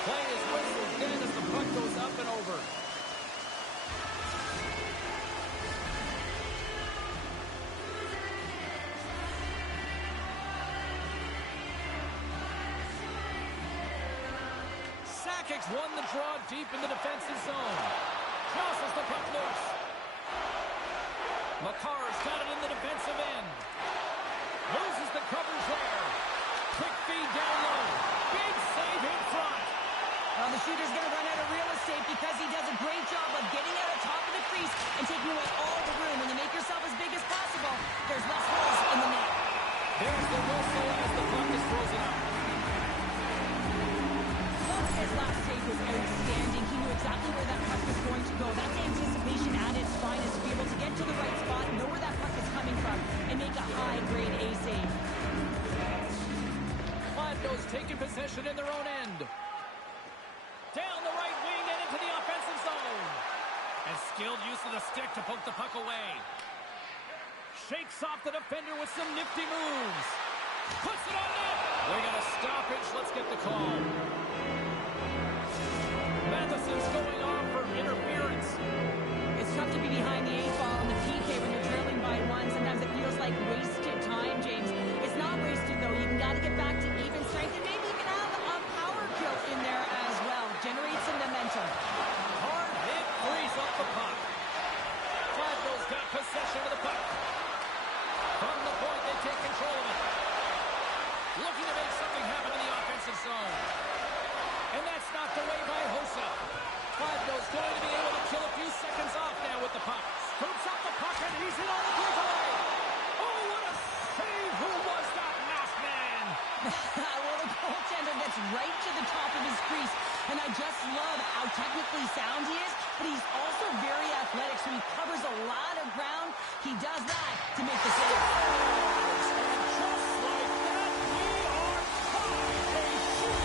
Play is whistled dead as the puck goes up and over. Sakic's won the draw deep in the defensive zone. Crosses the puck loose. Makar's got it in the defensive end. Loses the coverage there. Quick feed down low. Big save in front. Well, the shooter's going to run out of real estate because he does a great job of getting out of top of the crease and taking away all the room. When you make yourself as big as possible, there's less holes in the net. There's the whistle as the puck is frozen up. His last save was outstanding. He knew exactly where that puck was going to go. That's anticipation at its finest. To be able to get to the right spot, know where that puck is coming from, and make a high-grade A save. Glasgow's taking possession in their own end. Down the right wing and into the offensive zone. And skilled use of the stick to poke the puck away. Shakes off the defender with some nifty moves. Puts it on net. We got a stoppage. Let's get the call. Matheson's going off for interference. It's tough to be behind the 8-ball on the PK when you're trailing by one. Sometimes it feels like wasted time, James. It's not wasted, though. You got to get back to even strength and maybe even have a power kill in there as well. Generate some momentum. Hard hit, frees up the puck. Glasgow's got possession of the puck. From the point, they take control of it. Looking to make something happen in the offensive zone. And that's knocked away by Hossa. Glasgow's going to be able to kill a few seconds off now with the puck. Scoops up the puck and he's in on the breakaway. Oh, what a save! Who was that masked man? Well, the goaltender gets right to the top of his crease. And I just love how technically sound he is, but he's also very athletic, so he covers a lot of ground. He does that to make the save. And just like that, we are tied. A huge goal.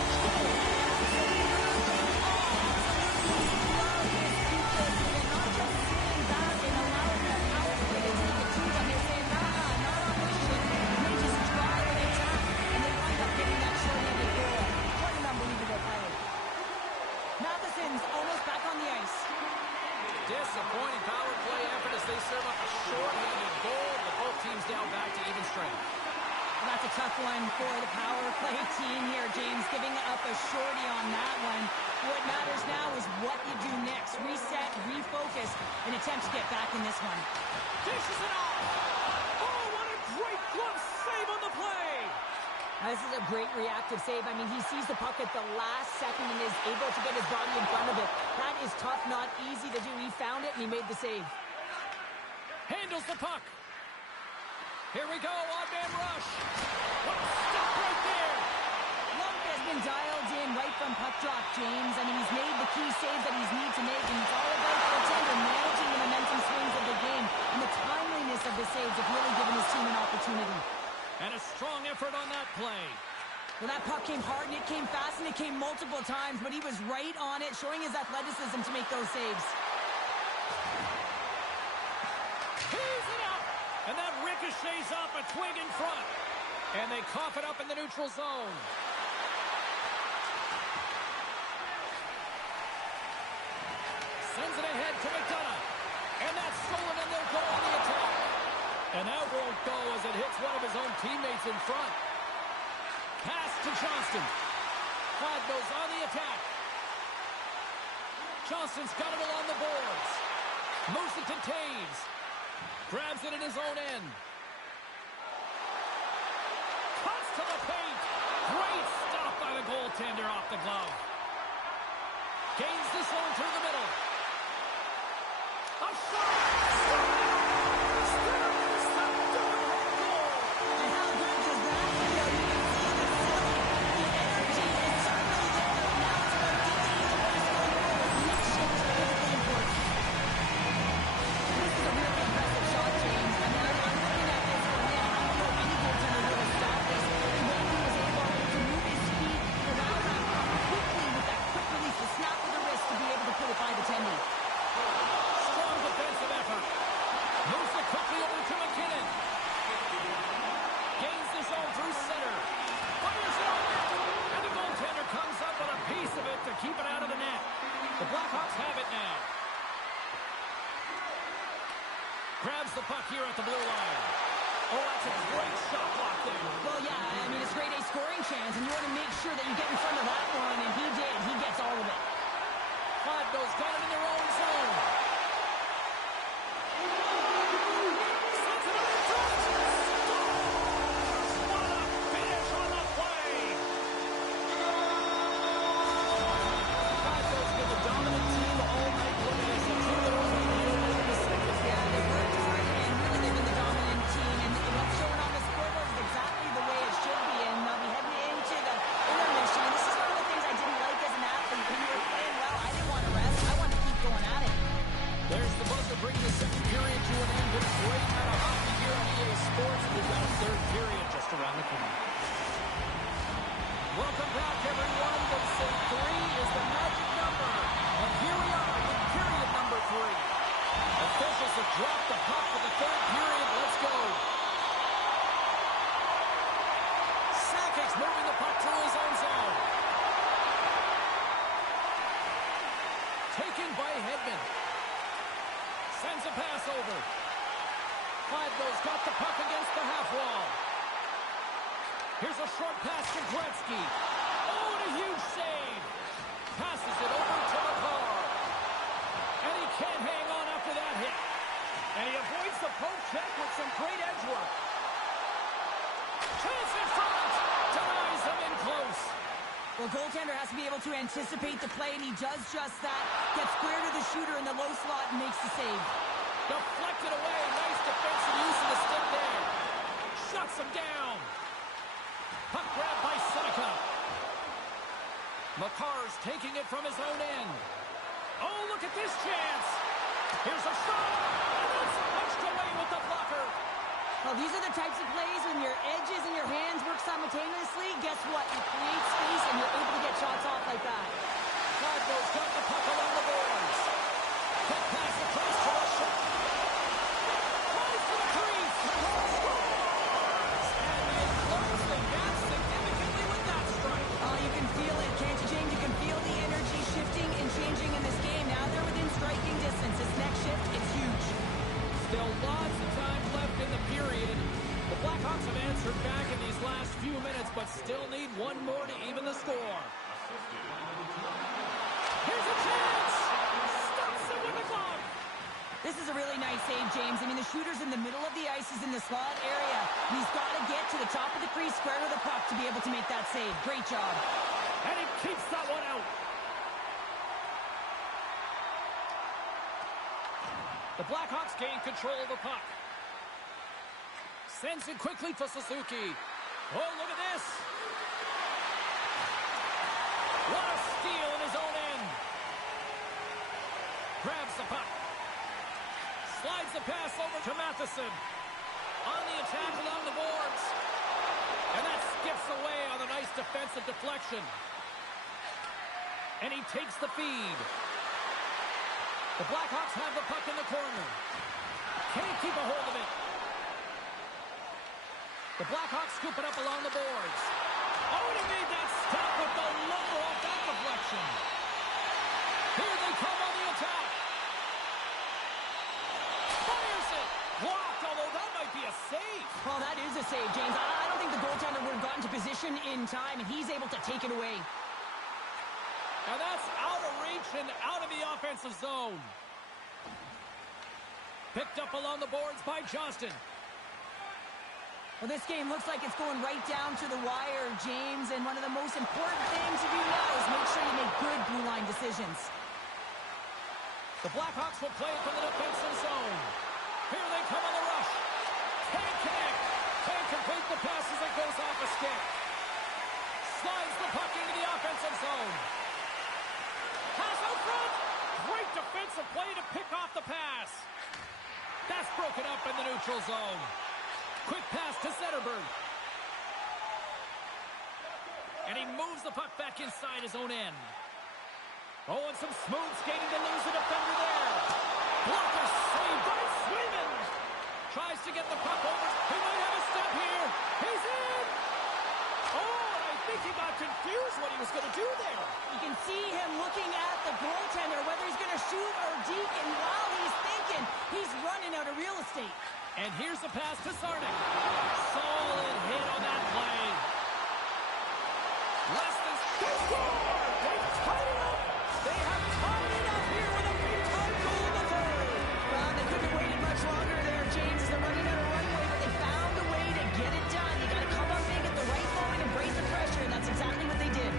Disappointing power play effort as they serve up a short-handed goal, but both teams now back to even strength. Well, that's a tough one for the power play team here, James, giving up a shorty on that one. What matters now is what you do next. Reset, refocus, and attempt to get back in this one. Dishes it off! Oh, what a great glove save on the play! This is a great reactive save. I mean, he sees the puck at the last second and is able to get his body in front of it. That is tough, not easy to do. He found it, and he made the save. Handles the puck. Here we go, odd-man rush. What a stop right there! Lump has been dialed in right from puck drop, James. I mean, he's made the key saves that he's need to make, and it's all about the tender managing the momentum swings of the game. And the timeliness of the saves have really given his team an opportunity. And a strong effort on that play. Well, that puck came hard, and it came fast, and it came multiple times, but he was right on it, showing his athleticism to make those saves. He's it up! And that ricochets off a twig in front. And they cough it up in the neutral zone. Sends it ahead to McDonough. And that's stolen, and they'll go on the attack. And that won't go as it hits one of his own teammates in front. Pass to Johnston. Glasgow's on the attack. Johnston's got it along the boards. Moves it to Taves. Grabs it in his own end. Cuts to the paint. Great stop by the goaltender off the glove. Gains the zone through the middle. A shot! Strong defensive effort. have it now. Grabs the puck here at the blue line. Oh, that's a great shot block there. Well, yeah, I mean, it's grade A scoring chance, and you want to make sure that you get in front of that one, and he did. He gets all of it. Flago's got it in their own zone. Sends it up in front. Scores! What a finish on the play. Flago's been the dominant team all night long. It's a 2-0 lead here in the second. Yeah, they've worked hard, and really they've been the dominant team, and what's showing on the scoreboard is exactly the way it should be, and we head into the intermission, and this is one of the things I didn't like as an athlete. When you were playing well, I didn't want to rest. I wanted to keep going at it. There's the buzzer bringing the second period to an end. Been a great night of hockey here on EA Sports. We've got a third period just around the corner. Welcome back, everyone. They say 3 is the magic number. And here we are with period number 3. Officials have dropped the puck for the third period. Let's go. Sakic's moving the puck to his own zone. Taken by Hedman. Sends a pass over. Flago's got the puck against the half wall. Here's a short pass to Gretzky. Oh, and a huge save. Passes it over to McCarr. And he can't hang on after that hit. And he avoids the poke check with some great edge work. Chance in front. Denies him in close. Well, goaltender has to be able to anticipate the play, and he does just that. Gets square to the shooter in the low slot and makes the save. Deflected away. Nice defensive use of the stick there. Shuts him down. Puck grab by Seneca. McCarr's taking it from his own end. Oh, look at this chance. Here's a shot. And it's punched away with the blocker. Well, these are the types of plays when your edges and your hands work simultaneously. Guess what? You create space and you're able to get shots off like that. Flago's got the puck along the boards. Quick pass across to Russia. Tries to the crease. Scores! And they close the gap significantly with that strike. Oh, you can feel it, can't you, James? You can feel the energy shifting and changing in this game. Now they're within striking distance. This next shift, it's huge. Still lots of time left in the period. The Blackhawks have answered back in these last few minutes, but still need one more to even the score. Here's a chance! Stops it with a glove! This is a really nice save, James. I mean, the shooter's in the middle of the ice, is in the slot area. And he's got to get to the top of the crease, square to the puck to be able to make that save. Great job. And he keeps that one out. The Blackhawks gain control of the puck. Sends it quickly to Suzuki. Oh, look at this. What a steal in his own end. Grabs the puck. Slides the pass over to Matheson. On the attack along the boards. And that skips away on a nice defensive deflection. And he takes the feed. The Blackhawks have the puck in the corner. Can't keep a hold of it. The Blackhawks scoop it up along the boards. Oh, and he made that stop with the low off that deflection. Here they come on the attack. Fires it. Blocked, although that might be a save. Well, that is a save, James. I don't think the goaltender would have gotten to position in time, and he's able to take it away. And that's out of reach and out of the offensive zone. Picked up along the boards by Johnston. Well, this game looks like it's going right down to the wire, James, and one of the most important things to do now is make sure you make good blue line decisions. The Blackhawks will play it from the defensive zone. Here they come on the rush. Can't connect. Can't complete the pass as it goes off a stick. Slides the puck into the offensive zone. Pass out front. Great defensive play to pick off the pass. That's broken up in the neutral zone. Quick pass to Zetterberg. And he moves the puck back inside his own end. Oh, and some smooth skating to lose the defender there. Blocker saved by Swayman. Tries to get the puck over. He might have a step here. He's in. Oh, I think he got confused what he was going to do there. You can see him looking at the goaltender, whether he's going to Zarnik. Solid hit on that play. Less than... They score! They've tied it up! They have tied it up here with a big-time goal in the third. Well, they couldn't have waited much longer there, James. They're running out of runway, but they found a way to get it done. You got to come up big at the right moment and brace the pressure, and that's exactly what they did.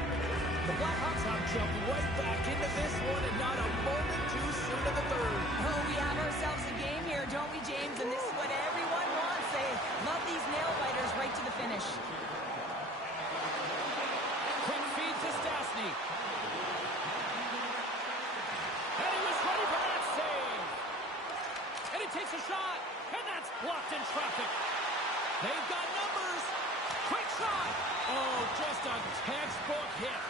The Blackhawks have jumped right back into this one, and not a moment too soon in the third. Oh, we have ourselves a game here, don't we, James? And this is what everyone wants. They love these nail-biters right to the finish. Quick feed to Stastny. And he was ready for that save. And he takes a shot, and that's blocked in traffic. They've got numbers. Quick shot. Oh, just a textbook hit.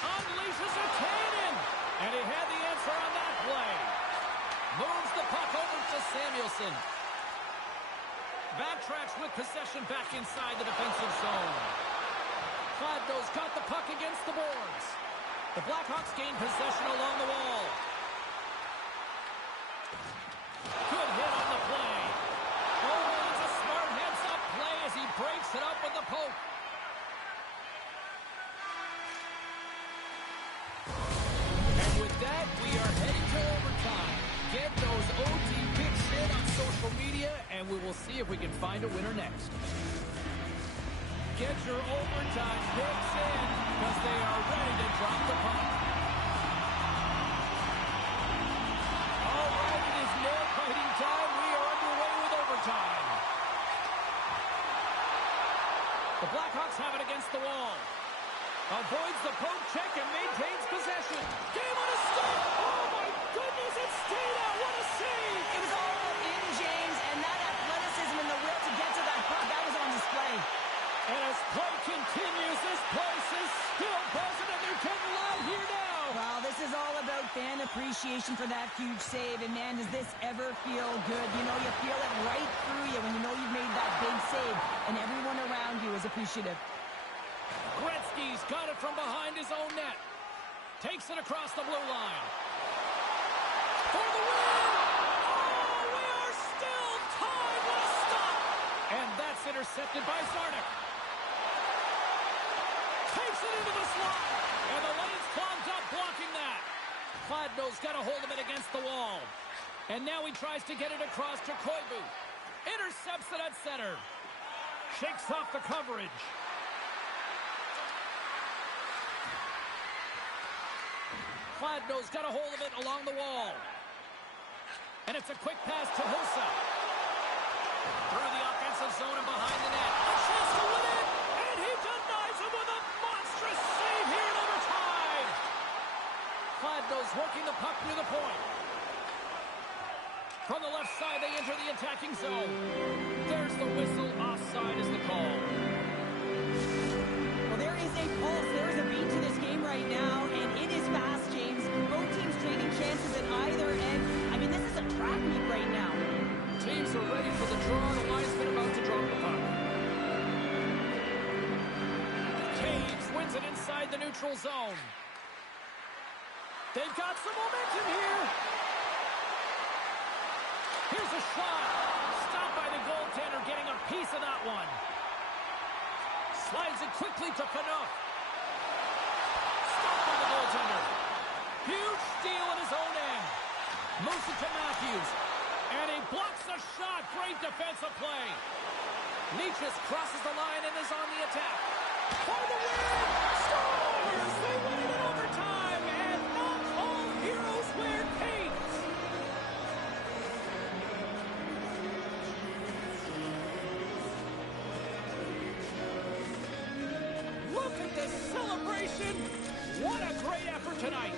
Unleashes a cannon. And he had the answer on that play. Moves the puck over to Samuelson. Backtracks with possession back inside the defensive zone. Gladnow's got the puck against the boards. The Blackhawks gain possession along the wall. Good hit on the play. Oh, that's a smart heads-up play as he breaks it up with the poke. And with that, we are heading to overtime. Get those OT picks in on social media, and we will see if we can find a winner next. Get your overtime picks in, because they are ready to drop the puck. All right, it is nail-biting time. We are underway with overtime. The Blackhawks have it against the wall. Avoids the poke check and maintains possession. Game on a stick. Oh, my goodness, it stayed out. What a save. It was all in, James, and that athleticism and the will to get to that puck, that was on display. And as play continues, this place is still buzzing, and they're getting loud here now. Well, this is all about fan appreciation for that huge save, and man, does this ever feel good. You know, you feel it right through you when you know you've made that big save, and everyone around you is appreciative. Gretzky's got it from behind his own net. Takes it across the blue line. For the win! Oh, we are still tied. What a stop! And that's intercepted by Zarnik. Takes it into the slot. And the lane's clogged up, blocking that. Gladnow's got a hold of it against the wall. And now he tries to get it across to Koivu. Intercepts it at center. Shakes off the coverage. Gladnow's got a hold of it along the wall. And it's a quick pass to Hossa. Through the offensive zone and behind the net. A chance to win it! And he denies him with a monstrous save here in overtime! Gladnow's working the puck near the point. From the left side, they enter the attacking zone. There's the whistle. Offside is the call. Well, there is a pulse. There is a beat to this game right now, and it is fast, James. Both teams trading chances at either end. I mean, this is a track meet right now. Teams are ready for the draw. The linesman about to drop the puck. Caves wins it inside the neutral zone. They've got some momentum here. Here's a shot. Stopped by the goaltender, getting a piece of that one. Slides it quickly to Panoff. Stopped by the goaltender. Huge steal in his own end. Moves it to Matthews. And he blocks the shot. Great defensive play. Nietzsche crosses the line and is on the attack. For the win! Scores! They win it in overtime. And not all heroes wear capes. Look at this celebration. What a great effort tonight.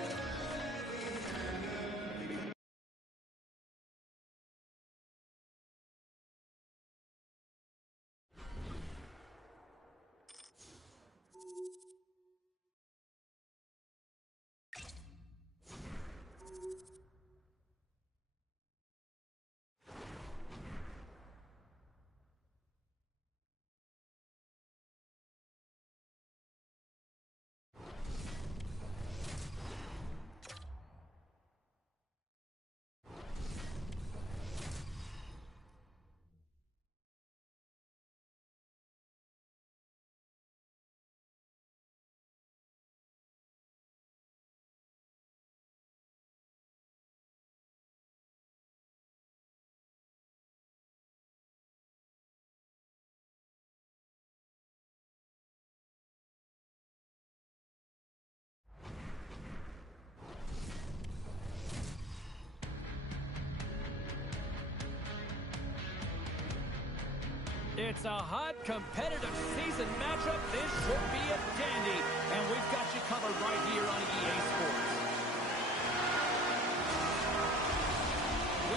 It's a hot, competitive season matchup. This should be a dandy. And we've got you covered right here on EA Sports.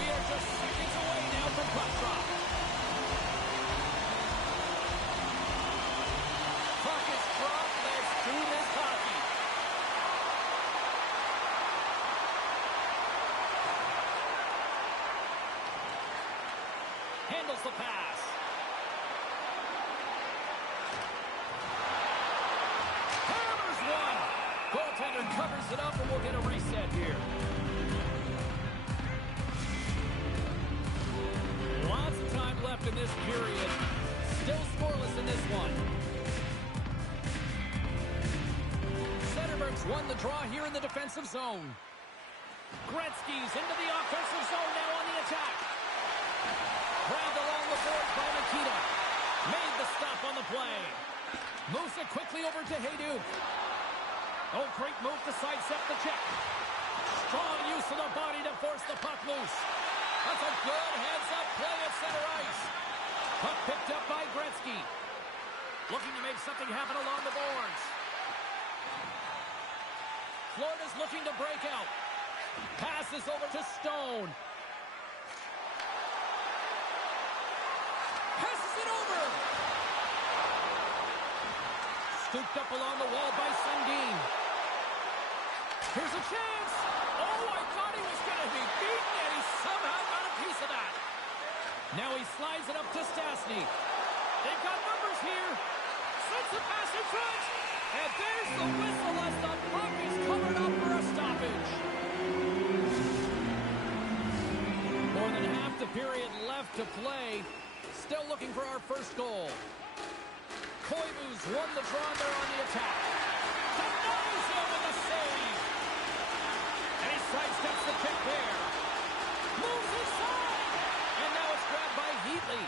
We are just seconds away now from puck drop. Puck is dropped. Let's do this hockey. Handles the pass. Hammers one. Goaltender covers it up, and we'll get a reset here. Lots of time left in this period. Still scoreless in this one. Zetterberg's won the draw here in the defensive zone. Gretzky's into the offensive zone now on the attack. Grabbed along the boards by Nikita. Made the stop on the play. Moves it quickly over to Hayduke. Oh, great move to sidestep the check. Strong use of the body to force the puck loose. That's a good heads-up play at center ice. Puck picked up by Gretzky. Looking to make something happen along the boards. Florida's looking to break out. Passes over to Stone. Passes it over. Scooped up along the wall by Sundin. Here's a chance. Oh, I thought he was going to be beaten, and he somehow got a piece of that. Now he slides it up to Stastny. They've got numbers here. Sends the pass in front. And there's the whistle as the puck is covered up for a stoppage. More than half the period left to play. Still looking for our first goal. Koivu's won the draw there on the attack. Denies him with a save. And he sidesteps the kick there. Moves inside. And now it's grabbed by Heatley.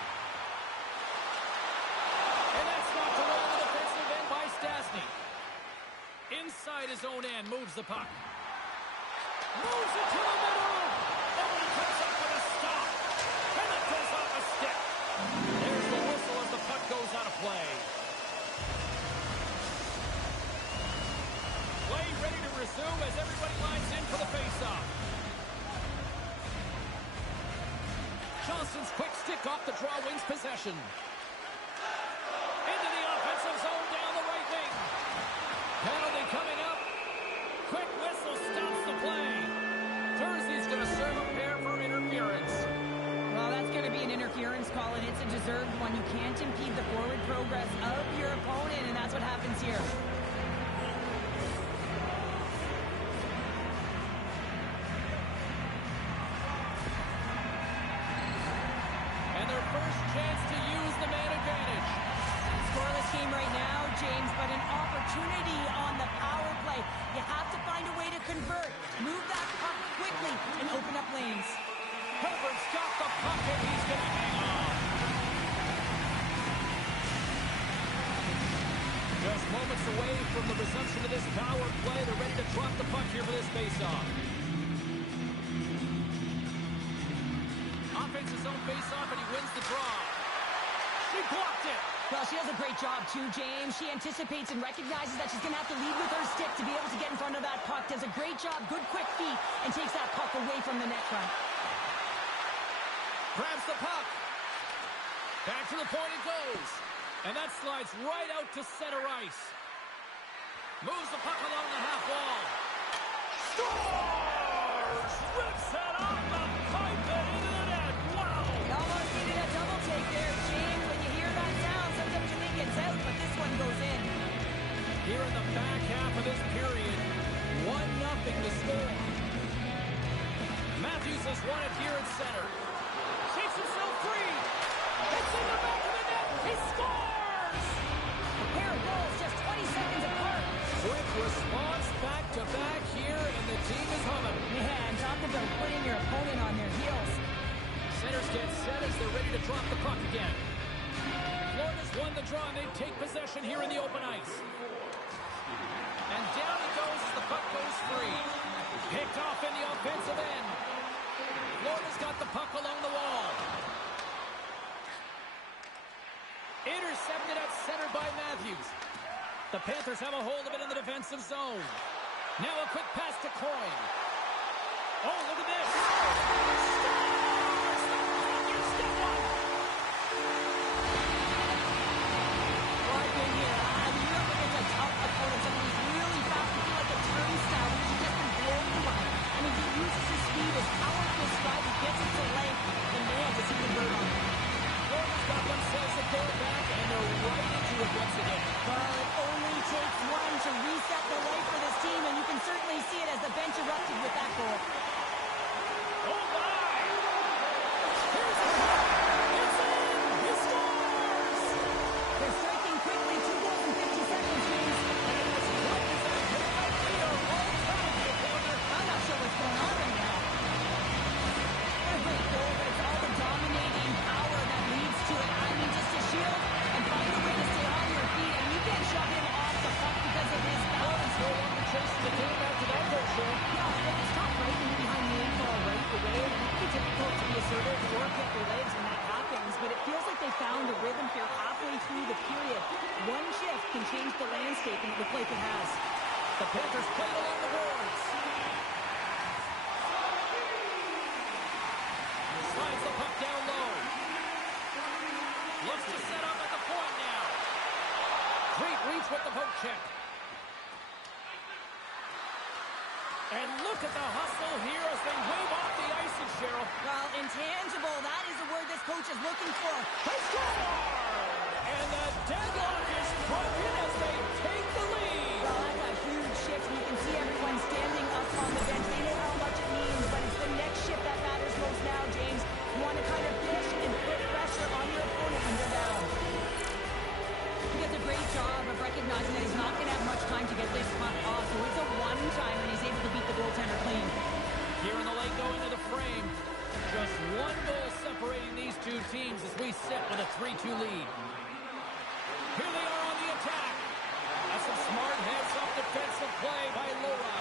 And that's knocked along the defensive end by Stastny. Inside his own end, moves the puck. Moves it to the middle. Oh, he comes up with a stop. And it goes off a stick. There's the whistle as the puck goes out of play. Play ready to resume as everybody lines in for the faceoff. Johnson's quick stick off the draw wins possession. Into the offensive zone down the right wing. Penalty coming up. Quick whistle stops the play. Thursday's going to serve a pair for interference. Well, that's going to be an interference call, and it's a deserved one. You can't impede the forward progress of your opponent, and that's what happens here. And their first chance to use the man advantage. Scoreless game right now, James, but an opportunity on the power play. You have to find a way to convert. Move that puck quickly and open up lanes. Hilbert's got the puck and he's going to hang on. Just moments away from the resumption of this power play. They're ready to drop the puck here for this faceoff. Offense his own faceoff and he wins the draw. She blocked it. Well, she does a great job too, James. She anticipates and recognizes that she's going to have to lead with her stick to be able to get in front of that puck. Does a great job, good quick feet, and takes that puck away from the net front. Grabs the puck. Back to the point it goes. And that slides right out to center ice. Moves the puck along the half wall. Scores! Rips it off the pipe and into the net. Wow! You almost needed a double take there, James. When you hear that sound, sometimes you think it's out, but this one goes in. Here in the back half of this period, 1-0 to score. Matthews has won it here at center. Shakes himself free. It's in the back of the net. He scores! A pair of goals just 20 seconds apart. Quick response back-to-back here, and the team is humming. Man, talk about putting your opponent on their heels. Centers get set as they're ready to drop the puck again. Florida's won the draw, and they take possession here in the open ice. And down he goes as the puck goes free. Picked off in the offensive end. Florida's got the puck along the wall. intercepted at center by Matthews. The Panthers have a hold of it in the defensive zone. Now a quick pass to Coyne. Oh, look at this. Right in here. I mean, you're up against a tough opponent, someone who's really fast. You feel like a turnstile who's just been blown by. I mean, he uses his speed, his powerful stride, he gets it to length, and man, does he convert on it. Florida's got themselves a door back, and they're right into it once again. But it only takes one to reset the life for this team, and you can certainly see it as the bench erupted with that goal. Oh, my! Here's the shot! It's in! He scores! They're striking quickly, 2 goals in 50 seconds, James. And as quick as that hit might be, are all tied to the corner. I'm not sure what's going on right now. What a great goal, but it's all the dominating power that leads to it. I mean, just to shield and find a way to stay on your feet, and you can't shove him off the puck because of his balance. No longer chasing the game after that goal, Sean. Yeah, and it's tough, right? When you're behind the end ball right away, it can be difficult to be assertive or get your legs when that happens, but it feels like they found a rhythm here halfway through the period. One shift can change the landscape, and it looks like it has. The Panthers played along the boards. Slides the puck down low. Looks to set up at the point now. Great reach with the poke check. And look at the hustle here as they wave off the icing, Cheryl. Well, intangible, that is the word this coach is looking for. They scored! And the deadlock is broken as they take the lead. Well, that's a huge shift, and you can see everyone standing up on the bench. They know how much it means, but it's the next shift that matters most now, James. You want to kind of push and put pressure on your opponent when they're down. He does a great job of recognizing that he's not going to have much time to get this puck off, so it's a one-time, and he's able to beat the goaltender clean. Here in the lane going to the frame. Just one goal separating these two teams as we sit with a 3-2 lead. Here they are on the attack. That's some smart heads-up defensive play by Lora.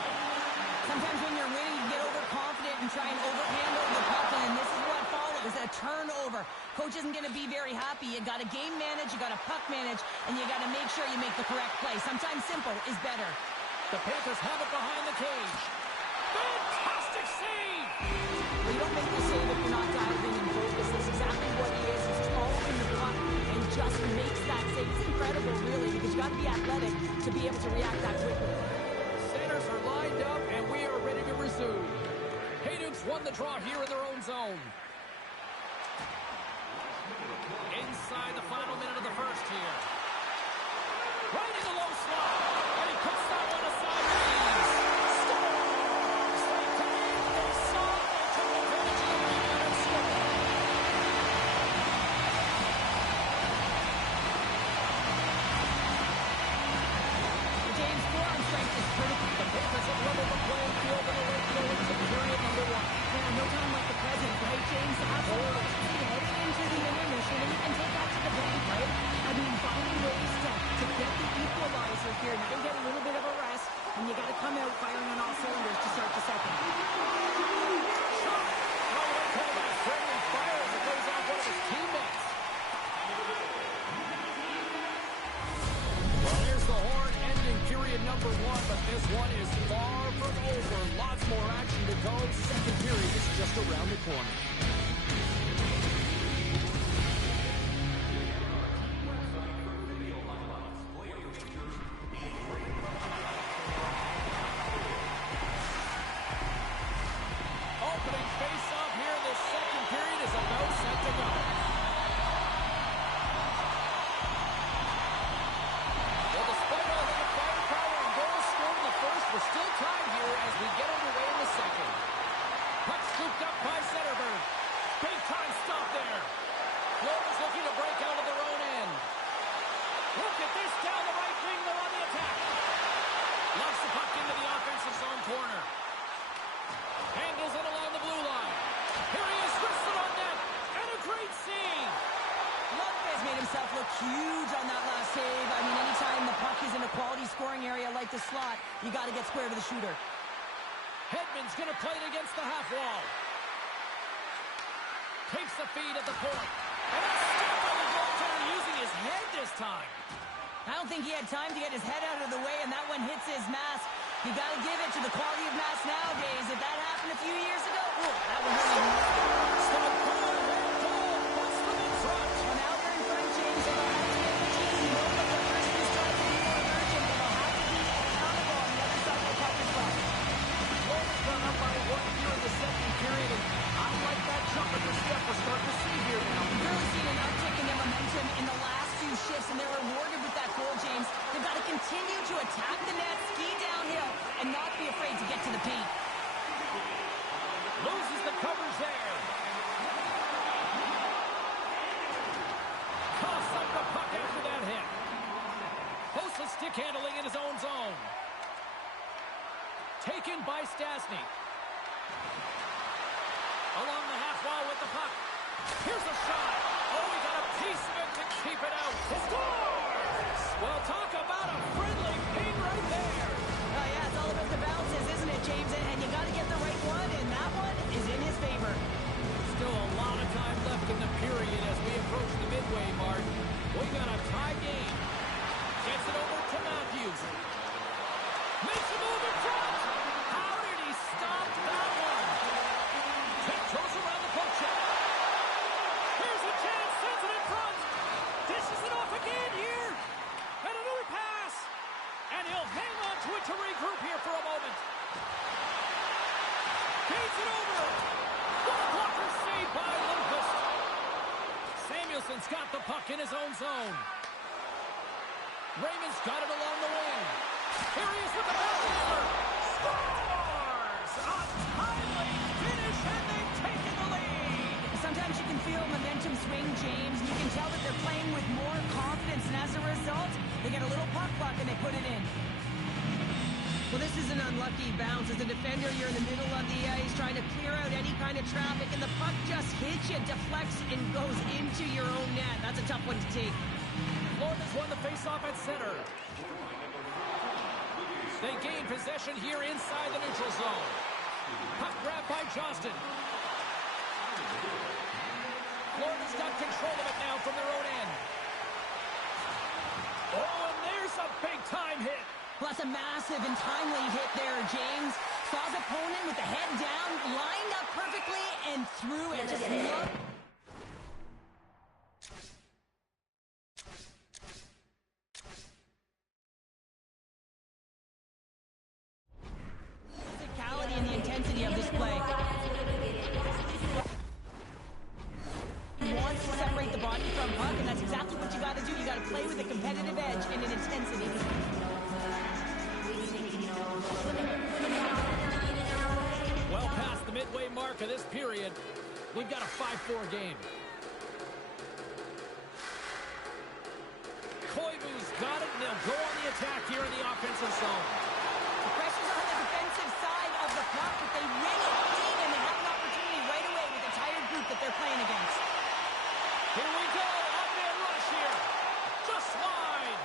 Sometimes when you're winning, you get overconfident and try and overhandle the puck, and this is what follows, a turnover. Coach isn't going to be very happy. You got to game manage, you got to puck manage, and you got to make sure you make the correct play. Sometimes simple is better. The Panthers have it behind the cage. Fantastic save! Well, you don't make the save if you're not dialed in and focused. That's exactly what he is. He's following the puck and just makes that save. It's incredible, really, because you got to be athletic to be able to react that quickly. Centers are lined up, and we are ready to resume. Haydukes won the draw here in their own zone. Inside the final minute of the first here. Right in the low slot, and he puts that one aside with ease. Scores! They came, they saw, they took advantage of the rebound and scored. James, forearm strength is critical. The Panthers have leveled the playing field in the late going to period number 1. Yeah, no time like the present, right, James? Absolutely. Heading into the intermission, and you can take that to the bank, right? I mean, finding ways to get the equalizer here. Now they get a little bit of a rest, and you got to come out firing on all cylinders to start the second. Shot! Oh, they call that friendly fire as it goes off one of his teammates. Well, here's the horn ending period number 1, but this one is far from over. Lots more action to go. Second period is just around the corner. Opening face-off here in this second period is about set to go. Well, despite all that firepower and goals scored in the first, we're still tied here as we get underway in the second. Puck scooped up by Zetterberg. Big time stop there. Florida's looking to break out of their own end. Look at this down the right wing. They're on the attack. Loves the puck into the offensive zone corner. Angles it along the blue line. Here he is, wristed on net. And a great save. Lopez made himself look huge on that last save. I mean, anytime the puck is in a quality scoring area like the slot, you got to get square to the shooter. Hedman's going to play it against the half wall. Takes the feed at the point. And a stop by the goaltender using his his head this time. I don't think he had time to get his head out of the way, and that one hits his mask. You got to give it to the quality of mask nowadays. If that happened a few years ago, that would hurt him. Stop going, red goal, puts them in front. Well, now they're in front, James, so they'll have to make the team. You know that the person who's trying to be more urgent, but they'll have to be accountable on the other side of the puck as well. Florida's gone up by 1 here in the second period, and I like that jump at the step we're starting to see here now. We've really seen an uptick in their momentum in the last few shifts, and they're rewarded with that goal, James. They've got to continue to attack the net, ski downhill, and not be afraid to get to the paint. Loses the coverage there. Coughs up the puck after that hit. Hossa stick handling in his own zone. Taken by Stastny. Along the half wall with the puck. Here's a shot. Oh, he got a piece of it to keep it out. He scores! Well, talk about a friendly ping right there. Oh, yeah, it's all about the bounces, isn't it, James? And you got to get the right one, and that one is in his favor. Still a lot of time left in the period as we approach the midway mark. We got a tie game. Gets it over to Matthews. Makes a move in front. How did he stop that one? Tiptoes around the poke check. Here's a chance. Sends it in front. Dishes it off again here. And another pass. And he'll hang on to it to regroup here for a moment. Gains it over. What a blocker saved by Lundqvist. Samuelson's got the puck in his own zone. Raymond's got it along the wing. Here he is with the backhander. Scores! A timely finish, and they've taken the lead. Sometimes you can feel momentum swing, James. You can tell that they're playing with more confidence, and as a result, they get a little puck luck and they put it in. Well, this is an unlucky bounce. As a defender, you're in the middle of the ice trying to clear out any kind of traffic, and the puck just hits you, deflects, and goes into your own net. That's a tough one to take. Florida's won the faceoff at center. They gain possession here inside the neutral zone. Puck grab by Johnston. Florida's got control of it now from their own end. Oh, and there's a big-time hit. Well, that's a massive and timely hit there, James. Saw his opponent with the head down, lined up perfectly, and threw it. Just look. Physicality and the intensity of this play. He wants to separate the body from puck, and that's exactly what you got to do. You got to play with a competitive edge and an intensity. Well past the midway mark of this period, we've got a 5-4 game. Koivu's got it, and they'll go on the attack here in the offensive zone. The pressure's on the defensive side of the puck, but they win it clean, and they have an opportunity right away with the tired group that they're playing against. Here we go, up-man rush here. Just wide.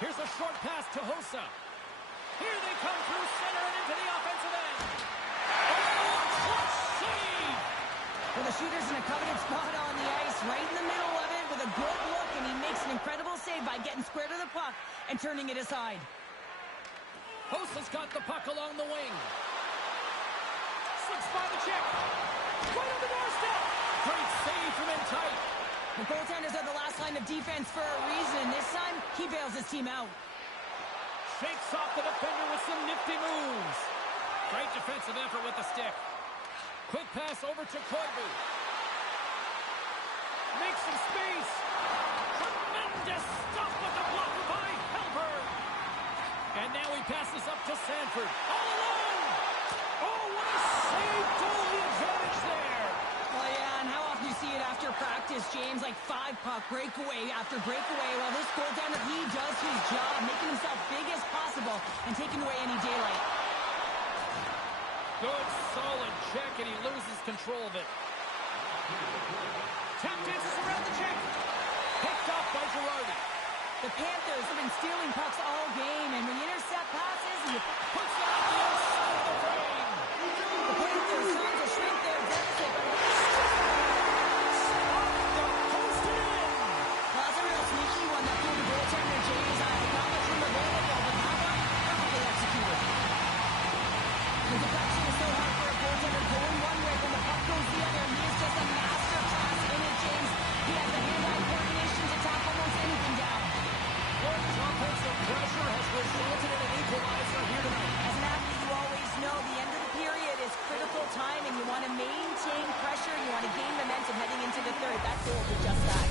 Here's a short pass to Hossa. Here they come through center and into the offensive end. Oh, clutch save! Well, the shooter's in a coveted spot on the ice, right in the middle of it with a good look, and he makes an incredible save by getting square to the puck and turning it aside. Hossa's got the puck along the wing. Slips by the check. Right on the doorstep. Great save from in tight. The goaltenders are the last line of defense for a reason. This time, he bails his team out. Shakes off the defender with some nifty moves. Great defensive effort with the stick. Quick pass over to Koivu. Makes some space. Tremendous stuff with the blocker by Helberg. And now he passes up to Sanford. All alone. Oh, what a save. Goal the advantage there. Well, yeah, and how often you see it after practice, James, like 5-puck breakaway after breakaway. Well, this goaltender, he does his job, making himself big as possible and taking away any daylight. Good, solid check, and he loses control of it. Tap dances around the check. Picked off by Girardi. The Panthers have been stealing pucks all game, and when you intercept passes, you Puts it on the outside of the frame. the Panthers trying to shrink their deficit, but Off the post and in. well, that's a real sneaky The deflection is so hard for a goaltender going one way when the puck goes the other. He is just a master class in it, James. He has the hand-eye coordination to tap almost anything down. Florida's offensive pressure has resulted in an equalizer here tonight. As an athlete, you always know the end of the period is critical time, and you want to maintain pressure. You want to gain momentum heading into the third. That goal did just that.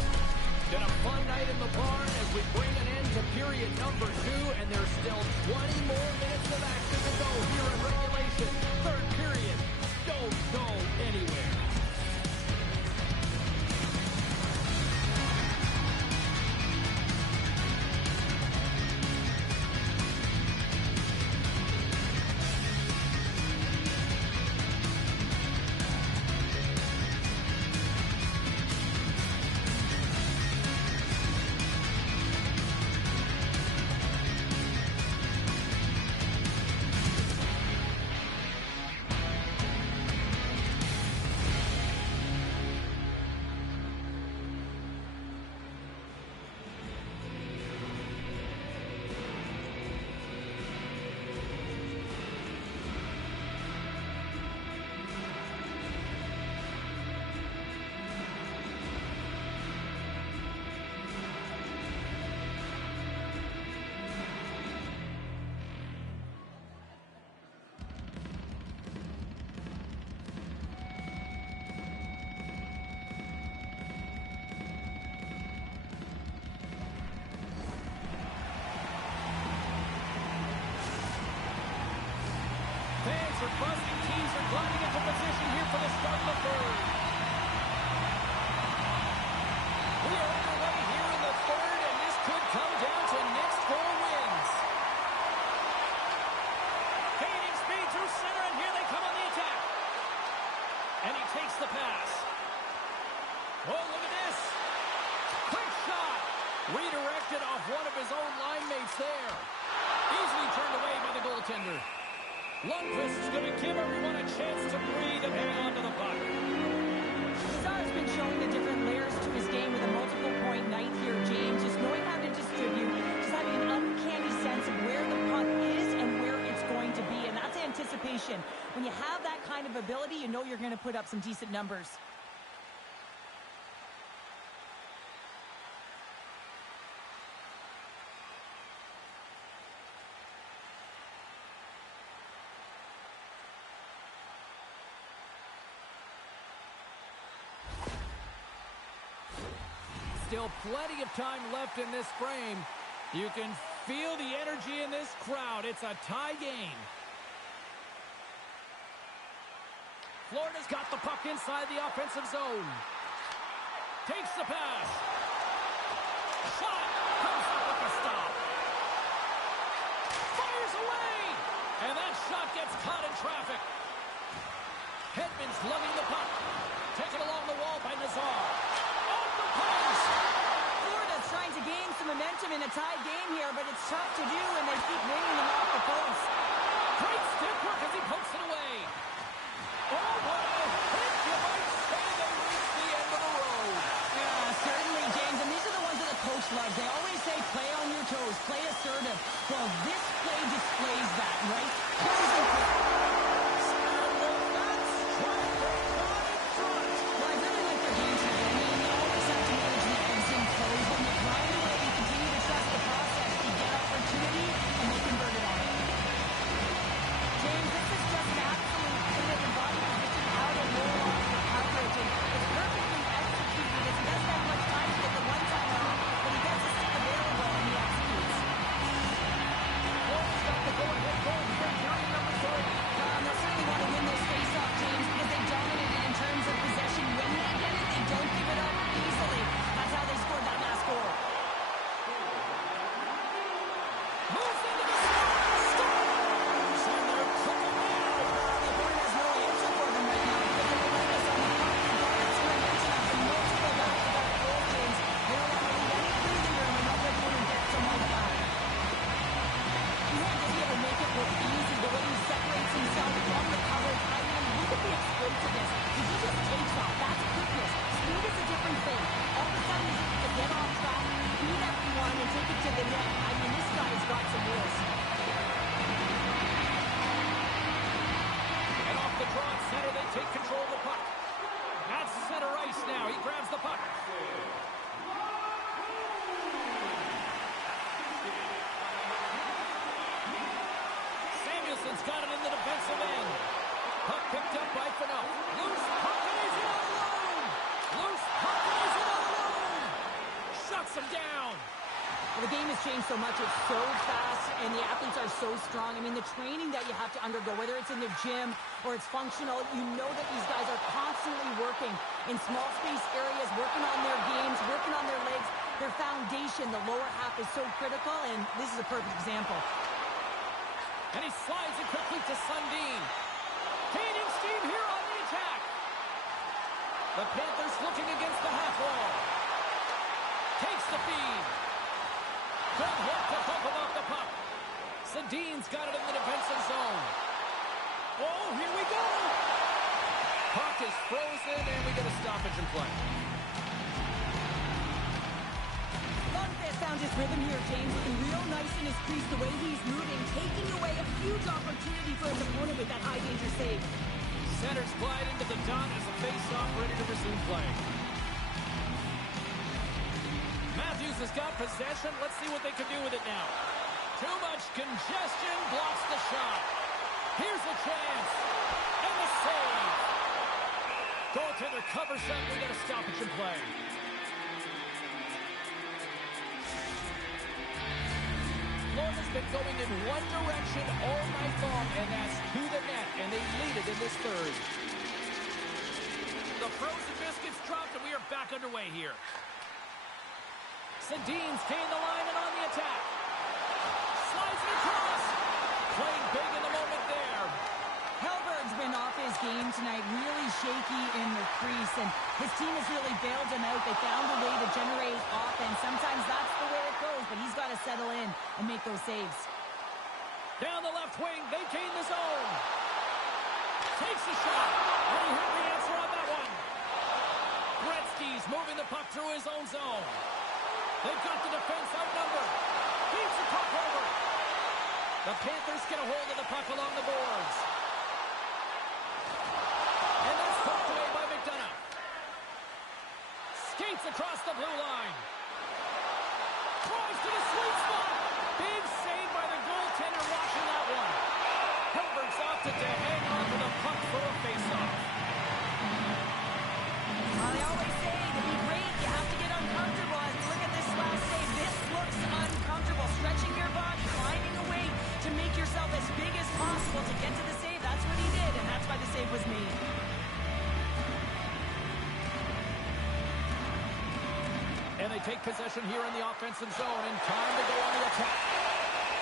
Been a fun night in the barn as we bring an end to period number 2, and there's still 20 more minutes of action to go here in regulation. Third period. Don't go anywhere. Fans are buzzing. Teams are gliding into position here for the start of the third. We are underway here in the third, and this could come down to next goal wins. Gaining speed through center, and here they come on the attack. And he takes the pass. Oh, look at this. Quick shot. Redirected off one of his own line mates there. Easily turned away by the goaltender. Lundqvist is going to give everyone a chance to breathe and hang on to the puck. Lazar's been showing the different layers to his game with a multiple-point night here, James. Just knowing how to distribute, just having an uncanny sense of where the puck is and where it's going to be, and that's anticipation. When you have that kind of ability, you know you're going to put up some decent numbers. Still plenty of time left in this frame. You can feel the energy in this crowd. It's a tie game. Florida's got the puck inside the offensive zone. Takes the pass. Shot. Comes up with the stop. Fires away. And that shot gets caught in traffic. Hedman's lugging the puck. Taken along the wall by Nazar. Florida's trying to gain some momentum in a tied game here, but it's tough to do when they keep bringing them off the post. Great stick work as he pokes it away. Oh, what a hit! You might say they reached the end of the road. Yeah, certainly, James, and these are the ones that the coach loves. They always say play on your toes, play assertive. Well, this play displays that, right? James, this is just an absolute so much. It's so fast, and the athletes are so strong. I mean, the training that you have to undergo, whether it's in the gym or it's functional, you know that these guys are constantly working in small space areas, working on their games, working on their legs. Their foundation, the lower half, is so critical, and this is a perfect example. And he slides it quickly to Sundin. Gaining steam here on the attack. The Panthers looking against the half wall. Takes the feed. Good hit to pump him off the puck. Sundin's got it in the defensive zone. Oh, here we go. Puck is frozen, and we get a stoppage in play. Found his rhythm here, James, looking real nice in his crease, the way he's moving, taking away a huge opportunity for his opponent with that high-danger save. Centers glide into the dot as a face-off ready to resume play. Matthews has got possession. Let's see what they can do with it now. Too much congestion blocks the shot. Here's a chance. And the save. Goaltender covers up. We got a stoppage in play. Florida's been going in one direction all night long, and that's to the net, and they lead it in this third. The frozen biscuits dropped, and we are back underway here. Sundin's gained the line and on the attack. Slides it across. Playing big in the moment there. Hellberg's been off his game tonight, really shaky in the crease, and his team has really bailed him out. They found a way to generate offense. Sometimes that's the way it goes, but he's got to settle in and make those saves. Down the left wing, they gain the zone. Takes the shot, and he heard the answer on that one. Gretzky's moving the puck through his own zone. They've got the defense outnumbered. Feeds the puck over. The Panthers get a hold of the puck along the boards. And that's poked away by McDonough. Skates across the blue line. Tries to the sweet spot. Big save by the goaltender watching that one. Hellberg's opted to hang on to the puck for a faceoff. They always say to be great, you have to get uncomfortable. And look at this last save. This looks uncomfortable. Stretching your body, finding a way to make yourself as big as possible to get to the save. That's what he did, and that's why the save was made. And they take possession here in the offensive zone, and time to go on the attack.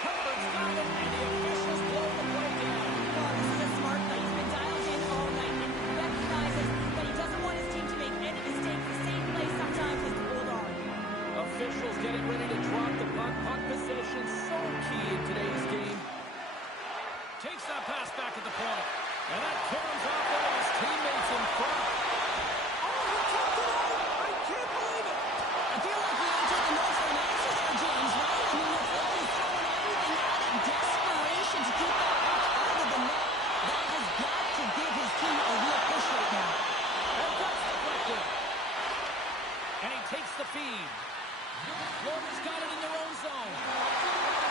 Hellberg's got it, and the officials blow the play down. Oh, this is a smart play. He's been dialed in all night, and he recognizes that he doesn't want his team to make any mistakes. The same play sometimes is to hold on. Officials getting ready to drop the puck. Puck possession so key in today's game. Takes that pass back at the point. And that comes off one of his teammates in front. Oh, he kept it out! I can't believe it! I feel like we ain't taking those for an answer here, James, right? I mean, it's like he's throwing everything at it. Desperation to keep that puck out of the net. That has got to give his team a real push right now. And that's deflected. And he takes the feed. Florida's got it in their own zone.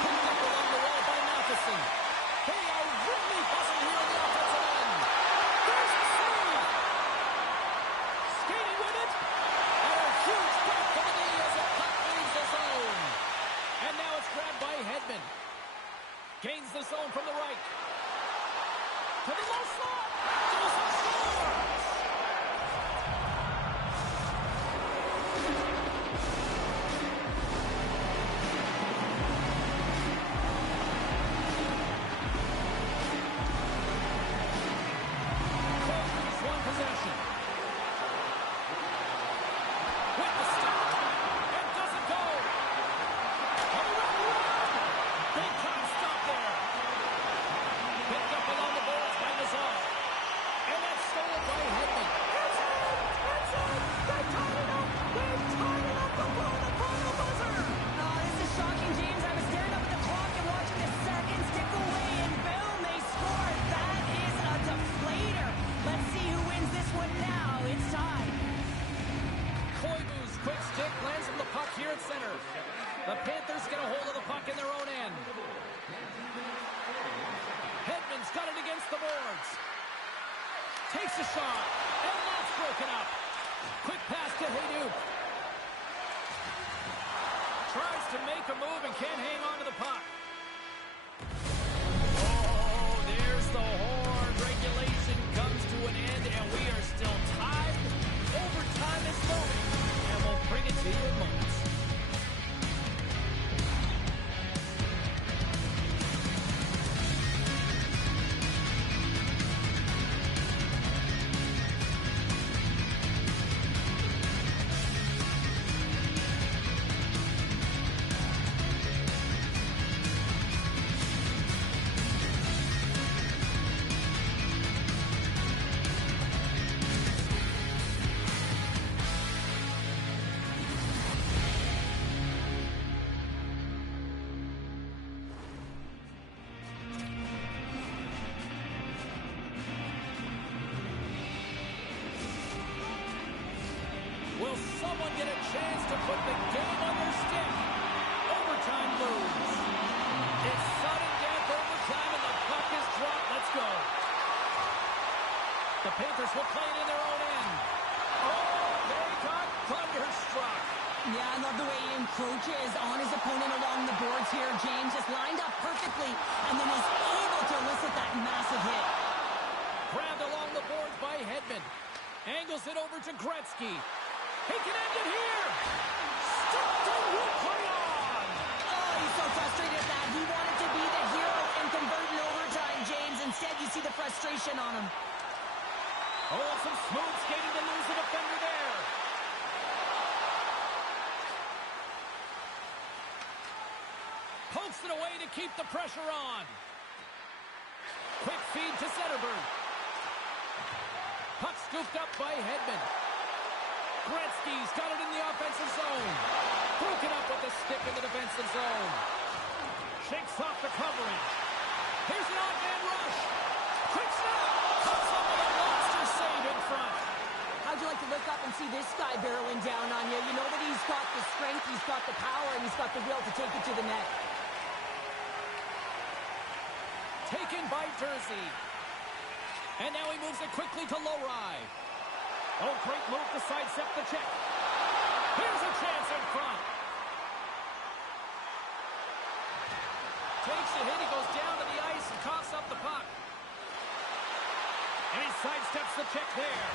Picked up along the wall by Matheson. They are really busting here on the offensive end. There's the save. Skating with it. And a huge break for the knee as the puck leaves the zone. And now it's grabbed by Hedman. Gains the zone from the right. To the low slot. Goes and scores. Possession. With the stop. And doesn't go. On the right wing. Big time stop there. Picked up along the boards by Nazar. And that's stolen by Hedman. It's in! It's in! They tied it up! They tied it up before the final buzzer! Oh, this is shocking, James. I was staring up at the clock and watching the seconds tick away, and boom, they scored. That is a deflator. Let's see who wins this one now. It's tied. Koivu's quick stick lands on the puck here at center. The Panthers get a hold of the puck in their own end. Hedman's got it against the boards. Takes a shot, and that's broken up. Quick pass to Hayduk. Tries to make a move and can't hang on to the puck. Oh, there's the horn. Regulation comes to an end, and we are still tied. Overtime is loaded, and we'll bring it to you in moments. Will someone get a chance to put the game on their stick? Overtime moves. It's sudden death overtime, and the puck is dropped. Let's go. The Panthers will play it in their own end. Oh, they got thunderstruck. Yeah, I love the way he encroaches on his opponent along the boards here. James just lined up perfectly and then is able to elicit that massive hit. Grabbed along the boards by Hedman. Angles it over to Gretzky. He can end it here. Stick to you, play on. Oh, he's so frustrated at that. He wanted to be the hero and convert in overtime, James. Instead, you see the frustration on him. Oh, some smooth skating to lose the defender there. Pokes it away to keep the pressure on. Quick feed to Zetterberg. Puck scooped up by Hedman. Gretzky's got it in the offensive zone. Broken up with the stick in the defensive zone. Shakes off the coverage. Here's an odd-man rush. Quick snap. Comes up with a monster save in front. How'd you like to look up and see this guy barreling down on you? You know that he's got the strength, he's got the power, and he's got the will to take it to the net. Taken by Jersey. And now he moves it quickly to Lowry. Oh, great move to sidestep the check. Here's a chance in front. Takes a hit. He goes down to the ice and coughs up the puck. And he sidesteps the check there.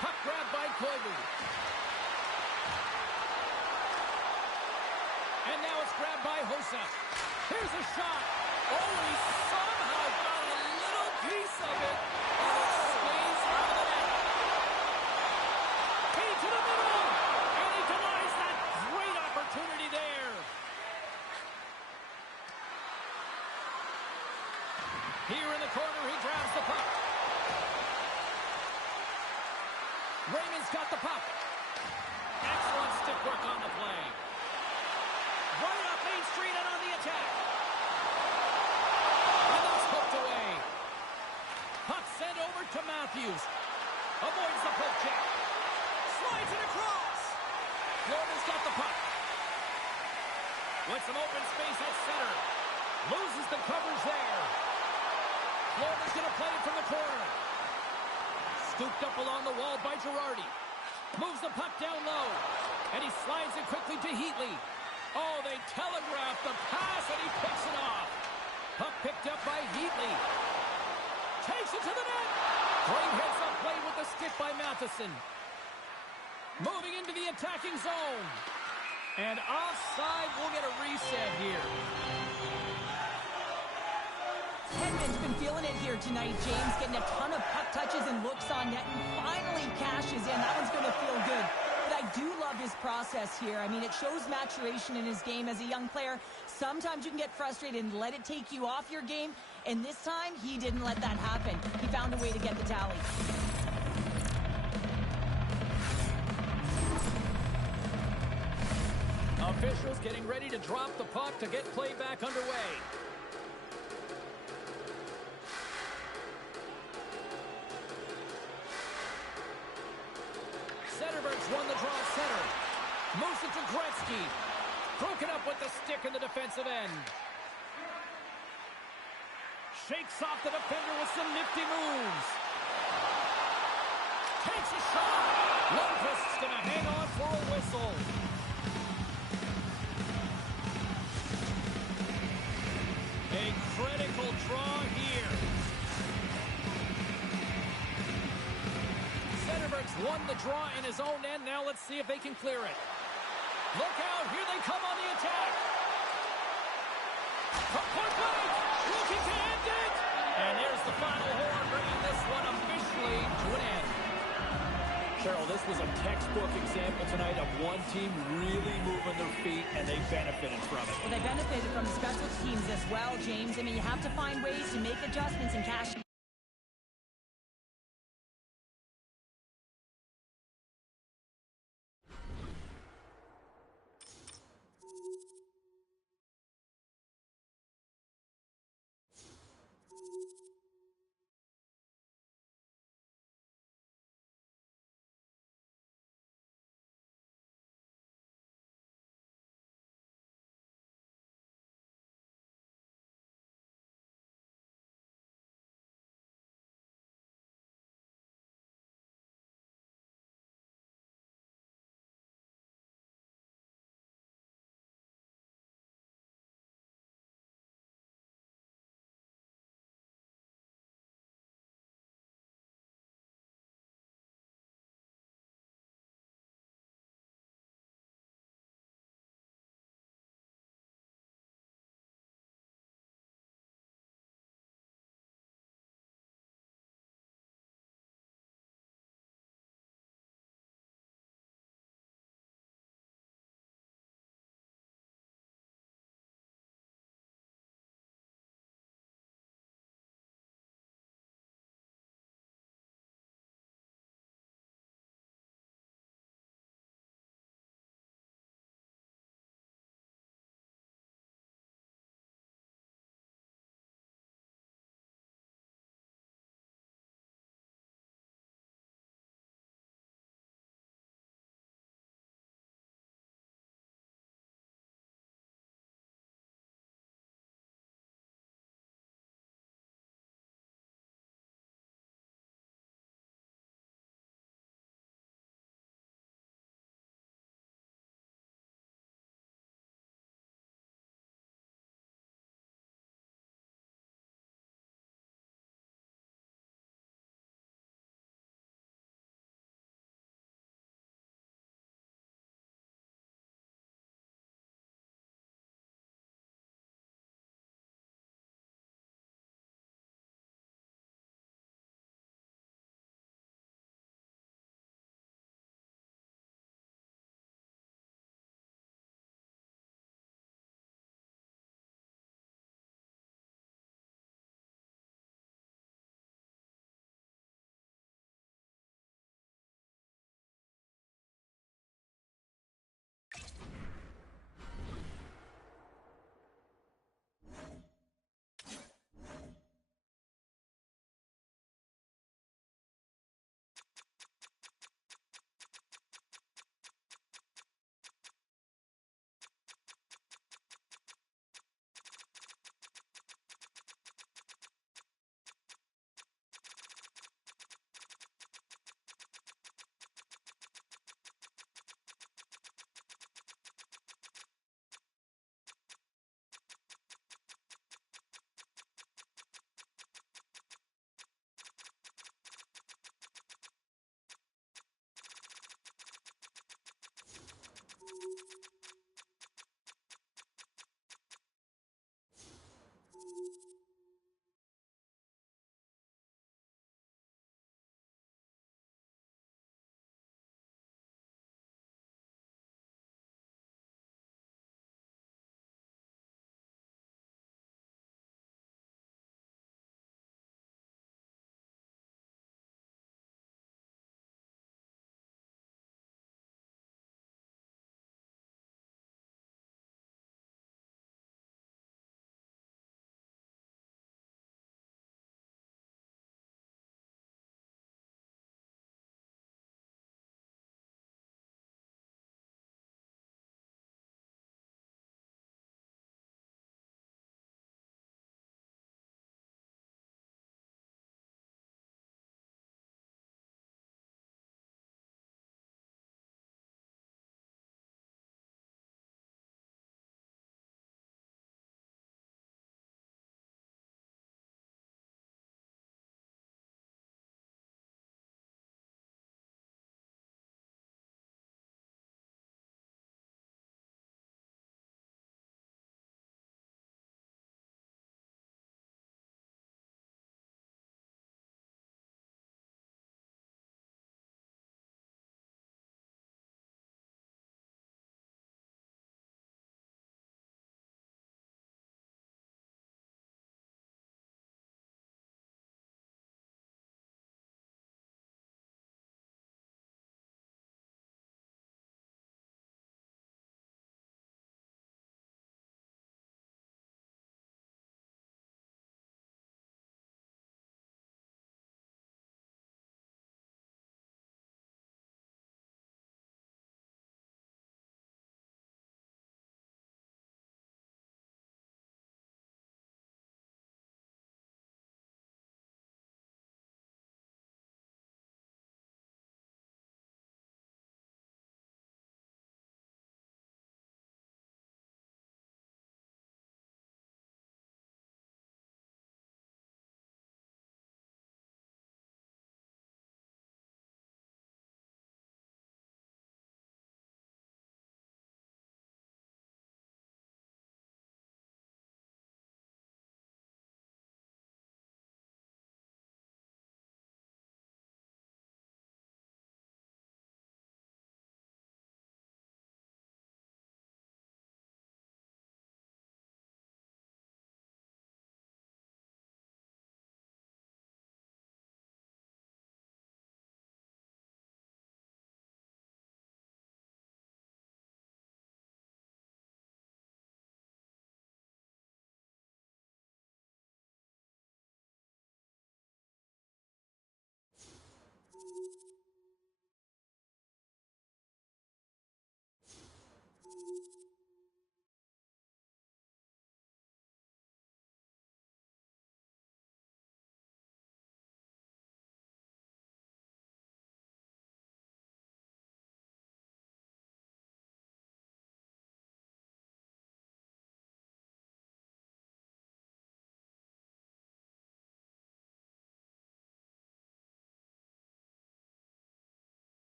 Puck grabbed by Koivu. And now it's grabbed by Hossa. Here's a shot. Oh, he somehow got a little piece of it. And it stays out of the net. Key to the middle. And he denies that great opportunity there. Here in the corner, he grabs the puck. Raymond's got the puck. Excellent stick work on the play. Right up Main Street and on the attack. And that's hooked away. Puck sent over to Matthews. Avoids the poke check. Slides it across. Florida's got the puck. With some open space at center. Loses the coverage there. Florida's going to play it from the corner. Scooped up along the wall by Girardi. Moves the puck down low. And he slides it quickly to Heatley. Oh, they telegraphed the pass, and he picks it off. Puck picked up by Heatley. Takes it to the net. Great heads-up play with the stick by Matheson. Moving into the attacking zone. And offside, we'll get a reset here. Hedman's been feeling it here tonight, James, getting a ton of puck touches and looks on net, and finally cashes in. That one's going to feel good. But I do love his process here. I mean, it shows maturation in his game as a young player. Sometimes you can get frustrated and let it take you off your game, and this time, he didn't let that happen. He found a way to get the tally. Officials getting ready to drop the puck to get play back underway. Zetterberg's won the draw at center. Moves it to Gretzky. Broken up with the stick in the defensive end. Shakes off the defender with some nifty moves. Takes a shot. Lundqvist's going to hang on for a whistle. A critical draw here. Centerberg's won the draw in his own end. Now let's see if they can clear it. Look out. Here they come on the attack. From point blank. Looking to end it. And there's the final horn, bringing this one officially to an end. Cheryl, this was a textbook example tonight of one team really moving their feet, and they benefited from it. Well, they benefited from the special teams as well, James. I mean, you have to find ways to make adjustments and cash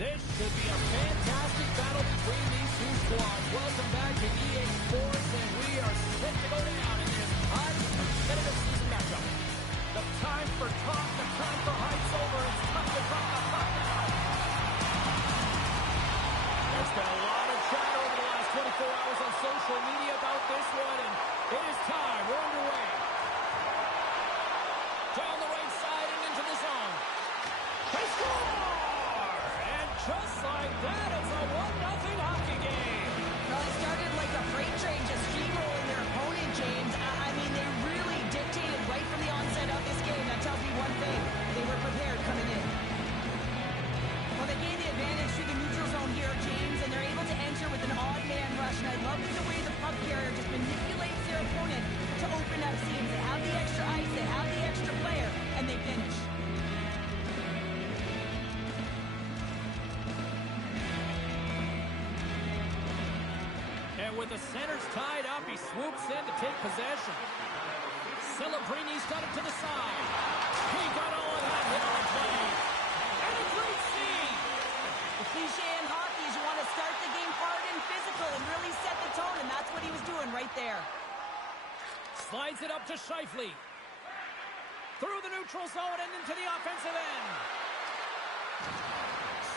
This should be a fantastic battle between these two squads. Welcome back to EA Sports, and we are set to go down in this highly competitive season matchup. The time for talk, the time for hype's over. It's time to drop the puck now. There's been a lot of chatter over the last 24 hours on social media about this one, and it is time. We're underway. Down the right side and into the zone. They score! Just like that, it's a 1-0 hockey game. Well, it started like a freight train just steamrolling their opponent, James. I mean, they really dictated right from the onset of this game. That tells me one thing. They were prepared coming in. Well, they gained the advantage through the neutral zone here, James, and they're able to enter with an odd man rush. And I love the way the puck carrier just manipulates their opponent to open up seams. They have the extra ice, they have the extra player, and they finish. With the centers tied up, he swoops in to take possession. Celebrini's got it to the side. He got all of that hit on the play. And a great save. The cliche in hockey is you want to start the game hard and physical and really set the tone, and that's what he was doing right there. Slides it up to Scheifele. Through the neutral zone and into the offensive end.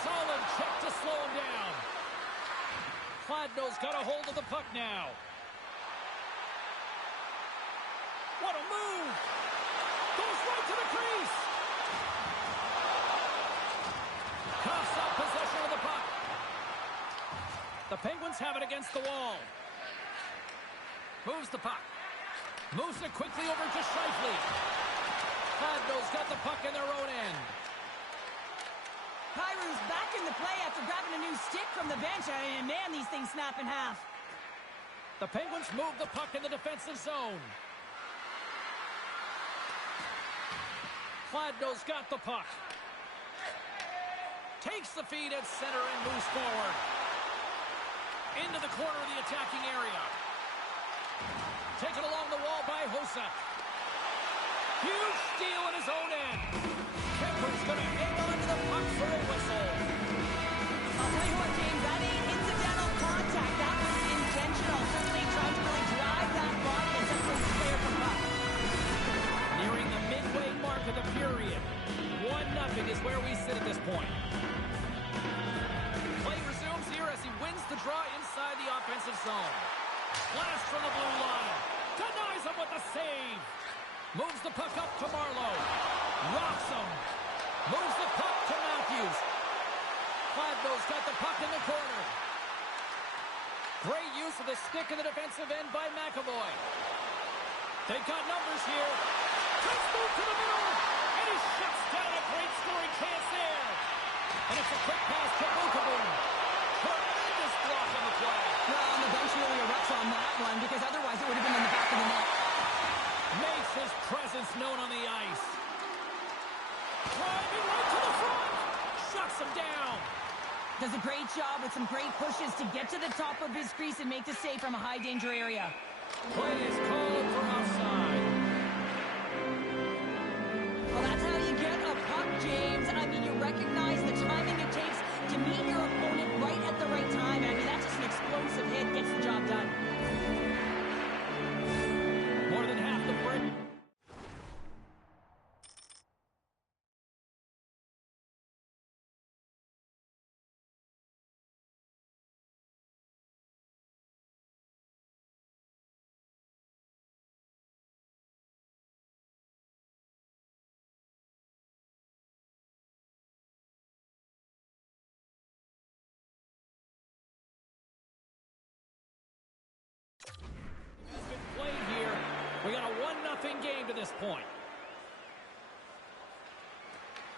Solid check to slow him down. Kladno's got a hold of the puck now. What a move! Goes right to the crease! Coughs up possession of the puck. The Penguins have it against the wall. Moves the puck. Moves it quickly over to Scheifele. Fadno's got the puck in their own end. Kairu's back in the play after grabbing a new stick from the bench. And man, these things snap in half. The Penguins move the puck in the defensive zone. Fadno's got the puck. Takes the feed at center and moves forward. Into the corner of the attacking area. Taken along the wall by Hossa. Huge steal in his own end. Kemper's going to hang on to the puck for a whistle. I'll tell you what, James, that ain't incidental contact. That was intentional. Certainly trying to really drive that body and separate the player from puck. Nearing the midway mark of the period. 1-0 is where we sit at this point. Play resumes here as he wins the draw inside the offensive zone. Blast from the blue line. Denies him with the save. Moves the puck up to Marlowe. Rocks him. Moves the puck to Matthews. Fadno's got the puck in the corner. Great use of the stick in the defensive end by McAvoy. They've got numbers here. Takes move to the middle. And he shuts down a great scoring chance there. And it's a quick pass to Bukaboom. Tremendous block on the play. Well, on the bench really erupts on that one because otherwise it would have been in the back of the net. Makes his presence known on the ice. Driving right to the front. Shuts him down. Does a great job with some great pushes to get to the top of his crease and make the save from a high danger area. Play is called for offside. Well, that's how you get a puck, James. I mean, you recognize the timing it takes to meet your opponent right at the right time. I mean, that's just an explosive hit. Gets the job done. More than half the break. We got a 1-0 game to this point.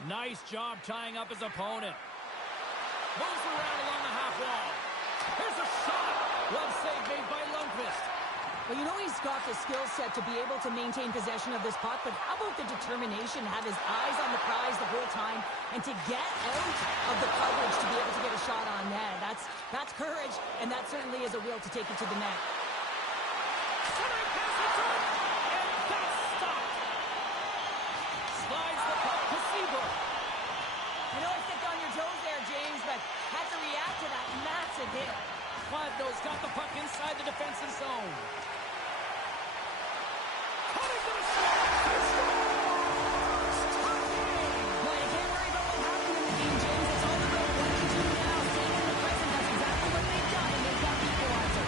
Nice job tying up his opponent. Moves around along the half wall. Here's a shot. Well save made by Lundqvist. Well, you know he's got the skill set to be able to maintain possession of this puck, but how about the determination, have his eyes on the prize the whole time, and to get out of the coverage to be able to get a shot on net. That's courage, and that certainly is a will to take it to the net. Centering pass is on, and that's stopped. Slides the puck to Seabrook. I know I stepped on your toes there, James, but had to react to that massive hit. Fadno's got the puck inside the defensive zone. Cutting to the shot. Well, you can't worry about what happened in the game, James. It's all about what you do now. Staying in the present, that's exactly what they've done, and they've got the equalizer.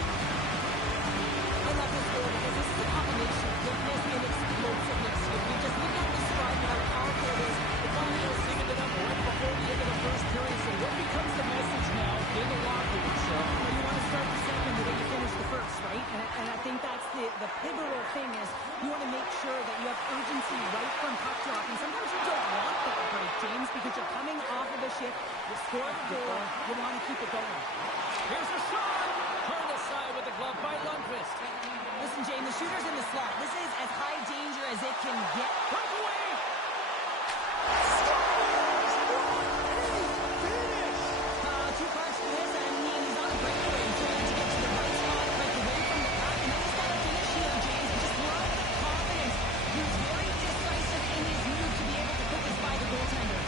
I love this goal because this is a combination of quickness and explosiveness here. You just look at describe how powerful it is. The final cemented up right before the end of the first period. So what becomes the message now in the locker room, sir? Well, you want to start the second the way you finish the first, right? And I think that's the pivotal thing is you want to make sure that you have urgency right from puck drop. And sometimes you don't want that break, James, because you're coming off of a shift. You score the goal. You want to keep it going. Here's a shot. Turned aside with the glove by Lundqvist. Listen, James, the shooter's in the slot. This is as high danger as it can get. Breakaway. Two parts to this. I mean, he's on a breakaway and trying to get to the right spot, break away from the puck, and then he's got to finish here, James. And just a lot of confidence. He was very decisive in his move to be able to put this by the goaltender.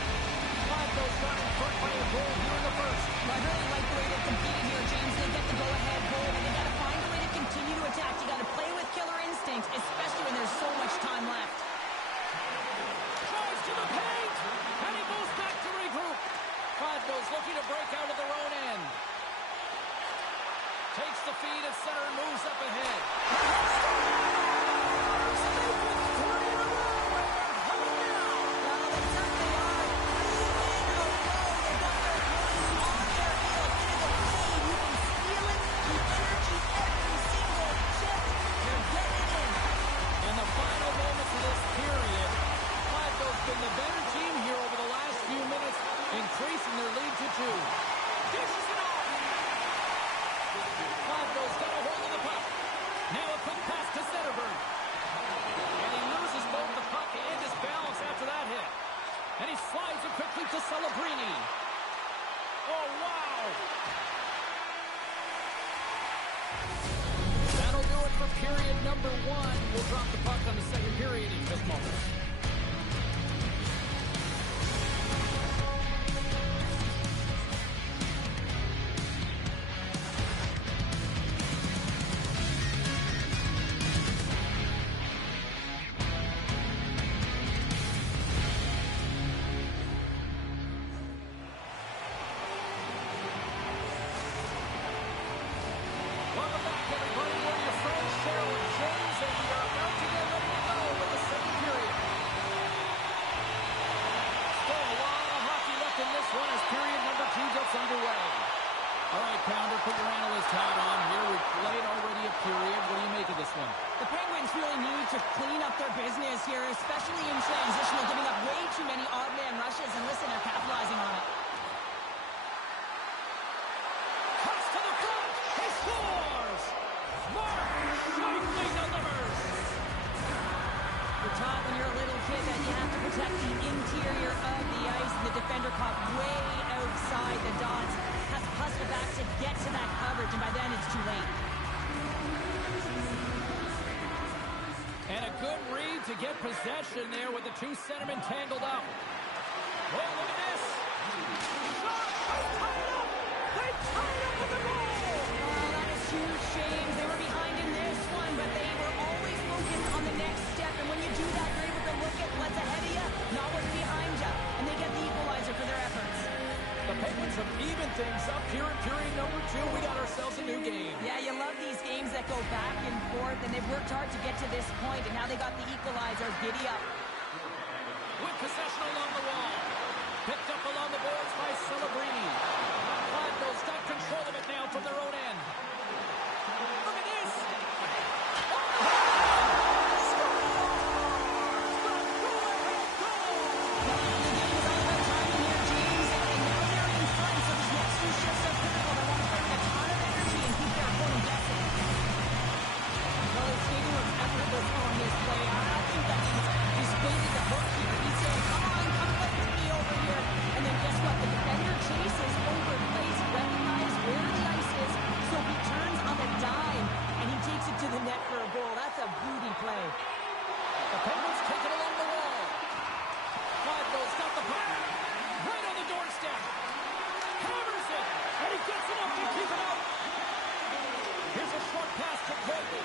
Fadno's got in front by a goal here in the first. Well, I really like the way they're competing here, James. They get the go-ahead goal, and they got to find a way to continue to attack. You got to play with killer instinct, especially when there's so much time left. Tries to the paint, and he goes back to regroup. Fadno's looking to break out of their own end. Takes the feed at center and moves up ahead. for period number 1. We'll drop the puck on the second period in just moments. Welcome back, everybody. We're your friends, Cheryl and James, and we are about to get ready to go with the second period. Still a lot of hockey left in this one as period number 2 gets underway. All right, Pounder, put your analyst hat on here. We've played already a period. What do you make of this one? The Penguins really need to clean up their business here, especially in transition. They're giving up way too many odd man rushes, and listen, they're capitalizing on it. Cross to the front. He scores. Mark safely delivers. You're taught when you're a little kid that you have to protect the interior of the ice, and the defender caught way outside the dots. Has to hustle back to get to that coverage, and by then it's too late. And a good read to get possession there with the two centermen tangled up. Oh, look at this. Shot! They tied up with the goal! Oh, that is huge, James. They were behind in this one, but they were always focused on the next step. And when you do that, you're able to look at what's ahead of you, not what's behind you. And they get the equalizer for their efforts. The Penguins have evened things up here in period number 2. We got ourselves a new game. Yeah, you love these games that go back and forth, and they've worked hard to get to this point, and now they got the equalizer. Giddy up. With possession along the wall. Picked up along the boards by Celebrini. Cardinals got control of it now from their own end. Look at this. To the net for a goal. That's a beauty play. The Penguins take it along the wall. Cardinals got the puck. Right on the doorstep. Hammers it. And he gets it up to keep it out. Here's a short pass to Courtney.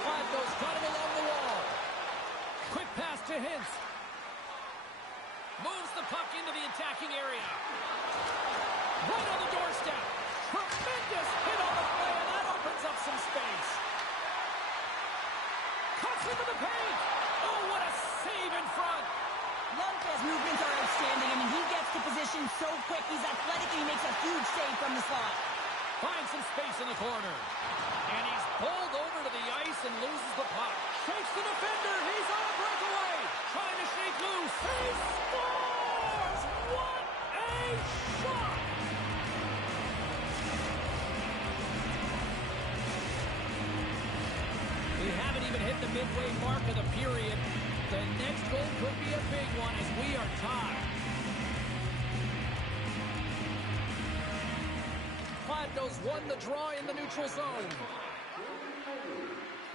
Cardinals got him along the wall. Quick pass to Hintz. Moves the puck into the attacking area. Right on the doorstep. Tremendous hit on the play, and that opens up some space. Cuts into the paint. Oh, what a save in front. Lundqvist's movements are outstanding. I mean, he gets to position so quick. He's athletic, and he makes a huge save from the slot. Finds some space in the corner. And he's bowled over to the ice and loses the puck. Shakes the defender. He's on a breakaway. Trying to shake loose. He scores! What a shot! We haven't even hit the midway mark of the period. The next goal could be a big one as we are tied. Cardinals won the draw in the neutral zone.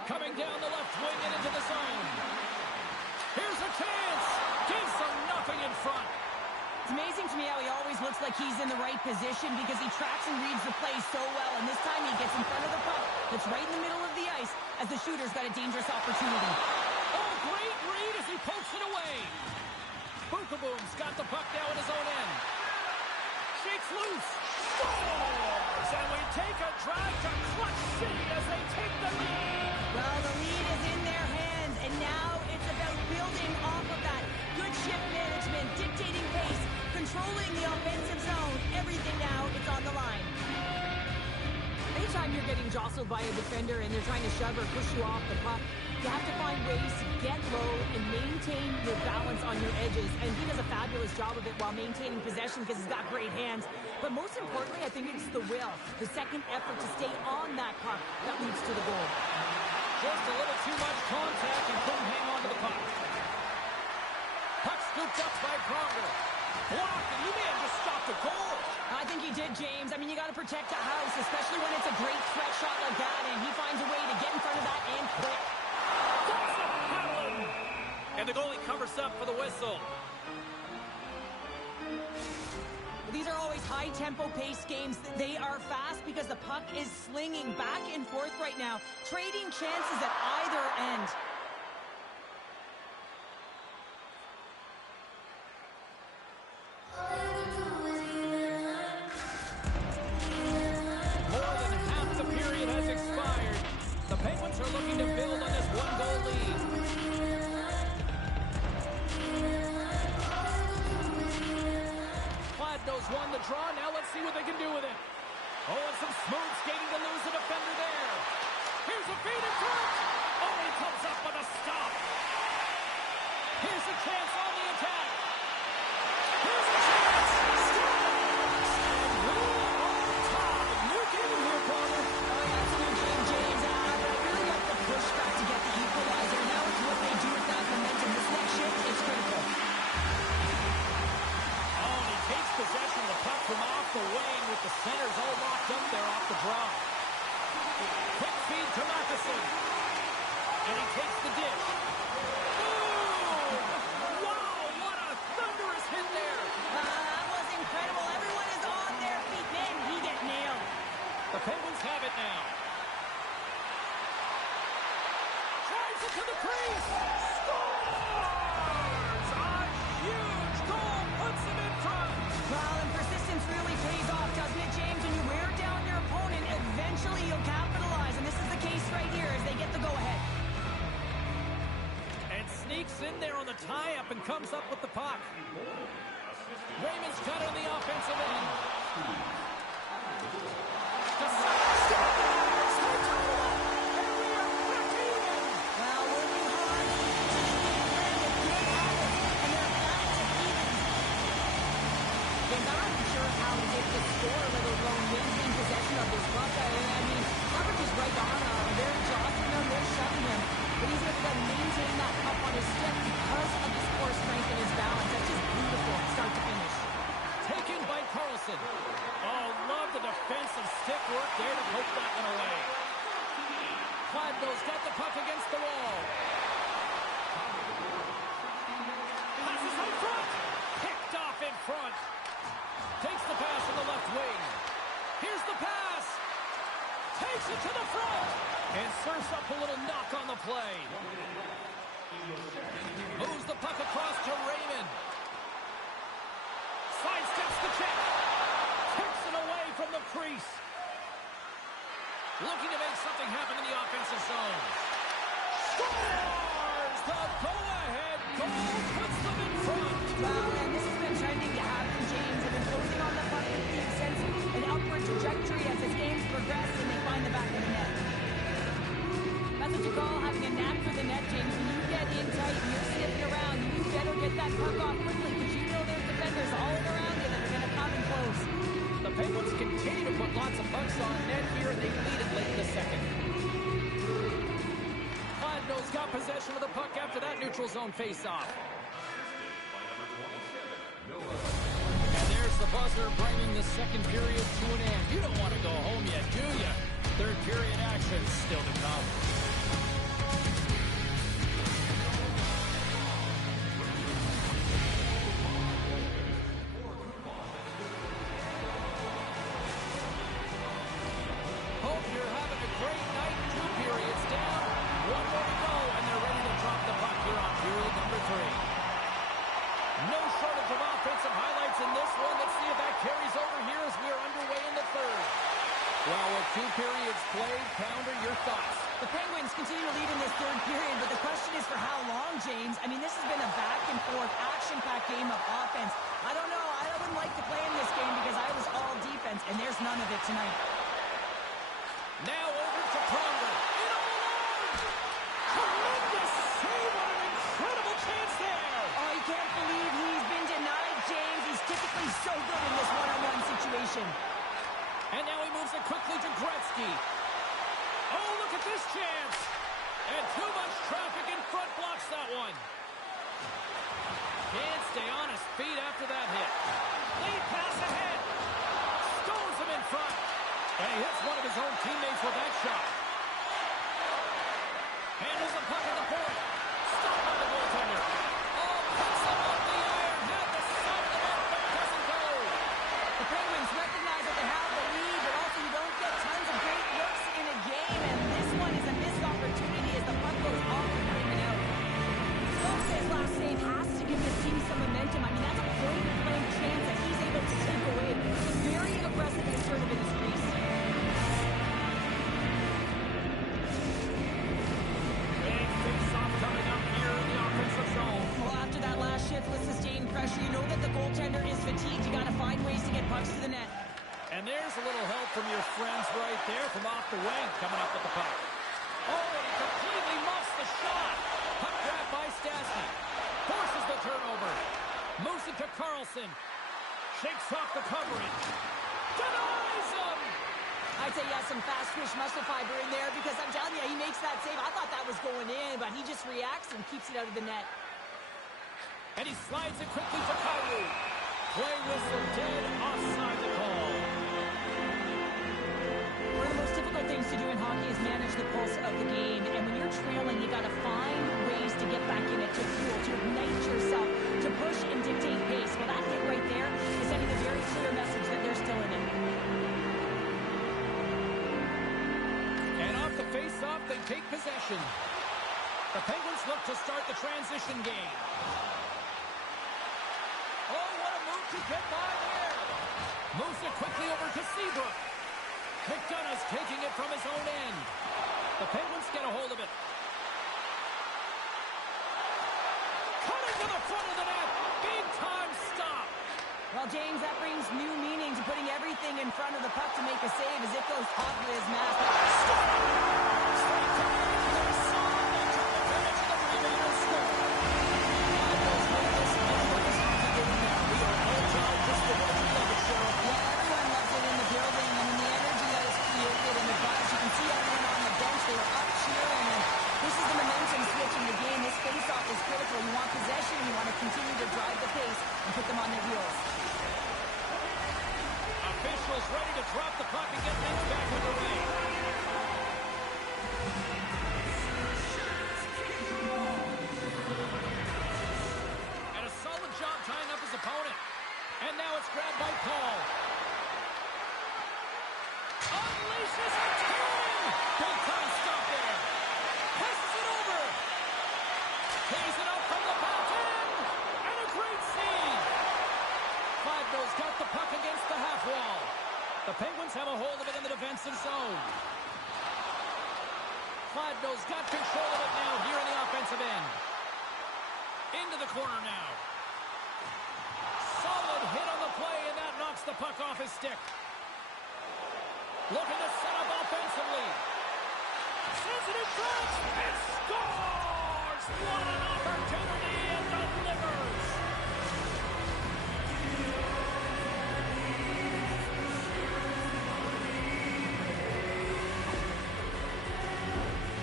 Coming down the left wing and into the zone. Here's a chance. Gives them nothing in front. It's amazing to me how he always looks like he's in the right position because he tracks and reads the play so well. And this time he gets in front of the puck that's right in the middle of the ice as the shooter's got a dangerous opportunity. Oh, great read as he pokes it away. Bookaboo's got the puck now in his own end. Shakes loose. Scores! And we take a drive to Clutch City as they take the lead. Well, the lead is in their hands, and now it's about building off of that. Good shift management, dictating pace, controlling the offensive zone. Everything now, it's on the line. Anytime you're getting jostled by a defender and they're trying to shove or push you off the puck, you have to find ways to get low and maintain your balance on your edges. And he does a fabulous job of it while maintaining possession because he's got great hands. But most importantly, I think it's the will, the second effort to stay on that puck that leads to the goal. Just a little too much contact and couldn't hang on to the puck. Puck scooped up by Pronger. Blocked, and he may have just stopped a goal. I think he did, James. I mean, you got to protect the house, especially when it's a great threat shot like that, and he finds a way to get in front of that and quick. That's a paddling. And the goalie covers up for the whistle. These are always high-tempo pace games. They are fast because the puck is slinging back and forth right now, trading chances at either end. More than half the period has expired. The Penguins are looking to build on this one-goal lead. Knows won the draw. Now let's see what they can do with it. Oh, and some smooth skating to lose a defender there. Here's a feed in front. Oh, he comes up with a stop. Here's a chance on the attack. Here's a chance. Scores! And we're on top. New game here, Connor. Oh, yeah, it's a new game, James. But I really like the pushback to get the equalizer. Now it's what they do with that momentum. This next shift, it's critical. Takes possession of the puck from off the wing with the centers all locked up there off the draw. Quick feed to Matheson. And he takes the dish. Boom! Wow, what a thunderous hit there. That was incredible. Everyone is on their feet. Man, he get nailed. The Penguins have it now. Drives it to the crease. Scores! A huge goal puts them in front. Well, and persistence really pays off, doesn't it, James? When you wear down your opponent, eventually you'll capitalize. And this is the case right here as they get the go-ahead. And sneaks in there on the tie-up and comes up with the puck. Raymond's got it on the offensive end. Well, working hard, good habits, and they're back to even. James, I'm not even sure how they could score, let alone maintain possession of this puck. I mean, coverage is right on him. They're jostling him, they're shoving him. But he's able to maintain that puck on his stick because of his core strength and his balance. That's just beautiful, start to finish. Taken by Carlson. Oh, love the defensive stick work there to poke that one away. Cladno's got the puck against the wall. Passes in front. Picked off in front. Takes the pass from the left wing. Here's the pass. Takes it to the front. And serves up a little knock on the play. Moves the puck across to Raymond. Sidesteps the check. Tips it away from the crease. Looking to make something happen in the offensive zone. Scores! The go-ahead goal puts them in front. Well, and this has been trending to happen, James. They've been closing on the puck with the sense an upward trajectory as this game's progressed and they find the back of the net. That's what you call having a knack for the net, James. When you get in tight and you're sniffing around, you better get that puck off quickly because you know there's defenders all around you that are going to come and close. The Penguins continue to put lots of pucks on net here, and they lead it late in the second. Cladno's got possession of the puck after that neutral zone face-off. And there's the buzzer bringing the second period to an end. You don't want to go home yet, do you? Third period action still to come. Hope you're having a great night. 2 periods down. 1 more to go, and they're ready to drop the puck here on period number 3. No shortage of offensive highlights in this one. Let's see if that carries over here as we are underway in the third. Well, with 2 periods played, Pounder, your thoughts? The Penguins continue to lead in this third period, but the question is for how long, James? I mean, this has been a back-and-forth, action-packed game of offense. I don't know. I wouldn't like to play in this game because I was all defense, and there's none of it tonight. Now over to Pronger. In all alone! Tremendous save on an incredible chance there! Oh, I can't believe he's been denied, James. He's typically so good in this one-on-one situation. And now he moves it quickly to Gretzky. Oh, look at this chance! And too much traffic in front blocks that one. Can't stay on his feet after that hit. Lead pass ahead. Stones him in front. And he hits one of his own teammates with that shot. Handles the puck at the point. Stopped by the goaltender. Oh, puts him off the iron. Had the side of the net, but doesn't go. The Penguins recognize that they have the lead, but also you don't get tons of great looks in a game, and this one is a missed opportunity as the puck goes off the rim and out. His last save has to give this team some momentum. I mean, that's a point-blank chance that he's able to take away. Very aggressive and assertive in his crease. Big face-off coming up here in the offensive zone. Well, after that last shift with sustained pressure, you know that the goaltender is fatigued. You got to find ways to get pucks to the net. And there's a little help from your friends right there from off the wing coming up with the puck. Oh, and he completely muffs the shot. Puck grab by Stastny. Forces the turnover. Moves it to Carlson. Shakes off the coverage. Denies him! I'd say he has some fast twitch muscle fiber in there because I'm telling you, he makes that save. I thought that was going in, but he just reacts and keeps it out of the net. And he slides it quickly to Kyrou. Play whistle dead, offside the call. One of the most difficult things to do in hockey is manage the pulse of the game. And when you're trailing, you got to find ways to get back in it, to fuel, to ignite yourself, to push and dictate pace. Well, that hit right there is sending a very clear message that they're still in it. And off the face-off, they take possession. The Penguins look to start the transition game. Oh, what a move to get by there. Moves it quickly over to Seabrook. McDonough's taking it from his own end. The Penguins get a hold of it. Cutting to the front of the net. Big time stop. Well, James, that brings new meaning to putting everything in front of the puck to make a save as it goes off of his mask. Everyone loves it in the building. I mean, the energy that is created and the buzz. You can see everyone on the bench. They were up cheering, and this is the momentum switch in the game. This face-off is critical. You want possession. You want to continue to drive the pace and put them on their heels. Officials ready to drop the puck and get things back underway. And a solid job tying up his opponent. And now it's grabbed by Paul. Unleashes a turn! Big time stop there. Passes it over. Pays it up from the back end. And a great save. Clyde's got the puck against the half wall. The Penguins have a hold of it in the defensive zone. Clyde's got control of it now here in the offensive end. Into the corner now. Solid hit on the play, and that knocks the puck off his stick. Looking to set up offensively. Sends it in front and scores! What an opportunity and delivers!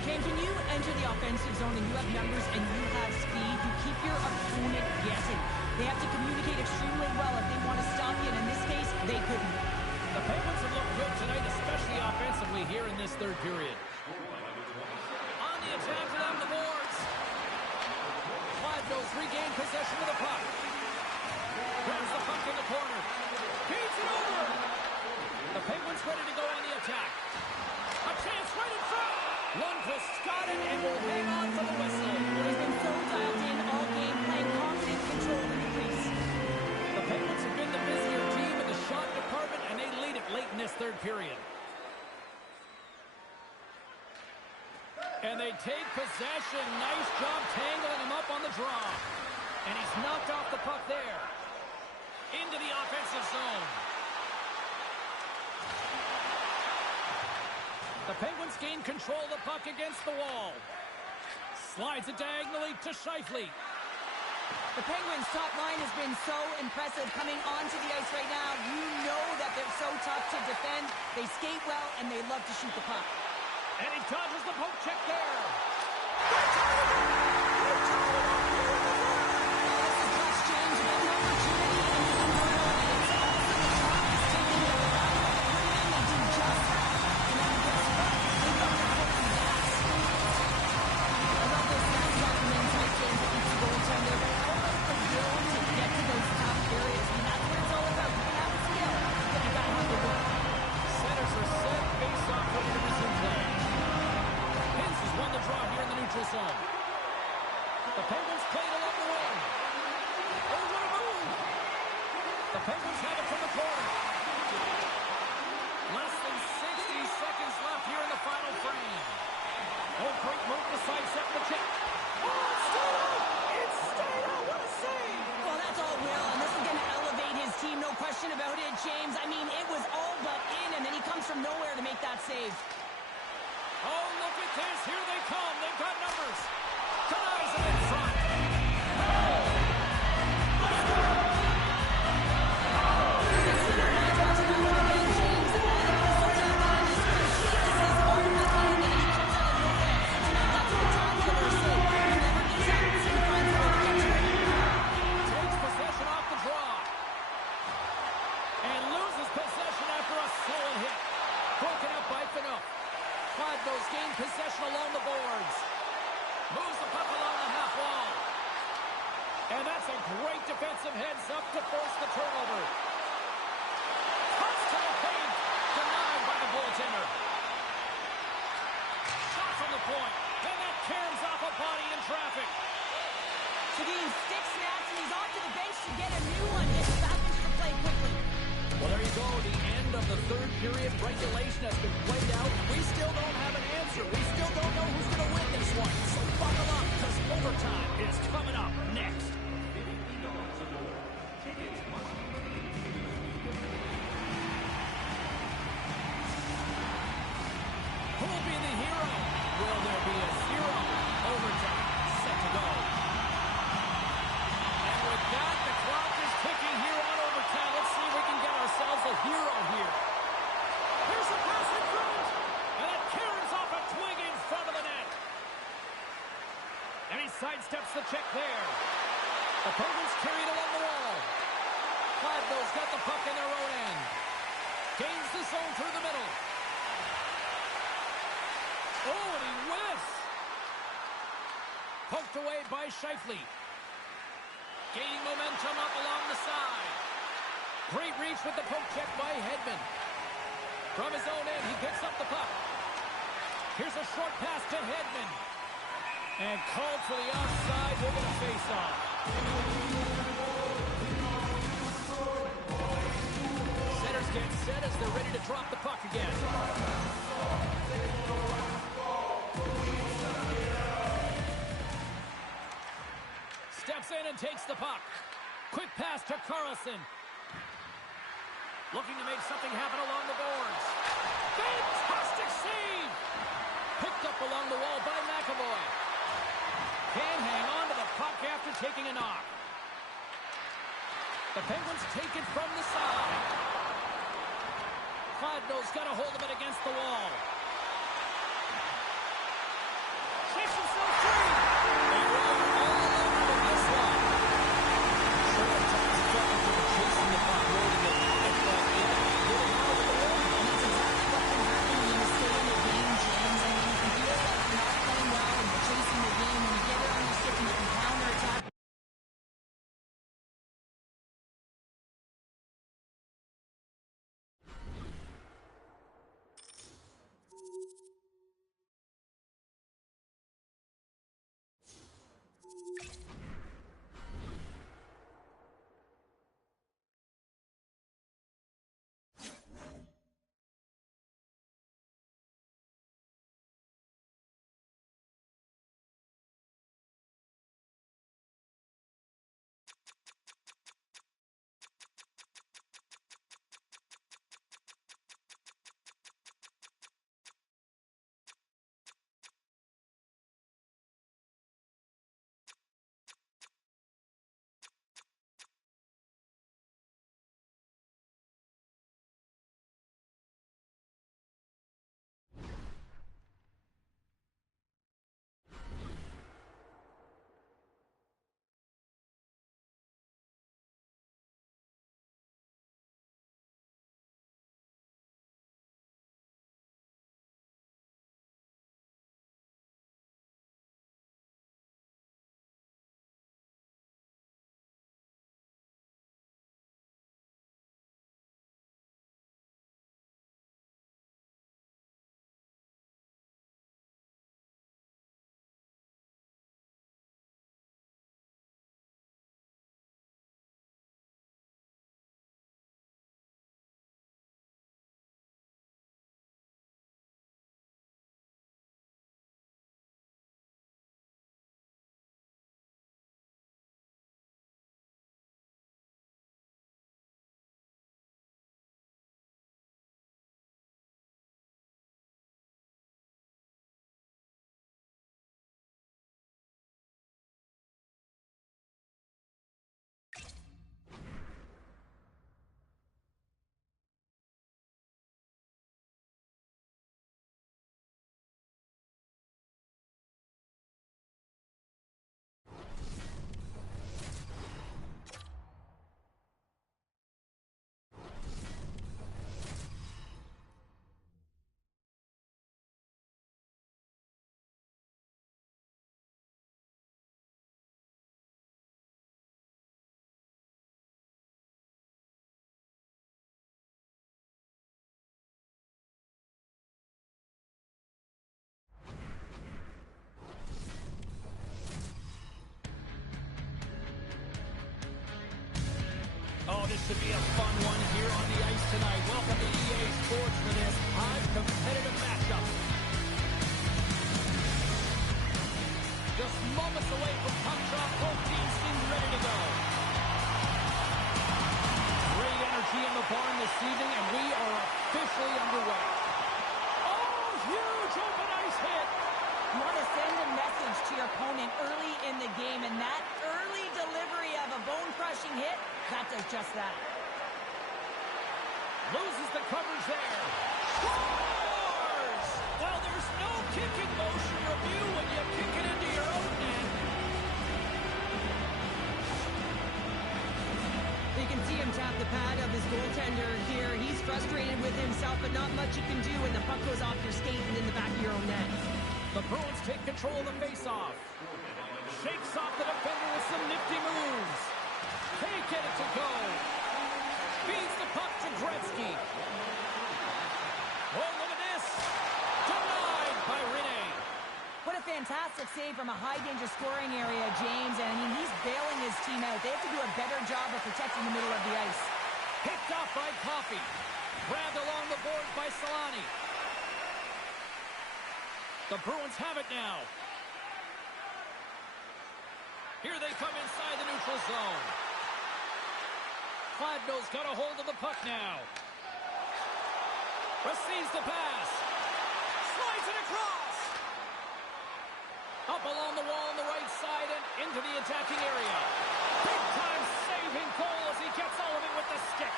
Can you enter the offensive zone and you have numbers and you have speed? You keep your opponent guessing. They have to communicate extremely well if they want to stop you, and in this case, they couldn't. The Penguins have looked good tonight, especially offensively here in this third period. On the attack along the boards. Clyde's regained possession of the puck. Grabs the puck in the corner. Feeds it over. The Penguins ready to go on the attack. A chance right in front. Lundqvist got it and will hang on for the whistle. They've been so dialed in all game, playing confident control in the crease. The Penguins have been the busier team in the shot department, and they lead it late in this third period. And they take possession. Nice job tangling him up on the draw. And he's knocked off the puck there. Into the offensive zone. The Penguins gain control of the puck against the wall. Slides it diagonally to Scheifele. The Penguins' top line has been so impressive coming onto the ice right now. You know that they're so tough to defend. They skate well, and they love to shoot the puck. And he dodges the poke check there. This is clutch sidestep the check. Oh, it stayed out! It stayed out! What a save! Well, that's all Will, and this is going to elevate his team, no question about it, James. I mean, it was all but in, and then he comes from nowhere to make that save. Oh, look at this. Here they come. They've got numbers. Denies him in front. Takes possession off the draw. And loses possession after a solid hit. Broken up by Fanook. Cardinals gain possession along the boards. Moves the puck along the half wall. And that's a great defensive heads-up to force the turnover. Cuts to the paint. Denied by the goaltender. Shot from the point. And that caroms off a body in traffic. Seguin's stick snaps, and he's off to the bench to get a new one. Gets back into the play quickly. Well, there you go. The end of the third period. Regulation has been played out. We still don't have an answer. We still don't know who's going to win this one. So buckle up, because overtime is coming up next. Who'll be the hero? Will there be a zero? Overtime set to go. And with that, the clock is ticking here on overtime. Let's see if we can get ourselves a hero here. Here's a pass in front. And it caroms off a twig in front of the net. And he sidesteps the check there. The Penguins carried along the wall. Cladno's got the puck in their own end. Gains the zone through the middle. Oh, and he whiffs. Poked away by Scheifele. Gaining momentum up along the side. Great reach with the poke check by Hedman. From his own end, he picks up the puck. Here's a short pass to Hedman. And called for the offside. We're going to face off. Centers get set as they're ready to drop the puck again. Steps in and takes the puck. Quick pass to Carlson. Looking to make something happen along the boards. Fantastic save! Picked up along the wall by McAvoy. Can hang on to the puck after taking a knock. The Penguins take it from the side. Cladno's got a hold of it against the wall. Shakes himself free. And we are all alone in this one. Several times trouble for chasing the puck, holding it. And getting out of the way. And that's exactly what can happen when you stay in the boards for this high competitive matchup. Just moments away from puck drop. Both teams seem ready to go. Great energy in the barn this evening, and we are officially underway. Oh, huge open ice hit. You want to send a message to your opponent early in the game, and that early delivery of a bone-crushing hit, that does just that. Loses the coverage there. Scores! Well, there's no kicking motion review when you kick it into your own net. You can see him tap the pad of his goaltender here. He's frustrated with himself, but not much you can do when the puck goes off your skate and in the back of your own net. The Bruins take control of the faceoff. Shakes off the defender with some nifty moves. Can't get it to go. Feeds the puck to Gretzky. Oh, look at this. Denied by Rene. What a fantastic save from a high-danger scoring area, James. And, I mean, he's bailing his team out. They have to do a better job of protecting the middle of the ice. Picked off by Coffey. Grabbed along the boards by Solani. The Bruins have it now. Here they come inside the neutral zone. Kladno's got a hold of the puck now. Receives the pass. Slides it across. Up along the wall on the right side and into the attacking area. Big time saving goal as he gets all of it with the stick.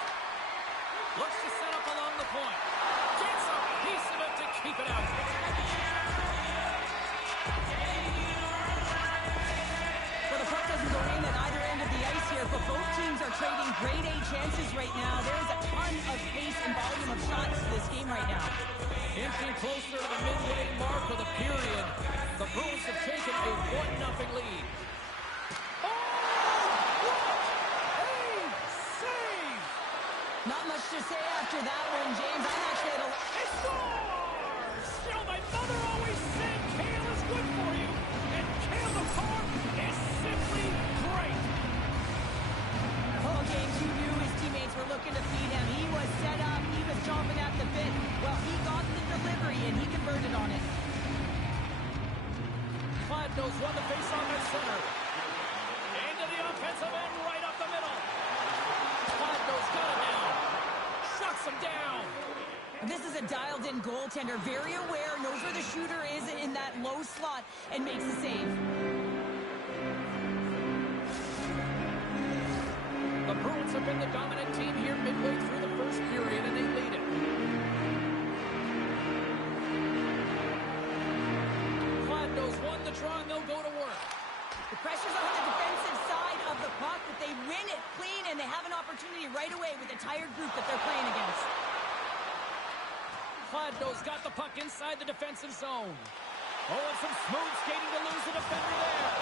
Looks to set up along the point. Gets a piece of it to keep it out. Well, the puck doesn't go in at either end of the ice here, but both teams are trading grade A chances right now. There's a ton of pace and volume of shots to this game right now. Inching closer to the midway mark of the period. The Bruins have taken a 1-0 lead. Oh! What a save! Not much to say after that one, James. I'm actually at a... He scores! You know, my mother always said kale is good for you. And kale the farm is simply great. Oh, James, you knew his teammates were looking to feed him. He was set up. He was chomping at the bit. Well, he got the delivery, and he converted on it. Kladno's won the faceoff at center. Into the offensive end, right up the middle. Kladno's got it now. Shuts him down. This is a dialed-in goaltender, very aware, knows where the shooter is in that low slot, and makes the save. The Bruins have been the dominant team here midway through the first period, and they lead it. Kladno's won the draw, and they'll go to work. The pressure's on the defensive side of the puck, but they win it clean, and they have an opportunity right away with the tired group that they're playing against. Kladno's got the puck inside the defensive zone. Oh, and some smooth skating to lose the defender there.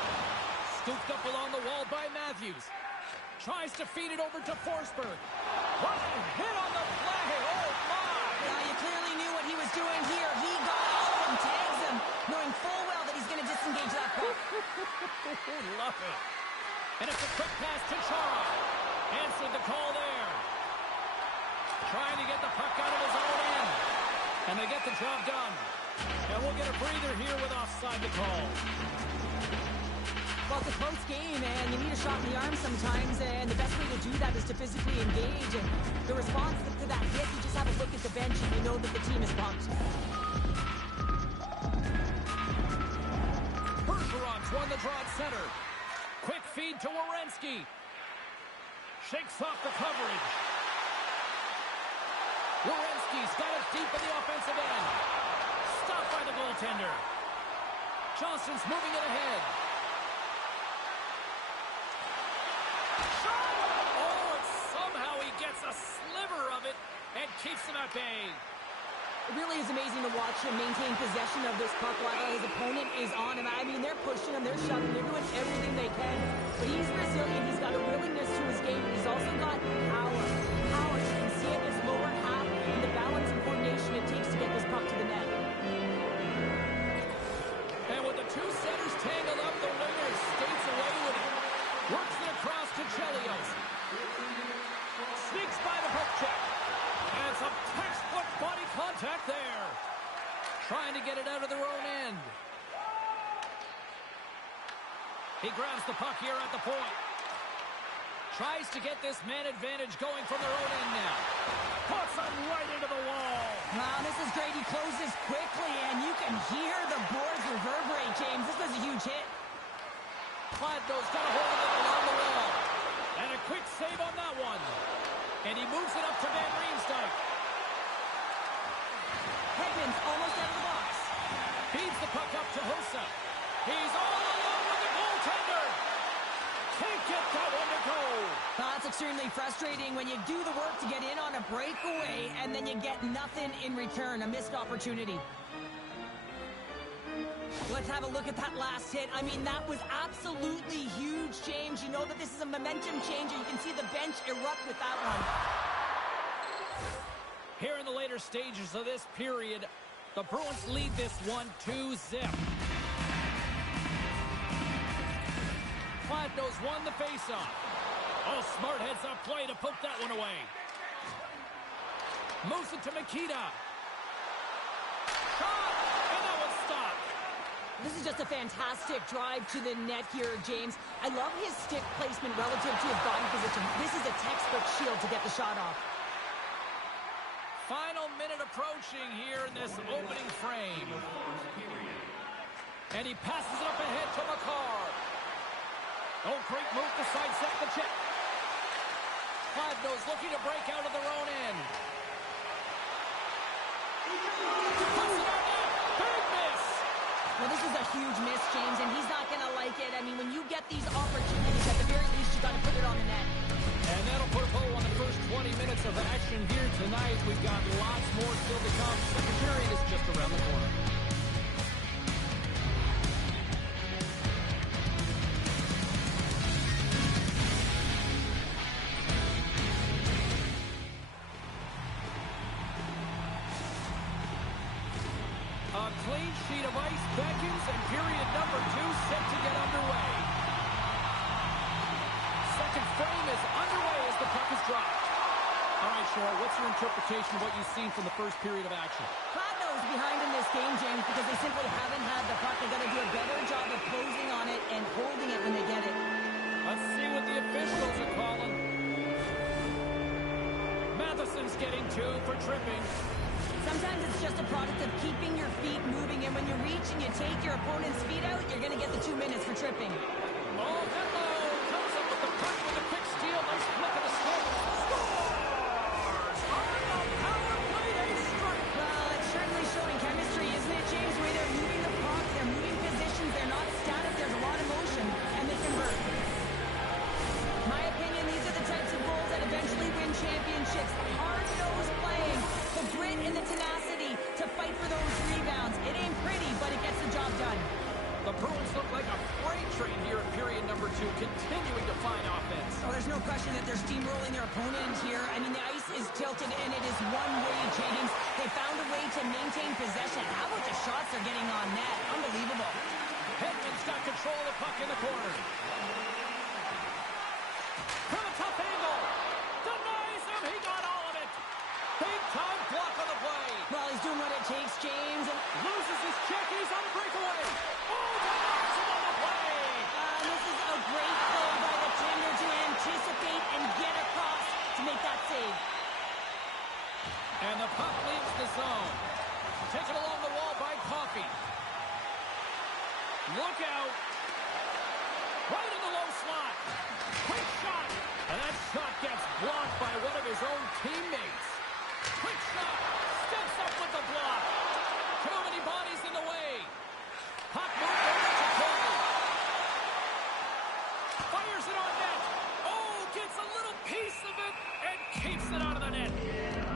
Scooped up along the wall by Matthews. Tries to feed it over to Forsberg. What a hit on the play! Oh, my! Now, you clearly knew what he was doing here. He got all of them, tags him, knowing full well that he's going to disengage that puck. Love it. And it's a quick pass to Chara. Answered the call there. Trying to get the puck out of his own end. And they get the job done. And we'll get a breather here with offside the call. Well, it's a close game, and you need a shot in the arm sometimes, and the best way to do that is to physically engage. And the response to that hit, you just have a look at the bench, and you know that the team is pumped. Bergeron's won the draw at center. Quick feed to Werenski. Shakes off the coverage. Werenski's got it deep in the offensive end. Stopped by the goaltender. Johnson's moving it ahead. Shot! Oh, and somehow he gets a sliver of it and keeps him at bay. It really is amazing to watch him maintain possession of this puck while his opponent is on him. I mean, they're pushing him, they're shoving, they're doing everything they can. But he's resilient, he's got a willingness to his game, and he's also got power. Power, you can see it in his lower half, and the balance and coordination it takes to get this puck to the net. And with the two centers tangled up, the winger skates away with it. Works it across to Chelios. Sneaks by the puck check. And some textbook ball Trying to get it out of their own end. He grabs the puck here at the point. Tries to get this man advantage going from their own end now. Puts him right into the wall. Wow, this is great. He closes quickly, and you can hear the boards reverberate, James. This was a huge hit. Pladno's got a hold of it along the wall. And a quick save on that one. And he moves it up to Van Riemsdyk. Hedman's almost out of the box. Feeds the puck up to Hossa. He's all alone with the goaltender. Can't get that one to go. That's extremely frustrating when you do the work to get in on a breakaway and then you get nothing in return, a missed opportunity. Let's have a look at that last hit. I mean, that was absolutely huge, James. You know that this is a momentum changer. You can see the bench erupt with that one. Here in the later stages of this period, the Bruins lead this one 2-0. Pladno's won the faceoff. Oh, smart heads-up play to poke that one away. Moves it to Mikita. Shot! And that one's stopped. This is just a fantastic drive to the net here, James. I love his stick placement relative to his body position. This is a textbook shield to get the shot off. Final minute approaching here in this opening frame. And he passes it up ahead to McCarr. Oh, great move to sidestep the check. Pladno's looking to break out of their own end. Puts it on net. Big miss. Well, this is a huge miss, James, and he's not going to like it. I mean, when you get these opportunities, at the very least, you got to put it on the net. And that'll put a bow on the first 20 minutes of action here tonight. We've got lots more still to come. Second period is just around the corner. A clean sheet of ice beckons, and period number 2 set to get underway. Second frame is underway as the puck is dropped. All right, Cheryl, what's your interpretation of what you've seen from the first period of action? Pladno's behind in this game, James, because they simply haven't had the puck. They got to do a better job of closing on it and holding it when they get it. Let's see what the officials are calling. Matheson's getting 2 for tripping. Sometimes it's just a product of keeping your feet moving, and when you reach and you take your opponent's feet out, you're going to get the 2 minutes for tripping. Oh, hello! Comes up with the puck with a quick steal. Nice flick of the stick. Scores! On the power play, they strike. Well, it's certainly showing chemistry, isn't it, James? The way they're moving the puck, they're moving positions, they're not static, there's a lot of motion, and they convert. My opinion, these are the types of goals that eventually win championships. The hard-nosed playing, the grit and the tenacity to fight for those rebounds. It ain't pretty, but it gets the job done. The Bruins look like a freight train here in period number 2, continuing to find offense. Oh, there's no question that they're steamrolling their opponent here. I mean, the ice is tilted, and it is one way, James. They found a way to maintain possession. How about the shots they're getting on net? Unbelievable. Hedman's got control of the puck in the corner. From a tough angle. Denies him. He got all of it. Big-time block on the play. Well, he's doing what it takes, James. And Loses his check. He's on a breakaway. Oh, denies him on the play. this is a great play by the tender to anticipate and get across to make that save. And the puck leaves the zone. Taken along the wall by Coffey. Look out. Right in the low slot. Quick shot. And that shot gets blocked by one of his own teammates. Quick shot. Steps up with the block. Too many bodies in the way. Puck moved over to Coffey. Fires it on net. Oh, gets a little piece of it and keeps it out of the net.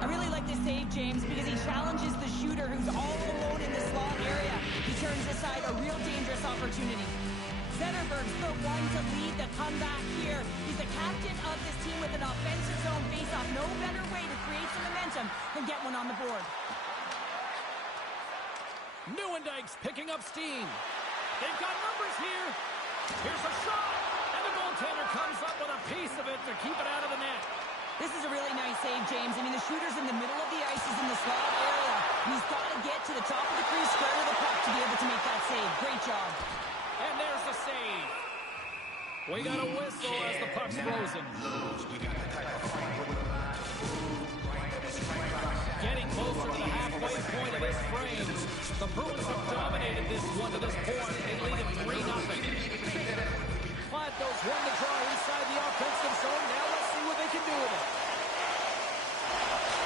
I really like this save, James, because he challenges the shooter who's all alone in the slot area. He turns aside a real dangerous opportunity. Zetterberg's the one to lead the comeback here. He's the captain of this team with an offensive zone faceoff. No better way to create some momentum than get one on the board. Nieuwendyke's picking up steam. They've got numbers here. Here's a shot. And the goaltender comes up with a piece of it to keep it out of the net. This is a really nice save, James. I mean, the shooter's in the middle of the ice. He's in the slot area. He's got to get to the top of the crease save. Great job. And there's the save. We got a whistle as the puck's frozen. Getting closer to the halfway point of this frame. The Bruins have dominated this one to this point. They lead it 3-0. Gladnow's won the draw inside the offensive zone. Now let's see what they can do with it.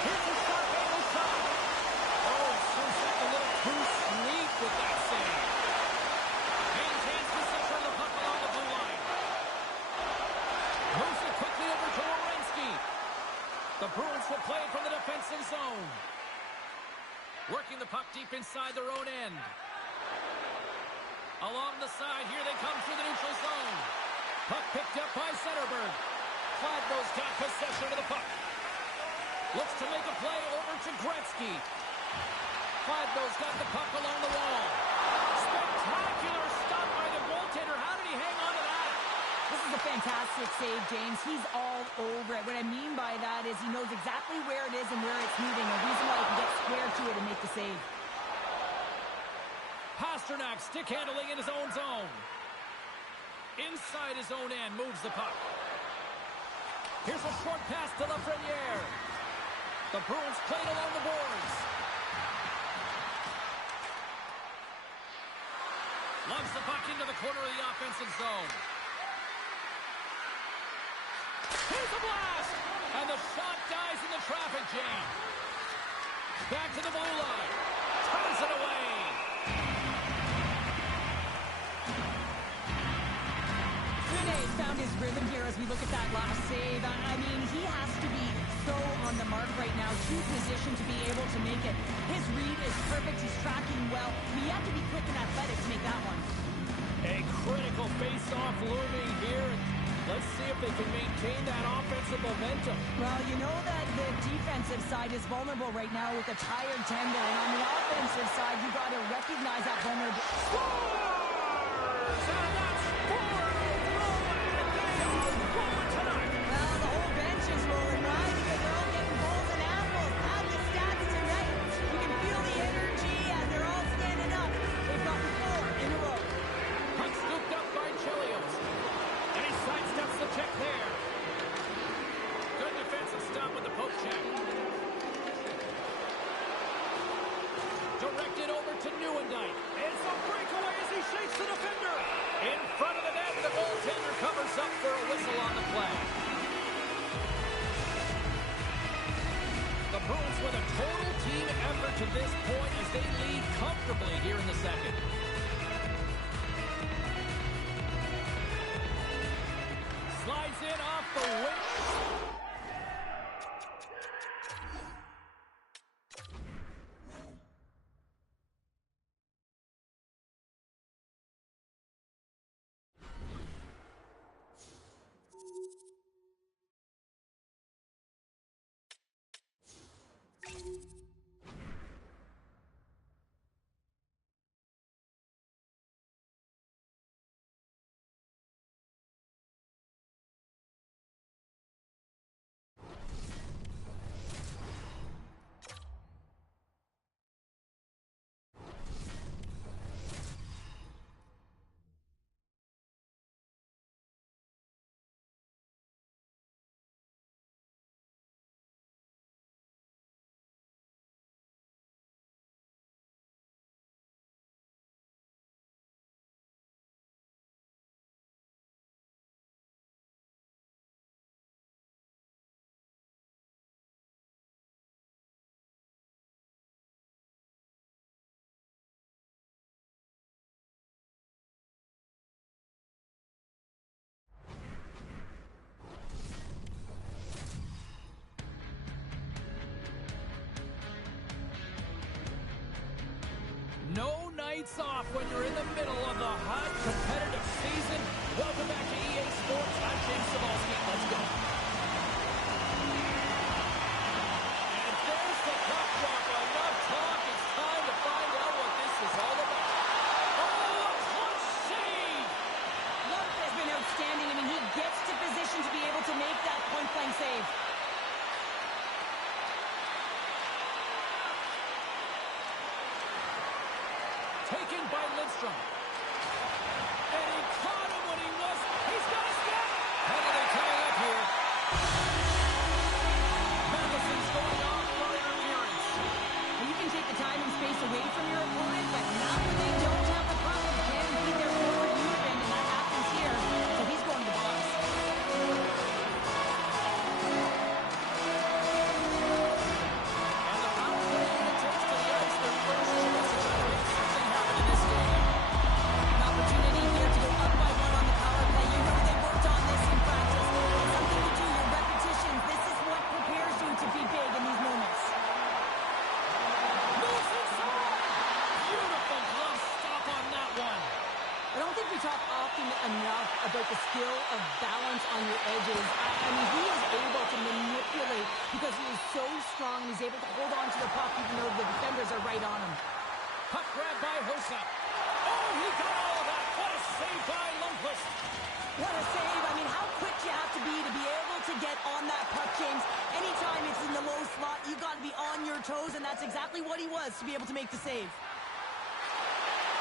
Here's the shot, and the shot. Oh, Susak a little too sweet with that save. Maintains possession of the puck along the blue line. Moves it quickly over to Werenski. The Bruins will play it from the defensive zone. Working the puck deep inside their own end. Along the side, here they come through the neutral zone. Puck picked up by Zetterberg. Gladnow's got possession of the puck. Looks to make a play over to Gretzky. Gladnow's got the puck along the wall. Spectacular stop by the goaltender. How did he hang on to that? This is a fantastic save, James. He's all over it. What I mean by that is he knows exactly where it is and where it's moving. A reason why he can get square to it and make the save. Pasternak stick handling in his own zone. Inside his own end, moves the puck. Here's a short pass to Lafreniere. The Bruins played along the boards. Loves the puck into the corner of the offensive zone. Here's a blast! And the shot dies in the traffic jam. Back to the blue line. Turns it away. He's found his rhythm here as we look at that last save. I mean, he has to be so on the mark right now, too positioned to be able to make it. His read is perfect. He's tracking well. He had to be quick and athletic to make that one. A critical face-off looming here. Let's see if they can maintain that offensive momentum. Well, you know that the defensive side is vulnerable right now with a tired tender. And on the offensive side, you got to recognize that vulnerability. Scores! And that's 4-0. Well, the whole bench is rolling, right? Because they're all getting goals and apples. Add the stats tonight. You can feel the energy as they're all standing up. They've gotten 4 in a row. Puck scooped up by Chelios. And he sidesteps the check there. Good defensive stop with the poke check. Directed over to Nieuwendyk. It's a breakaway as he shakes the defender. In front of the net, the goaltender covers up for a whistle on the play. The Bruins with a total team effort to this point as they lead comfortably here in the second. Slides in off the wing. No nights off when you're in the middle of the hot, competitive season. Welcome back to EA Sports. I'm James Cebulski. Let's go. And there's the puck drop. Enough talk. It's time to find out what this is all about. Oh, a clutch save! Luck has been outstanding. I mean, he gets to position to be able to make that point-blank save. taken by Lidstrom. And he caught him when he was... He's got a step! Penalty coming up here. Madison's going off for interference. Well, you can take the time and space away from your opponent, but not when they don't have the puck. You can't beat their forward unit, and that happens here. So he's going to the box. And the power play unit takes to the ice their first chance to try to make something happen in this game. An opportunity here to go up by one on the power play. You know they worked on this in practice. It's something you do, your repetitions. This is what prepares you to be big in these moments. Moves inside! Beautiful glove stop on that one. I don't think we talk often enough about the skill of balance on your edges. I mean, he is able to manipulate because he is so strong. He's able to hold on to the puck even though the defenders are right on him. Puck grab by Hossa. Oh, he got all of that. What a save by Lundqvist. What a save. I mean, how quick you have to be able to get on that puck, James. Anytime it's in the low slot, you got to be on your toes, and that's exactly what he was to be able to make the save.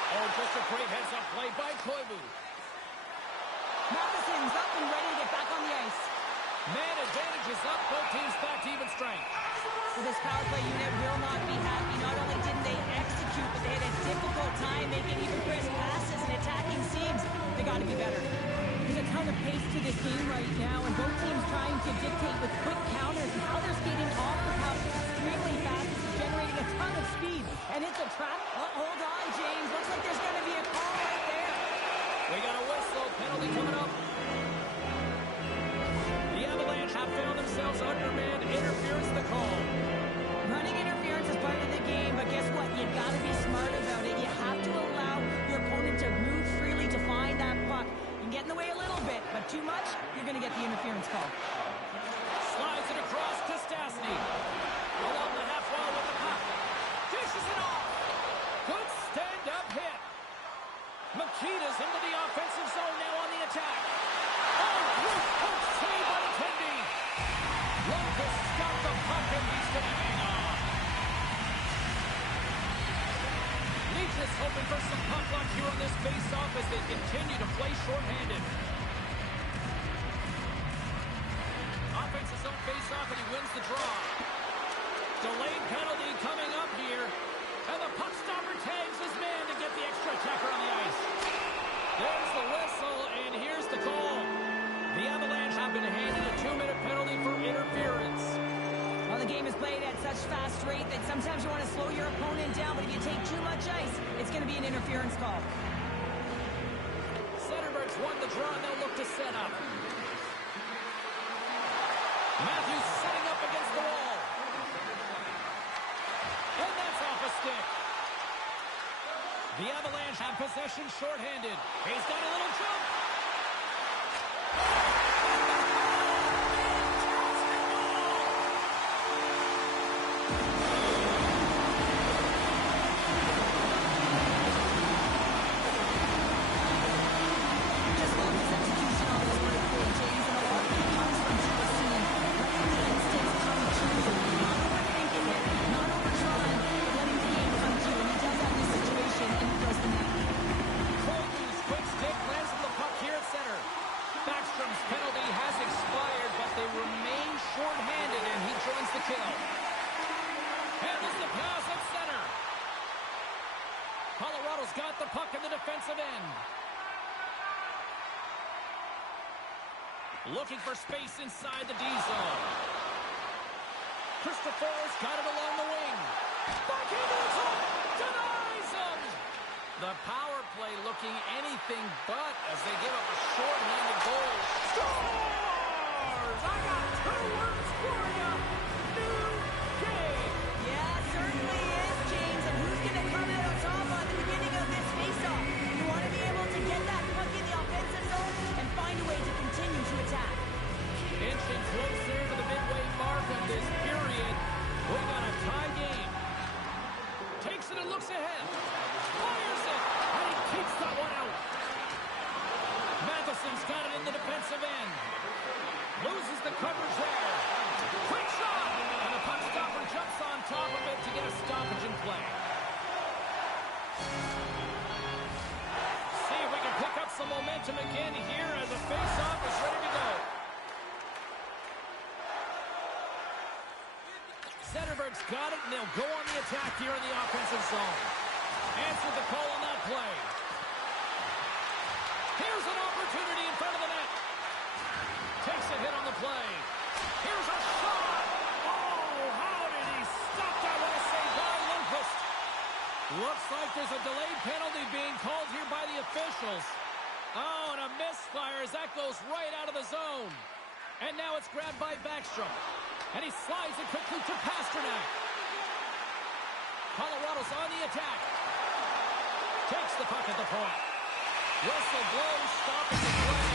Oh, just a great heads-up play by Koivu. Madison's up and ready to get back on the ice. Man advantage is up. Both teams back to even strength. Well, this power play unit will not be happy. Not only didn't they execute, but they had a difficult time making even crisp passes and attacking seams. They got to be better. There's a ton of pace to this game right now, and both teams trying to dictate with quick counters, and how they're skating off the puck extremely fast. This is generating a ton of speed, and it's a trap. Hold on, James. Looks like there's going to be a call right there. We got a whistle. Penalty coming up. The Avalanche have found themselves undermanned. Interference the call. Running interference is part of the game, but guess what? You got to be smart about it. You have to allow your opponent to move freely to find that puck. You can get in the way a little bit, but too much, you're going to get the interference call. Slides it across to Stastny. Along the half wall with the puck. Dishes it off. Good stand-up hit. Makita's into the offensive zone now on the attack. Oh, great poke save by the Tendy. Lundqvist got the puck and he's going to hang on. Leach is hoping for some puck luck here on this face-off as they continue to play shorthanded. Offensive zone face-off and he wins the draw. Delayed penalty coming up here. And the puck stopper tags his man to get the extra attacker on the ice. There's the whistle, and here's the call. The Avalanche have been handed a 2-minute penalty for interference. Well, the game is played at such fast rate that sometimes you want to slow your opponent down, but if you take too much ice, it's going to be an interference call. Zetterberg's won the draw, and they'll look to set up. Matthews setting up against the wall. And that's off a stick. The Avalanche have possession shorthanded. He's got a little jump. Just love his execution on this breakaway, James, and a lot of it comes from just seeing letting the instincts come to you. Not overthinking it, not overtrying, but letting the game come to you. And he does that in this situation, and he does the net. Colton's quick stick lands on the puck here at center. Backstrom's penalty has expired, but they remain shorthanded, and he joins the kill. Handles the pass at center. Colorado's got the puck in the defensive end. Looking for space inside the D zone. Christopher's got it along the wing. Back into the top. Denies him. The power play looking anything but as they give up a short-handed goal. Scores! I got 2 words for you. New game. Yeah, certainly is, James. And who's going to come out on top on the beginning of this faceoff? You want to be able to get that puck in the offensive zone and find a way to continue to attack. Inching closer to the midway mark of this period. We got a tie game. Takes it and looks ahead. Fires it. And he keeps that one out. Matheson's got it in the defensive end. Loses the coverage there. Quick shot. And the puck stopper jumps on top of it to get a stoppage in play. momentum again here as a face-off is ready to go. Zetterberg's got it, and they'll go on the attack here in the offensive zone. Answered the call on that play. Here's an opportunity in front of the net. Takes a hit on the play. Here's a shot. Oh, how did he stop that with a save by Lundqvist? Looks like there's a delayed penalty being called here by the officials. Oh, and a misfire as that goes right out of the zone. And now it's grabbed by Backstrom. And he slides it quickly to Pasternak. Colorado's on the attack. Takes the puck at the point. Whistle blows, stopping the play.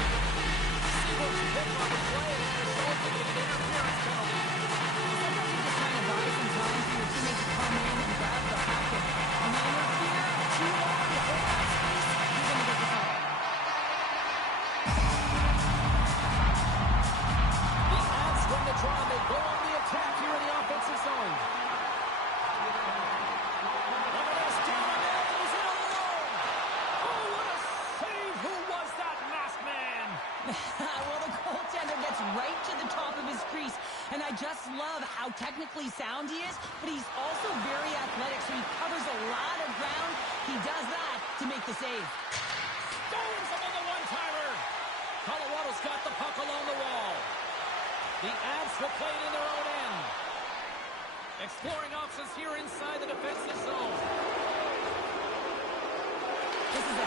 Seaborg's pick on the play and resulting in an interference penalty. Sometimes you're just trying to buy some time for your teammate to come in and grab the puck. And when you're here too long to hold that space, you're going to get the call. The Avs win the draw, and they go on the attack here in the offensive zone. Look at this, down the middle, he's in alone. Oh, what a save! Who was that masked man? Well, the goaltender gets right to the top of his crease, and I just love how technically sound he is, but he's also very athletic, so he covers a lot of ground. He does that to make the save. Stones him on the one-timer. Colorado's got the puck along the wall. The Avs will play it in their own end. Exploring options here inside the defensive zone. This is a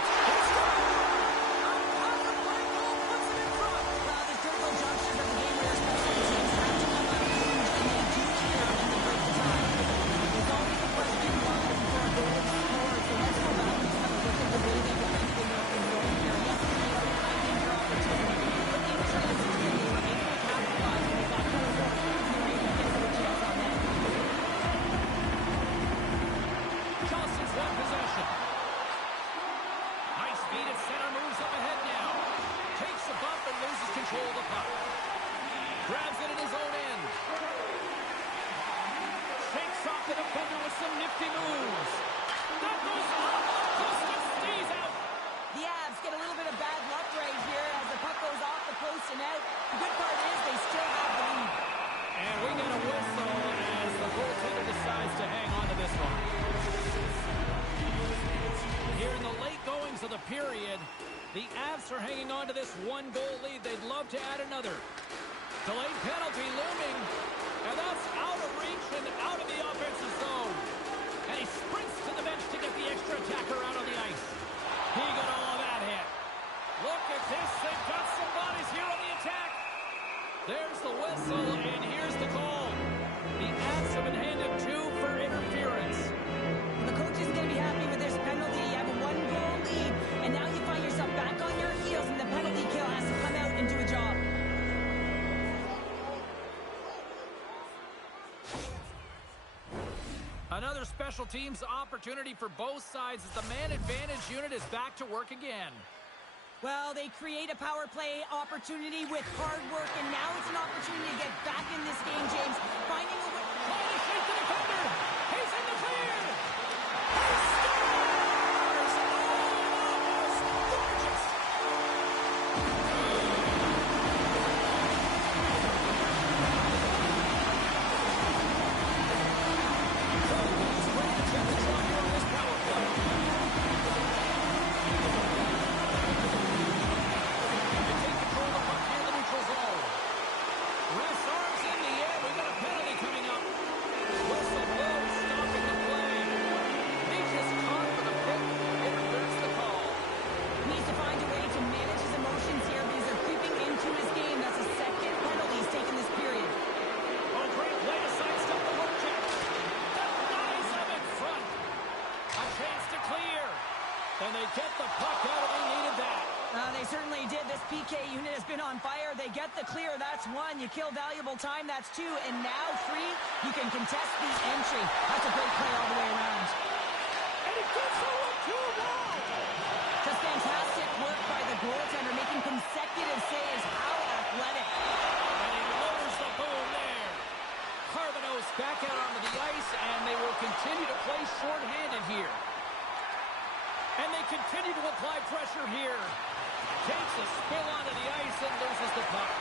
there's critical junctures of the game where special teams have to come unhinged, and they do here, and they break the tie. There's always a question mark before a goal is scored, so let's go back and have a look at the way they defended in their own zone here. Yes, they had a high-danger opportunity, but in transition, they were able to capitalize when they got to the goal, and they were able to get to a chance on that. Johnson's won possession. High speed at center, moves up ahead now. Takes the bump and loses control of the puck. Grabs it in his own end. Shakes off the defender with some nifty moves. That goes off. Post and stays out. The Avs get a little bit of bad luck right here as the puck goes off the post and out. The good part is they still have the lead. And we get a whistle as the goaltender decides to hang on to this one. Here in the late goings of the period, the Avs are hanging on to this one-goal lead. They'd love to add another. Delayed penalty looming, and that's out of reach and out of the offensive zone. And he sprints to the bench to get the extra attacker out on the ice. He got all of that hit. Look at this. They've got some bodies here on the attack. There's the whistle, and here's the call. The Avs have been handed 2 for interference. The coach is going to be happy with this penalty. You have a one-goal lead, and now you find yourself back on your heels, and the penalty kill has to come out and do a job. Another special teams opportunity for both sides as the man advantage unit is back to work again. Well, they create a power play opportunity with hard work, and now it's an opportunity to get back in this game, James. Finding a way. Trying to shake the defender. He's in the clear. And they get the puck out, and they needed that. They certainly did. This PK unit has been on fire. They get the clear. That's 1. You kill valuable time. That's 2. And now 3, you can contest the entry. That's a great play all the way around. And he gets over 2 wall. Just fantastic work by the goaltender, making consecutive saves. How athletic. And he lowers the boom there. Carbonos back out onto the ice, and they will continue to play shorthanded here. And they continue to apply pressure here. Takes a spill onto the ice and loses the puck.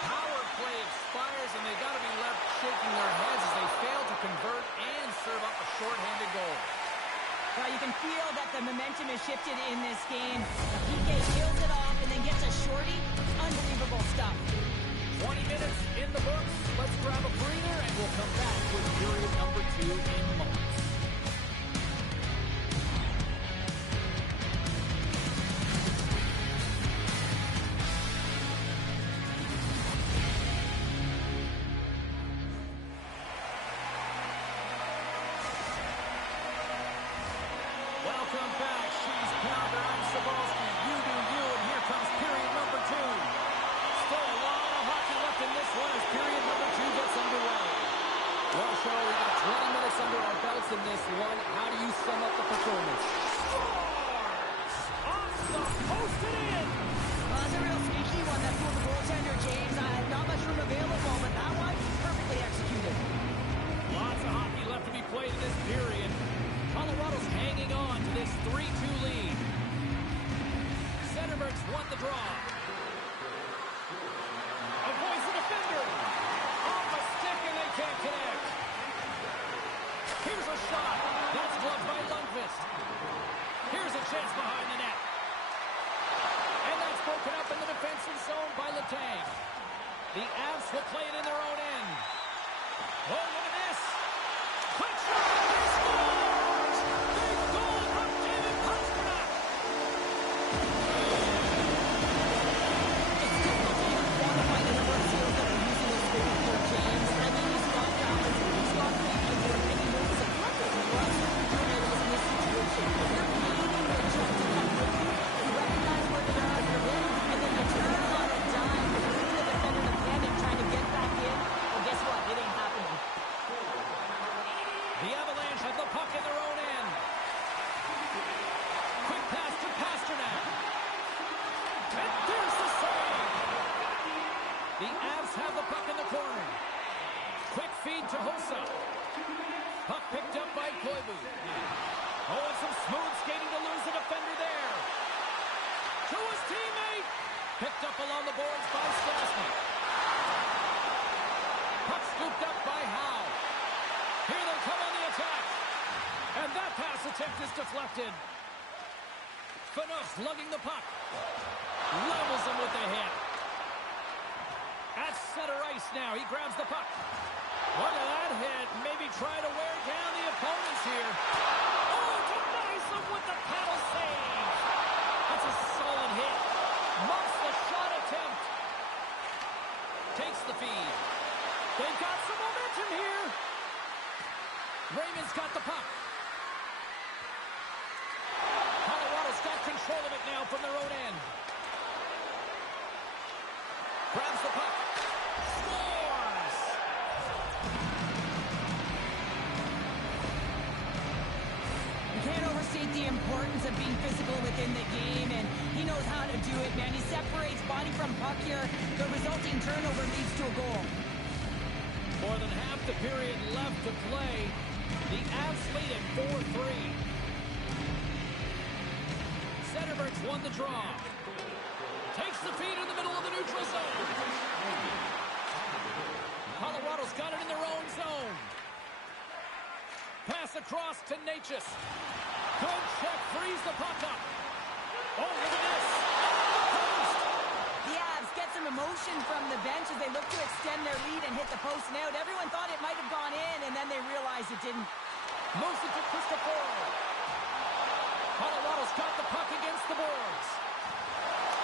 Power play expires, and they've got to be left shaking their heads as they fail to convert and serve up a shorthanded goal. Well, you can feel that the momentum has shifted in this game. The PK kills it off and then gets a shorty. Unbelievable stuff. 20 minutes in the books. Let's grab a breather, and we'll come back with period number 2 in moments. Welcome back. She's Pounder. I'm Sabalski. You do you, and here comes period number 2. Still a lot of hockey left in this one as period number 2 gets underway. Well, Charlie, we got 20 minutes under our belts in this one. How do you sum up the performance? Scores! Off the post and in! Well, that's a real sneaky one that fooled the goaltender, James. Not much room available, but that one perfectly executed. Lots of hockey left to be played in this period. Colorado's hanging on to this 3-2 lead. Zetterberg's won the draw. Avoids the defender. Off a stick and they can't connect. Here's a shot. That's blocked by Lundqvist. Here's a chance behind the net. And that's broken up in the defensive zone by Letang. The Avs will play it in their own end. Oh, look at this. Quick shot. He scores! Big goal from David Pastrnak. It's difficult to even quantify the number of seals that are using this big for James. I mean, he's got balance, he's got creativity, and he knows a couple of runs for areas in this situation. You're needing the check to come with you. You recognize where the guys are in, and then you turn on a dime, leaving the defender to panic, trying to get back in. Well, guess what? It ain't happening. The Avalanche have the puck in their own end. Quick pass to Pastrnak. And there's the save. The Avs have the puck in the corner. Quick feed to Hossa. Puck picked up by Koivu. Oh, and some smooth skating to lose the defender there. To his teammate. Picked up along the boards by Stastny. Puck scooped up by Howe. Here they come on the attack. And that pass attempt is deflected. Phaneuf's lugging the puck. Levels him with the hit. At center ice now. He grabs the puck. Look at that hit. Maybe try to wear down the opponents here. Oh, denies them with the paddle save. That's a solid hit. Muffs the shot attempt. Takes the feed. They've got some momentum here. Raymond's got the puck. Colorado's got control of it now from their own end. Grabs the puck. Scores! You can't overstate the importance of being physical within the game, and he knows how to do it, man. He separates body from puck here. The resulting turnover leads to a goal. More than half the period left to play. The Avs lead at 4-3. Zetterberg's won the draw. Takes the feed in the middle of the neutral zone. Colorado's got it in their own zone. Pass across to Necas. Good check, frees the puck up. Oh, look at this. Post. The Avs get some emotion from the bench as they look to extend their lead and hit the post and out. Everyone thought it might have gone in, and then they realized it didn't. Moves it to Cristoforo. Colorado's got the puck against the boards.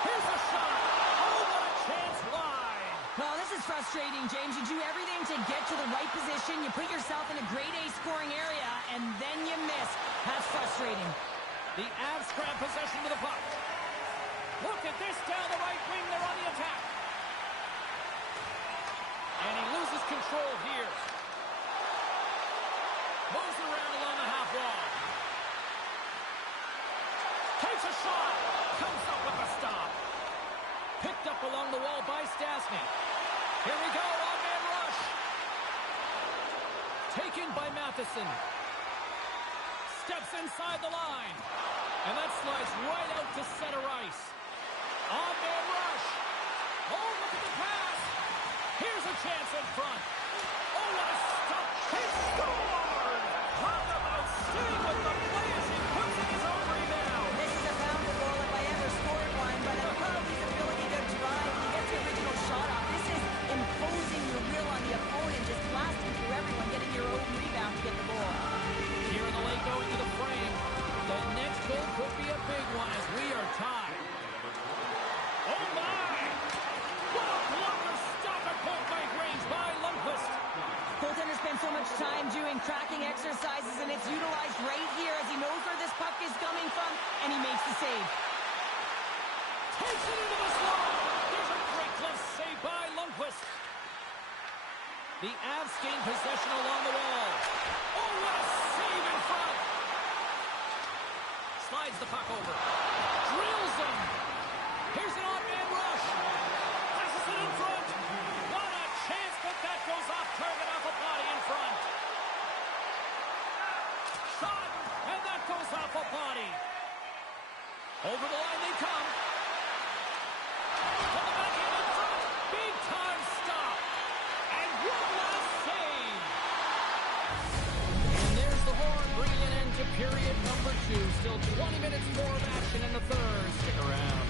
Here's a shot. Oh, what a chance wide. Well, this is frustrating, James. You do everything to get to the right position. You put yourself in a grade A scoring area, and then you miss. That's frustrating. The Avs grab possession to the puck. Look at this down the right wing. They're on the attack. And he loses control here. Moves it around along the half wall. Takes a shot. Comes up with a stop. Picked up along the wall by Stastny. Here we go, on-man rush. Taken by Matheson. Steps inside the line. And that slides right out to center ice. On-man rush. Oh, look at the pass. Here's a chance in front. Oh, what a stop. He scored! How about staying with the play as he puts in his own rebound? This is a bouncer goal if I ever scored one, but I love his ability to drive and he gets the original shot off. This is imposing your will on the opponent, just blasting through everyone, getting your own rebound to get the goal. Here in the lane going to the frame. The next goal could be a big one as we are tied. Oh, my! What a blocker stop at point-blank range by Lundqvist. Goaltender spends so much time doing tracking exercises, and it's utilized right here as he knows where this puck is coming from, and he makes the save. Takes it into the slot. There's a great glove save by Lundqvist. The Avs gain possession along the wall. Oh, what a save in front. Slides the puck over. Drills him. Here's an odd-man rush. Passes it in front. What a chance, but that goes off target off a body in front. Shot, and that goes off a body. Over the line they come. From the backhand in front. Big time stop. And one last save. And there's the horn, bringing it into period number 2. Still 20 minutes more of action in the third. Stick around.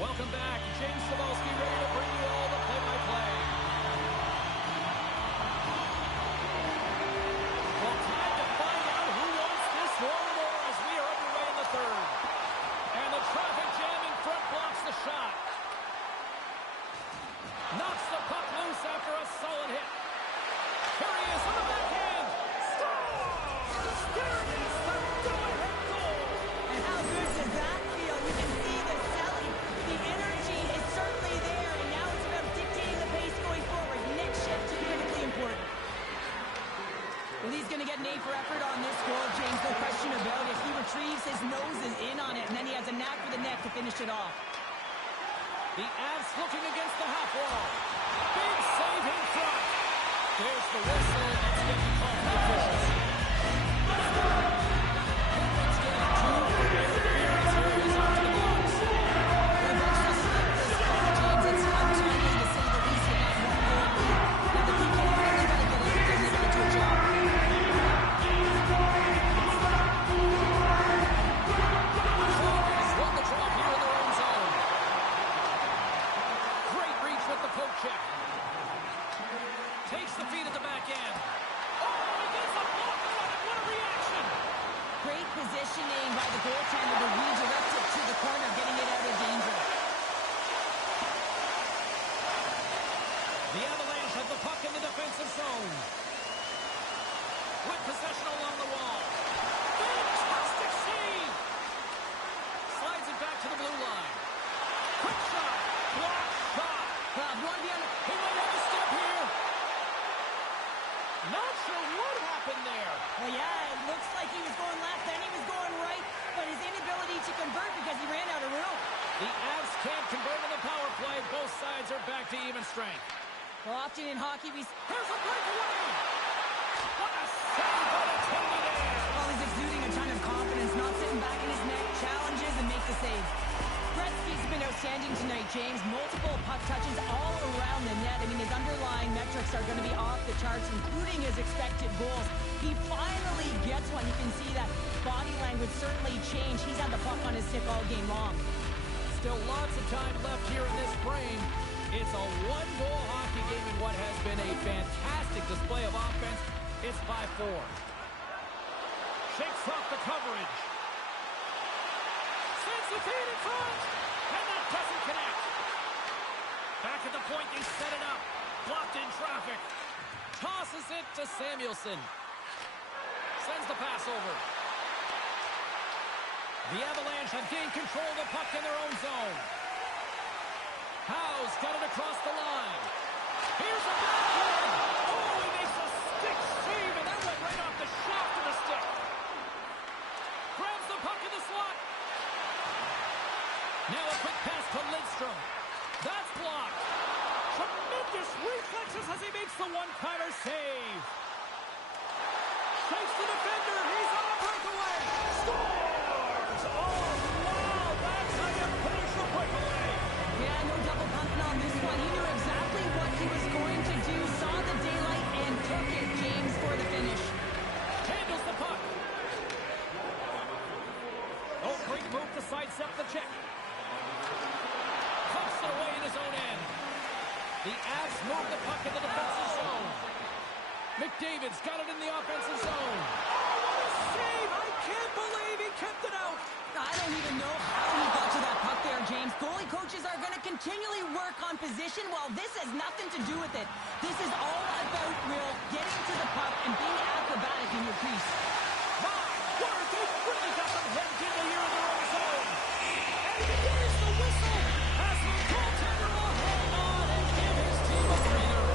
Welcome back. James Cebulski ready to bring you all the play-by-play. Well, time to find out who wants this one more as we are underway in the third. And the traffic jam in front blocks the shot. Knocks the puck loose after a solid hit. Here he is on the backhand. Scores! There it is, the go-ahead goal. And how good does that feel? You can see the selling. The energy is certainly there, and now it's about dictating the pace going forward. Next shift is critically important. Well, he's going to get an A for effort on this goal, James, no question about it. He retrieves his nose is in on it, and then he has a knack for the net to finish it off. The Avs looking against the half wall. Big save in front. There's the whistle. Let's get the call for the officials. Let's get a 2 for interference here. He's off to the box. Well, most of this call, James, it's untimely to say the least with that one goal lead. Now, the PK really got to get in there. They got to do a job. Flyers won the draw here in their own zone. Great reach with the poke check. Takes the feed at the back end. Oh, he gets a block on it. What a reaction. Great positioning by the goaltender to redirect it to the corner, getting it out of danger. The Avalanche have the puck in the defensive zone. With possession along the wall. Fantastic save. Slides it back to the blue line. Quick shot. Block shot. He might have a step here. Not sure what happened there. Well, yeah, it looks like he was going left, then he was going right, but his inability to convert because he ran out of room. The Avs can't convert on the power play. Both sides are back to even strength. Well, often in hockey, Here's a breakaway. What a save by the Teddy there. he's exuding a ton of confidence, not sitting back in his net, challenges and makes the save. Gretzky's been outstanding tonight, James. Multiple puck touches all around the net. I mean, his underlying metrics are going to be off the charts, including his expected goals. He finally gets one. You can see that body language certainly changed. He's had the puck on his stick all game long. Still lots of time left here in this frame. It's a one-goal hockey game in what has been a fantastic display of offense. It's 5-4. Shakes off the coverage. Sends the feed in front. And that doesn't connect. Back at the point, they set it up. Blocked in traffic. Tosses it to Samuelson. Sends the pass over. The Avalanche have gained control of the puck in their own zone. Howe's got it across the line. Here's a backhand. Oh, he makes a stick save, and that went right off the McDavid's got it in the offensive zone. What a save! I can't believe he kept it out. I don't even know how he got to that puck there, James. Goalie coaches are going to continually work on position while this has nothing to do with it. This is all about Will getting to the puck and being acrobatic in your crease. My word, they really got them hemmed in here in their own zone. And here's the whistle as the goaltender will hang on and give his team a breather.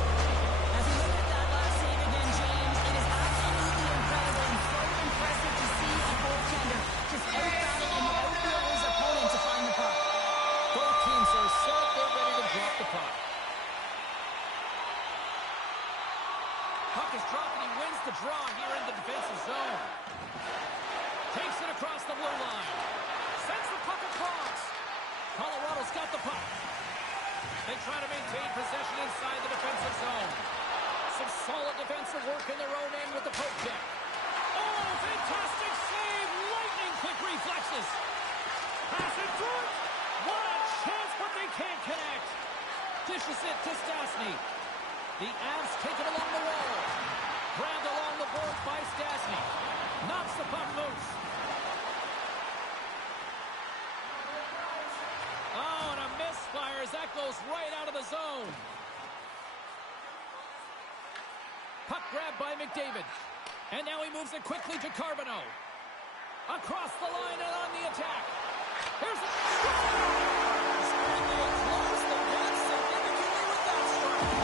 As we look at that last save again, James, it is absolutely incredible and so impressive to see a goaltender just out-battle and outfield his opponent to find the puck. Both teams are set. They're ready to drop the puck. Puck is dropped and he wins the draw here in the defensive zone. Takes it across the blue line. Sends the puck across. Colorado's got the puck. They try to maintain possession inside the defensive zone. Some solid defensive work in their own end with the poke check. Oh, fantastic save! Lightning quick reflexes. Pass it through. What a chance, but they can't connect. Dishes it to Stastny. The Avs take it along the wall. Grabbed along the boards by Stastny. Knocks the puck loose. Oh, and a misfire as that goes right out of the zone. Puck grabbed by McDavid. And now he moves it quickly to Carbonneau. Across the line and on the attack. Here's a scores! And they close the gap significantly with that strike.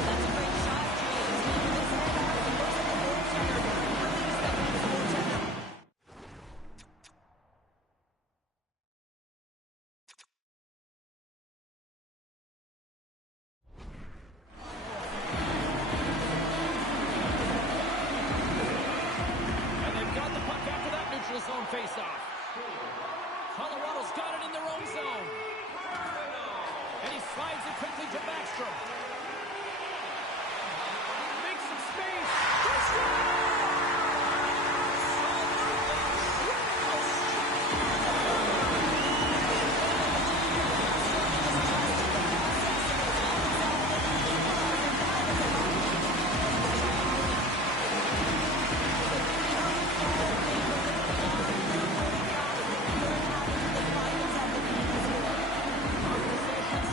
That's a great shot, James. Maybe this head out and looks at the goaltender. Really respecting his goaltender. And they've got the puck after that neutral zone faceoff. Colorado's got it in their own zone. And he slides it quickly to Backstrom. Makes some space.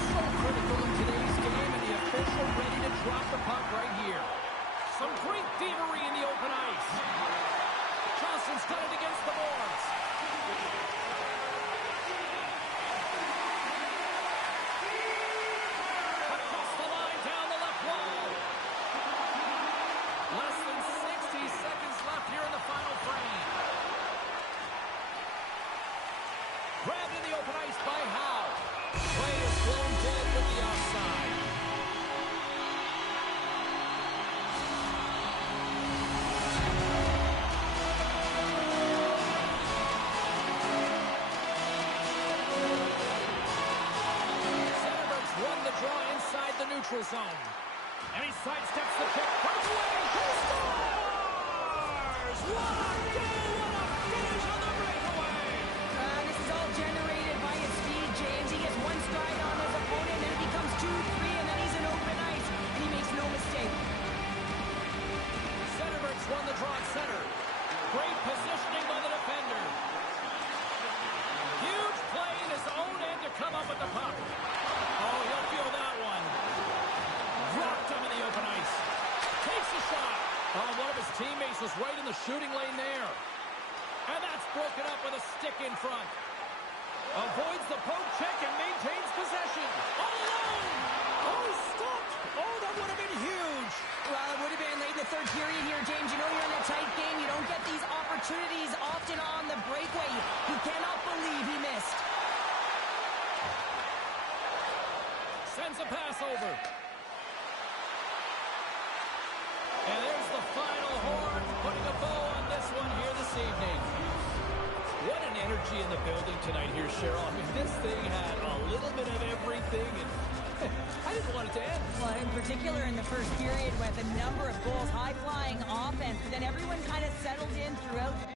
So critical in today's game, and the official ready to drop the puck right here. Some great thievery in the open ice. Johnson's got it against the boards. Across the line, down the left wall. Less than 60 seconds left here in the final frame. Grabbed in the open ice by Howe. Play is blown dead with the offside. Zetterberg's won the draw inside the neutral zone. And he sidesteps the kick. Right away. He scores! What a goal! What a finish on the breakaway! This is all generated by his speed, James. He gets one stride on his opponent, then it becomes 2-3, and then he's in open ice, and he makes no mistake. Zetterberg's won the draw at center. Great positioning by the defender. Huge play in his own end to come up with the puck. Oh, he'll feel that one. Dropped him in the open ice. Takes a shot. Oh, one of his teammates was right in the shooting lane there. And that's broken up with a stick in front. Avoids the poke check and maintains possession. All alone. Oh, stopped. Oh, that would have been huge. Well, it would have been late in the third period here, James. You know you're in a tight game. You don't get these opportunities often on the breakaway. He cannot believe he missed. Sends a pass over. And there's the final horn, putting a bow on this one here this evening. What an energy in the building tonight here, Cheryl. I mean, this thing had a little bit of everything, and I didn't want it to end. Well, in particular in the first period with a number of goals, high-flying offense, but then everyone kind of settled in throughout.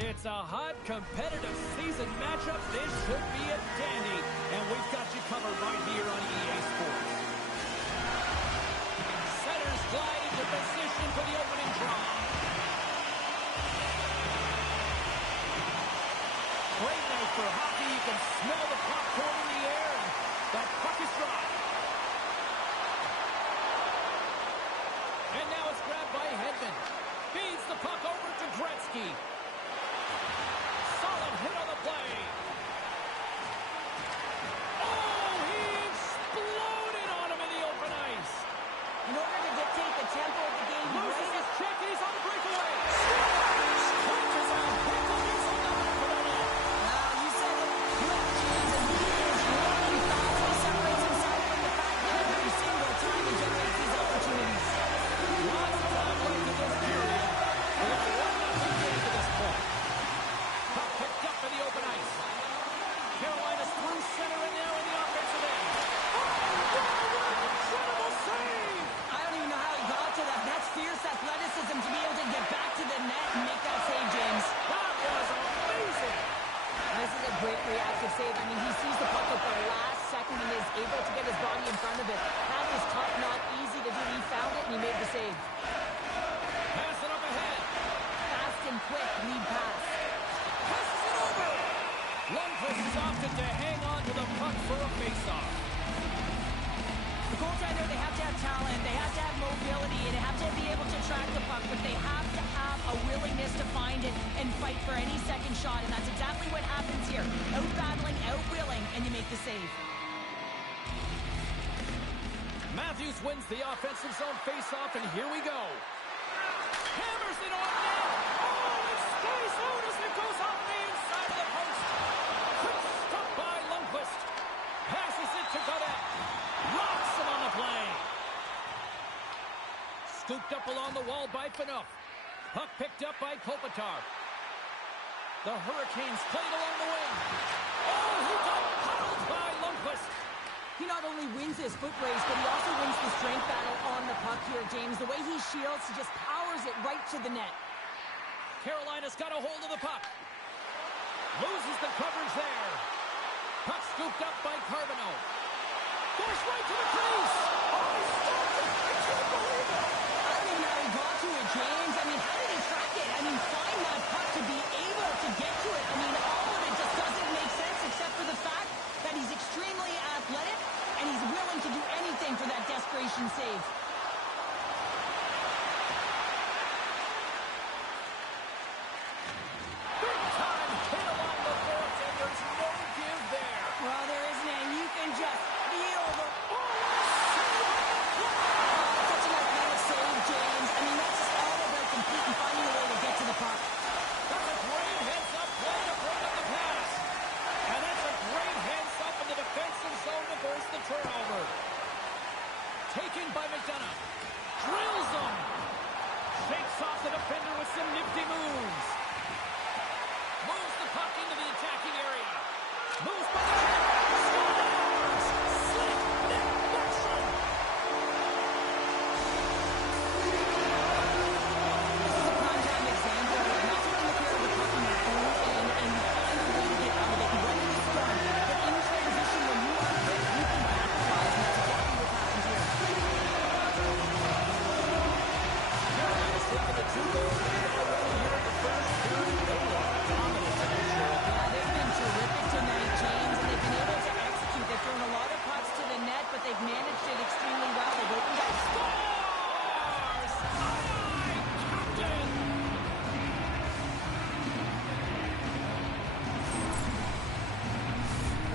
It's a hot, competitive season matchup. This should be a dandy, and we've got you covered right here on EA Sports. Centers glide into position for the opening draw. Great night for hockey. You can smell the popcorn in the air, and that puck is dropped. And now it's grabbed by Hedman. Feeds the puck over to Gretzky. Solid hit on the play. track the puck, but they have to have a willingness to find it and fight for any second shot, and that's exactly what happens here. Out-battling, out-willing, and you make the save. Matthews wins the offensive zone face-off, and here we go. Hammers it on net. Oh, it stays out as it goes off the inside of the post. Quick stop by Lundqvist. Passes it to Godet. Rocks him on the play. Scooped up along the wall by Phaneuf. Puck picked up by Kopitar. The Hurricanes played along the wing. Oh, he got huddled by Lundqvist. He not only wins his foot race, but he also wins the strength battle on the puck here, James. The way he shields, he just powers it right to the net. Carolina's got a hold of the puck. Loses the coverage there. Puck scooped up by Carbonneau. Goes right to the crease. Oh, he stopped it. I can't believe it. I don't even know how he got to it, James. I mean, how did he track it? I mean, find that puck to be able to get to it. I mean, all of it just doesn't make sense except for the fact that he's extremely athletic and he's willing to do anything for that desperation save. Big time hit along the boards, and there's no give there. Well, there isn't, and you can just feel the... Such an athletic save, James. I mean, that's just all about completing, finding a way to get to the puck. That's a great heads-up play to break up the pass. And that's a great heads-up in the defensive zone to force the turnover. Taken by McDonough. Drills him. Shakes off the defender with some nifty moves. Moves the puck into the attacking area. Moves by the scores! Slick deflection! This is a prime-time example of not taking care of the puck in your own end and you find a way to get out of it. You weather the storm, but in transition, when you are quick, you can capitalize, and that's exactly what happens here. Carolina's taken the 2-goal lead already here in the first period. They look dominant tonight, Cheryl. Yeah, they've been terrific tonight, James, and they've been able to execute. They've thrown a lot of pucks to the net, but they've managed it extremely well. They've opened up Scores! Aye, Captain!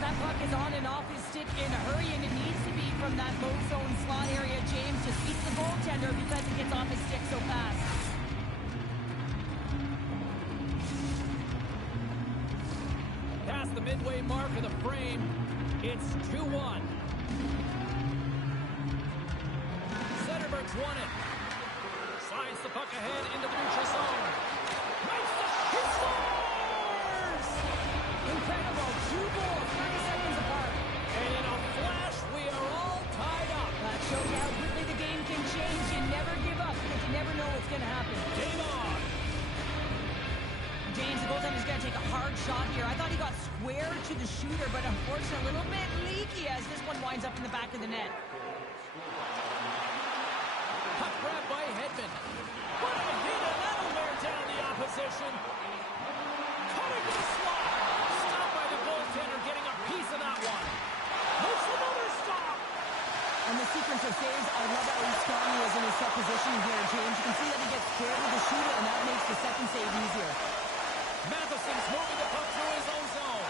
That puck is on and off his stick in a hurry, and it needs to be from that low zone slot area, James, to beat the goaltender because it gets off his stick so fast. Past the midway mark of the frame, it's 2-1. Zetterberg's won it. Slides the puck ahead into the neutral zone. Makes the he scores! Incredible. 2 goals, 30 seconds apart. And in a flash, we are all tied up. That shows you how quickly the game can change. You never give up because you never know what's going to happen. Game on. James, the goaltender's going to take a hard shot here. I thought he got square to the shooter, but unfortunately a little bit leaky as this one winds up in the back of the net. Puck grab by Hedman. What a hit, and that'll wear down the opposition. Coming to the slot. Stopped by the goaltender, getting a piece of that one. Makes another stop. And the sequence of saves, I love how strong he is in his set position here, James. You can see that he gets square to the shooter, and that makes the second save easier. Matheson's moving the puck through his own zone.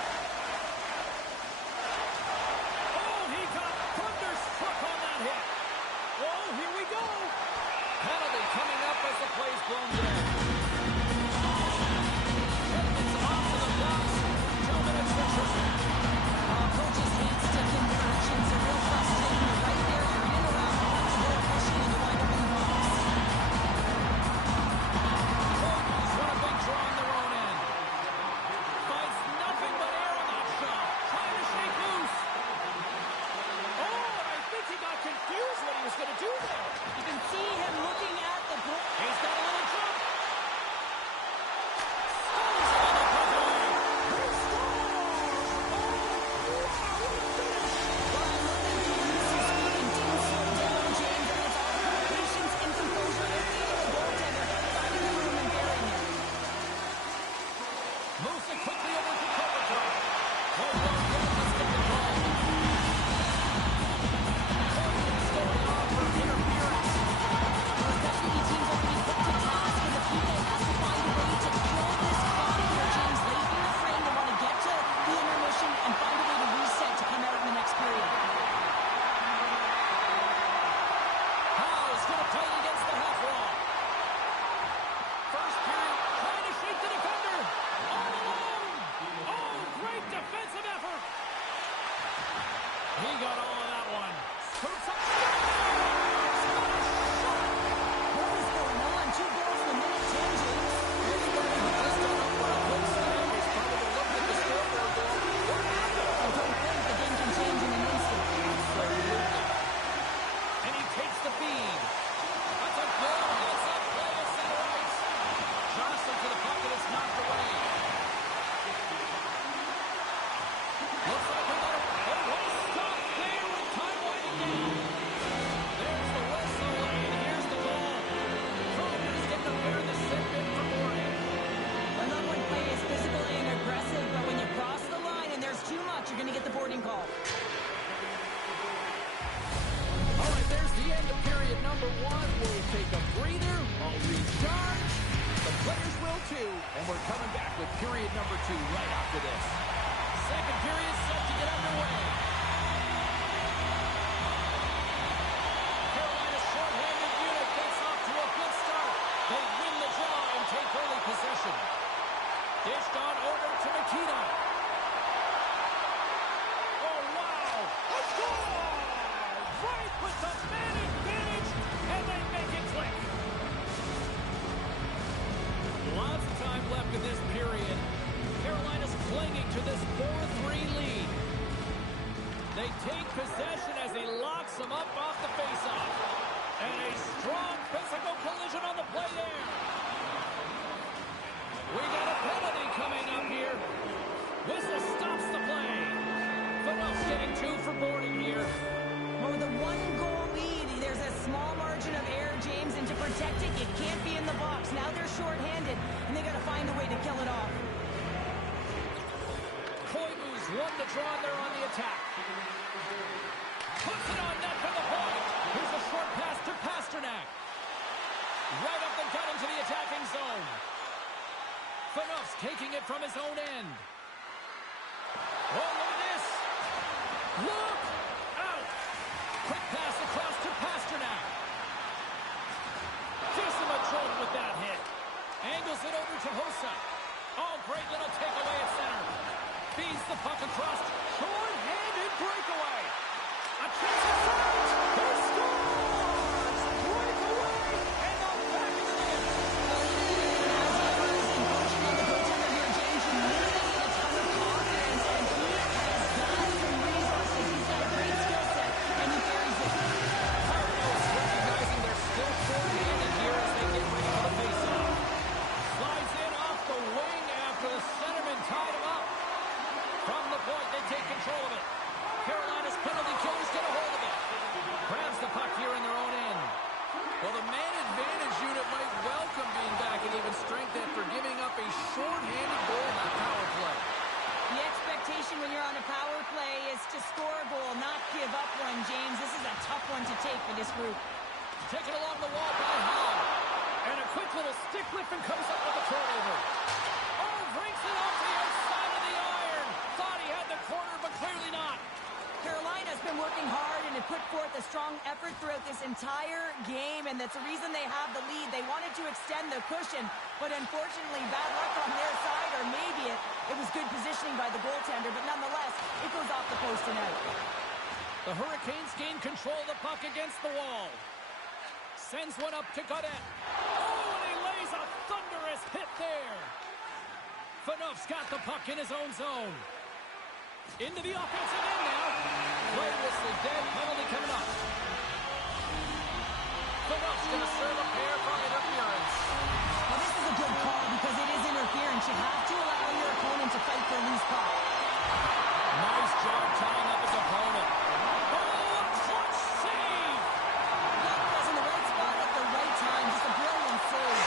Oh, he got thunderstruck on that hit. Oh, here we go. Penalty coming up as the play's blown dead. Hedman's off to the box. 2 minutes for Tristan. Coaches hate stick infractions. They're real frustrating. You're right there. You're in around. It's more pushing, and you wind up in the box. Cody's won a big draw on their own end. Finds nothing but air on that shot. Trying to shake loose. Oh, and I think he got confused what he was going to do there. You can see him looking at the goal. He's got a little jump. Stones it on the puck away. He scores! Oh, wow, what a finish. Well, I love that he used his speed and didn't slow down, James. And it's all about patience and composure. Opening to the goaltender, finding the room and burying it. Moves it quickly over to Kopitar. Oh, well, let's get the call. Cody's going off for interference. period number one. We'll take a breather. I'll recharge. The players will too. And we're coming back with period number two right after this. Second period set to get underway. Carolina's short-handed unit gets off to a good start. They win the draw and take early possession. Dished on over to Nikita. Oh, wow! A goal! Right with the man advantage, and they make it click. Lots of time left in this period. Carolina's clinging to this 4-3 lead. They take possession as he locks them up off the faceoff. And a strong physical collision on the play there. We got a penalty coming up here. Whistle stops the play. Phaneuf's getting 2 for boarding here. Well, the one-goal lead, there's a small margin of error, James, and to protect it, it can't be in the box. Now they're short-handed, and they got to find a way to kill it off. Koivu's won the draw there on the attack. Puts it on net for the point. Here's a short pass to Pasternak. Right up the gut into the attacking zone. Phaneuf's taking it from his own end. Oh, look at this. Look out. Quick pass across to Pasternak. Gives him a jolt with that hit. Angles it over to Hossa. Oh, great little takeaway at center. Feeds the puck across. Short-handed breakaway. A chance at front. He scores! Breakaway, and the back of the net. Recognizing they're still short-handed here as they get ready for the face-off. Slides in off the wing after the centerman tied him up. From the point, they take control of it. Carolina's penalty killers get a hold of it. Grabs the puck here in their own end. Well, the man advantage unit might welcome being back at even strength after giving up a short-handed goal in that power play. The expectation when you're on a power play is to score a goal, not give up one, James. This is a tough one to take for this group. Taken along the wall by Hall. And a quick little stick lift and comes up with a turnover. Oh, brings it off the outside of the iron. Thought he had the corner, but clearly not. Carolina's been working hard and have put forth a strong effort throughout this entire game, and that's the reason they have the lead. They wanted to extend the cushion, but unfortunately, bad luck on their side, or maybe it was good positioning by the goaltender, but nonetheless, it goes off the post and out. The Hurricanes gain control of the puck against the wall. Sends one up to Gaudette. Oh, and he lays a thunderous hit there. Phaneuf's got the puck in his own zone. Into the offensive end now. Play whistle dead. Penalty coming up. Phaneuf's going to serve a pair for interference. Well, this is a good call because it is interference. You have to allow your opponent to fight for a loose puck. Nice job tying up his opponent. Oh, a clutch save! Puck was in the right spot at the right time. Just a brilliant save.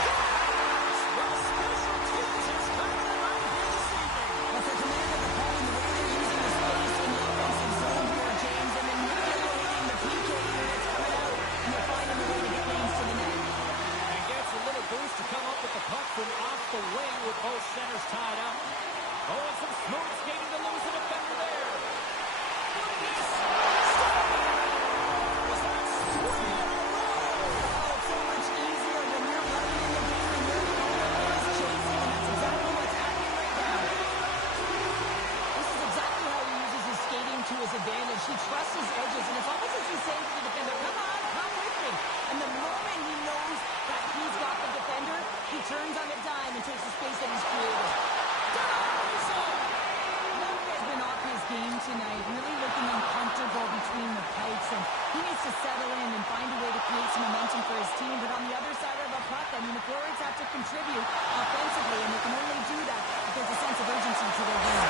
Well, special teams has come to right here this evening. But for command of the puck and the way they're using the space in the offensive zone here, James, and then manipulating the PK units coming out, and they're finding a way to get lanes to the net. And gets a little boost to come up with the puck from off the wing with both centers tied up. Oh, and some smooth skating to lose a defender there. Look at this. Was that 3 in a row? Oh, it's so much easier when you're running in the game and your opponent is chasing, and that's exactly what's happening right now. This is exactly how he uses his skating to his advantage. He trusts his edges, and it's almost as he's saying to the defender, come on, come with me. And the moment he knows that he's got the defender, he turns on a dime and takes the space that he's created. Logan has been off his game tonight, really looking uncomfortable between the pipes, and he needs to settle in and find a way to create some momentum for his team. But on the other side of the puck, I mean, the forwards have to contribute offensively, and they can only do that if there's a sense of urgency to their game.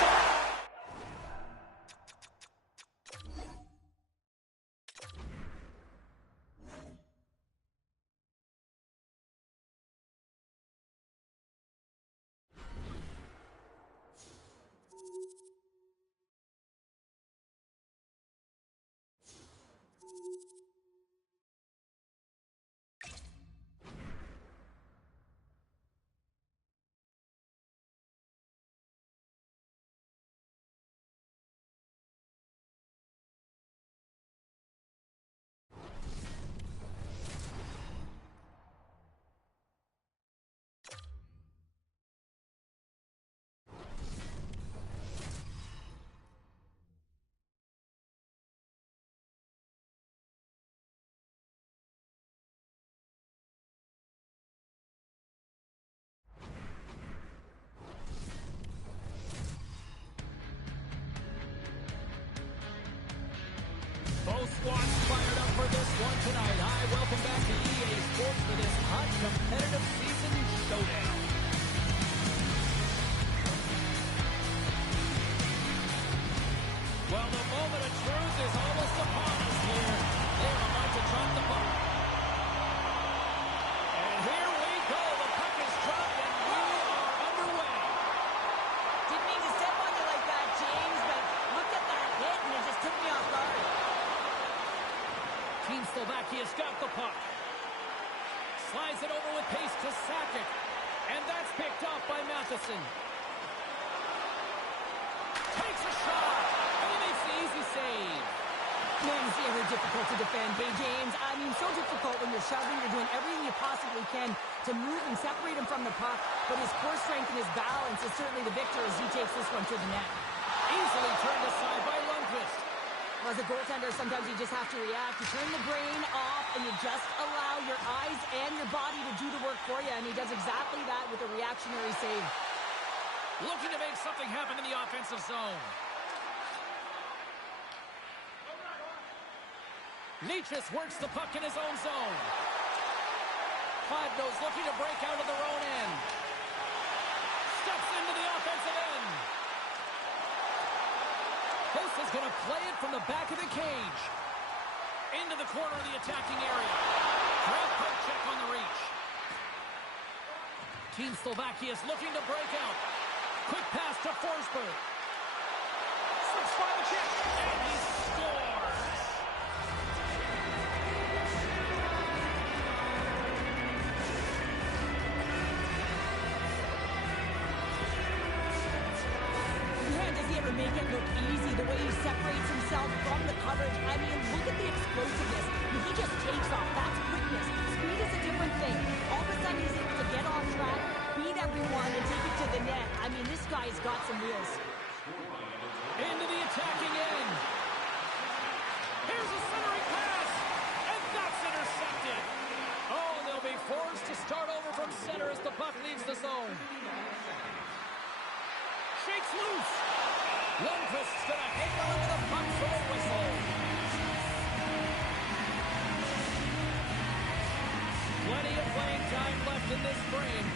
Slovakia's got the puck. Slides it over with pace to Sakic. And that's picked up by Matheson. Takes a shot. And he makes the easy save. Man, it's ever difficult to defend. Hey, James, I mean, so difficult when you're shoving. You're doing everything you possibly can to move and separate him from the puck. But his core strength and his balance is certainly the victor as he takes this one to the net. Easily turned aside by Lundqvist. Well, as a goaltender, sometimes you just have to react. You turn the brain off, and you just allow your eyes and your body to do the work for you. And he does exactly that with a reactionary save. Looking to make something happen in the offensive zone. Nietzsche works the puck in his own zone. Kladno's looking to break out of their own end. Steps into the offensive end. Post is going to play it from the back of the cage. Into the corner of the attacking area. Great poke check on the reach. Team Slovakia is looking to break out. Quick pass to Forsberg. Slips by the check. And he scores. Make it look easy, the way he separates himself from the coverage. I mean, look at the explosiveness. I mean, he just takes off. That's quickness. Speed is a different thing. All of a sudden, he's able to get on track, beat everyone, and take it to the net. I mean, this guy's got some wheels. Into the attacking end. Here's a centering pass, and that's intercepted. Oh, they'll be forced to start over from center as the puck leaves the zone. Shakes loose. Lundqvist's going to hang on to the puck for a whistle. Plenty of playing time left in this frame.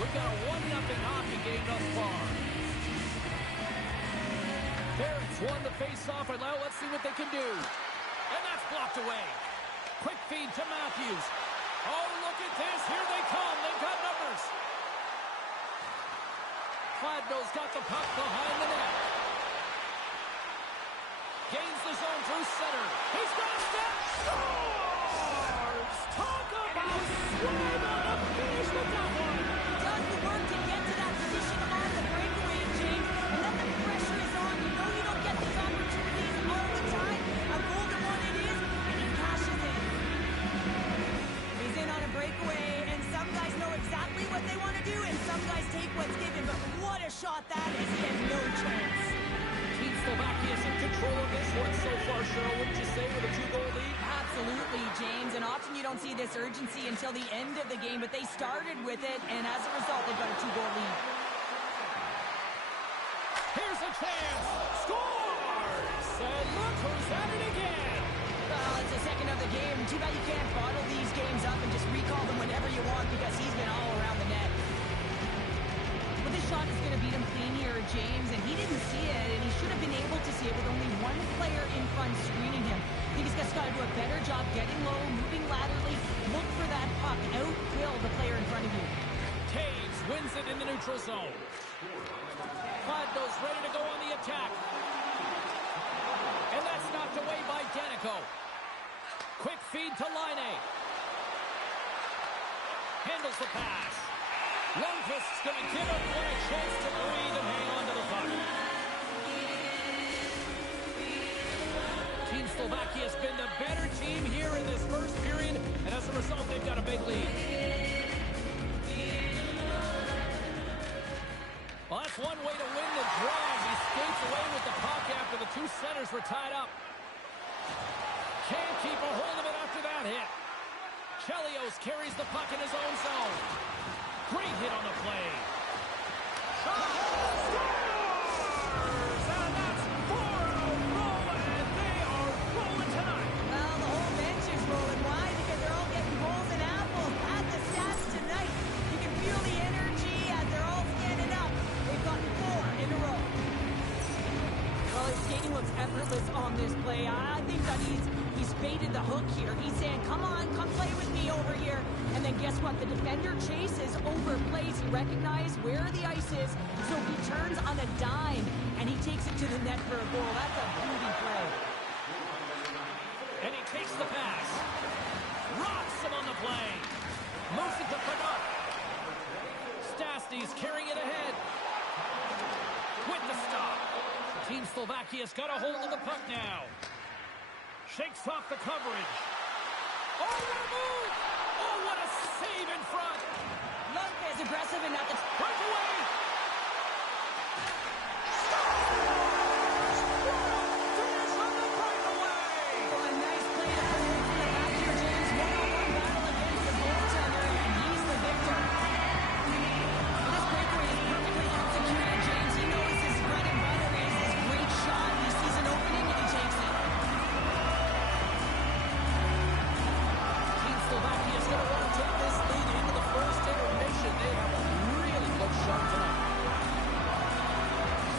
We've got a 1-0 hockey game thus far. Barrett's won the face-off, and now let's see what they can do. And that's blocked away. Quick feed to Matthews. Oh, look at this. Here they come. They've got numbers. Kladno's got the puck behind the net. Gains the zone through center. He's got a step. Scores! Talk about swing on the finish with that one. Does the work to get to that position on the breakaway, James. And then the pressure is on. You know you don't get these opportunities all the time. A golden one it is, and he cashes in. He's in on a breakaway, and some guys know exactly what they want to do, and some guys take what's given. But what a shot that is. He has no chance. Team Slovakia's in control of this one so far, Cheryl, wouldn't you say, with a 2-goal lead? Absolutely, James, and often you don't see this urgency until the end of the game, but they started with it, and as a result, they've got a 2-goal lead. Here's a chance! Scores! And look who's at it again! Well, it's the second of the game. Too bad you can't bottle these games up and just recall them whenever you want, because he's been all around the net. Well, this shot is going to beat him clean here, James, and he didn't see it, and he should have been able to see it with only one player in front screening him. I think he's just got to do a better job getting low, moving laterally, look for that puck, outfill the player in front of you. Taves wins it in the neutral zone. Kladno's ready to go on the attack. And that's knocked away by Danico. Quick feed to Laine. Handles the pass. Lundqvist's going to give everyone a chance to breathe and hang on to the puck. Team Slovakia's been the better team here in this first period, and as a result, they've got a big lead. Well, that's one way to win the draw. He skates away with the puck after the two centers were tied up. Can't keep a hold of it after that hit. Chelios carries the puck in his own zone. Great hit on the play. Scores! And that's 4 in a row, and they are rolling tonight. Well, the whole bench is rolling. Why? Because they're all getting goals and apples at the stats tonight. You can feel the energy as they're all standing up. They've gotten 4 in a row. Well, his skating looks effortless on this play. I think that he's baited the hook here. He's saying, come on, come play with me over here. And then guess what? The defender chases, overplays. He recognizes where the ice is, so he turns on a dime, and he takes it to the net for a goal. That's a beauty play. And he takes the pass. Stastny's carrying it ahead. With the stop. Team Slovakia's got a hold of the puck now. Shakes off the coverage. Oh, what a move! Oh, what a save in front! Lopez aggressive enough to Breakaway! Finish on the breakaway! Oh, a nice play to put it from the back here, James. One-on-one battle against the goaltender, and he's the victor. This breakaway is perfectly executed, James. He knows his bread and butter is this great shot. He sees an opening and he takes it. Team Slovakia's going to want to take this lead into the first intermission. They have a really good shot tonight.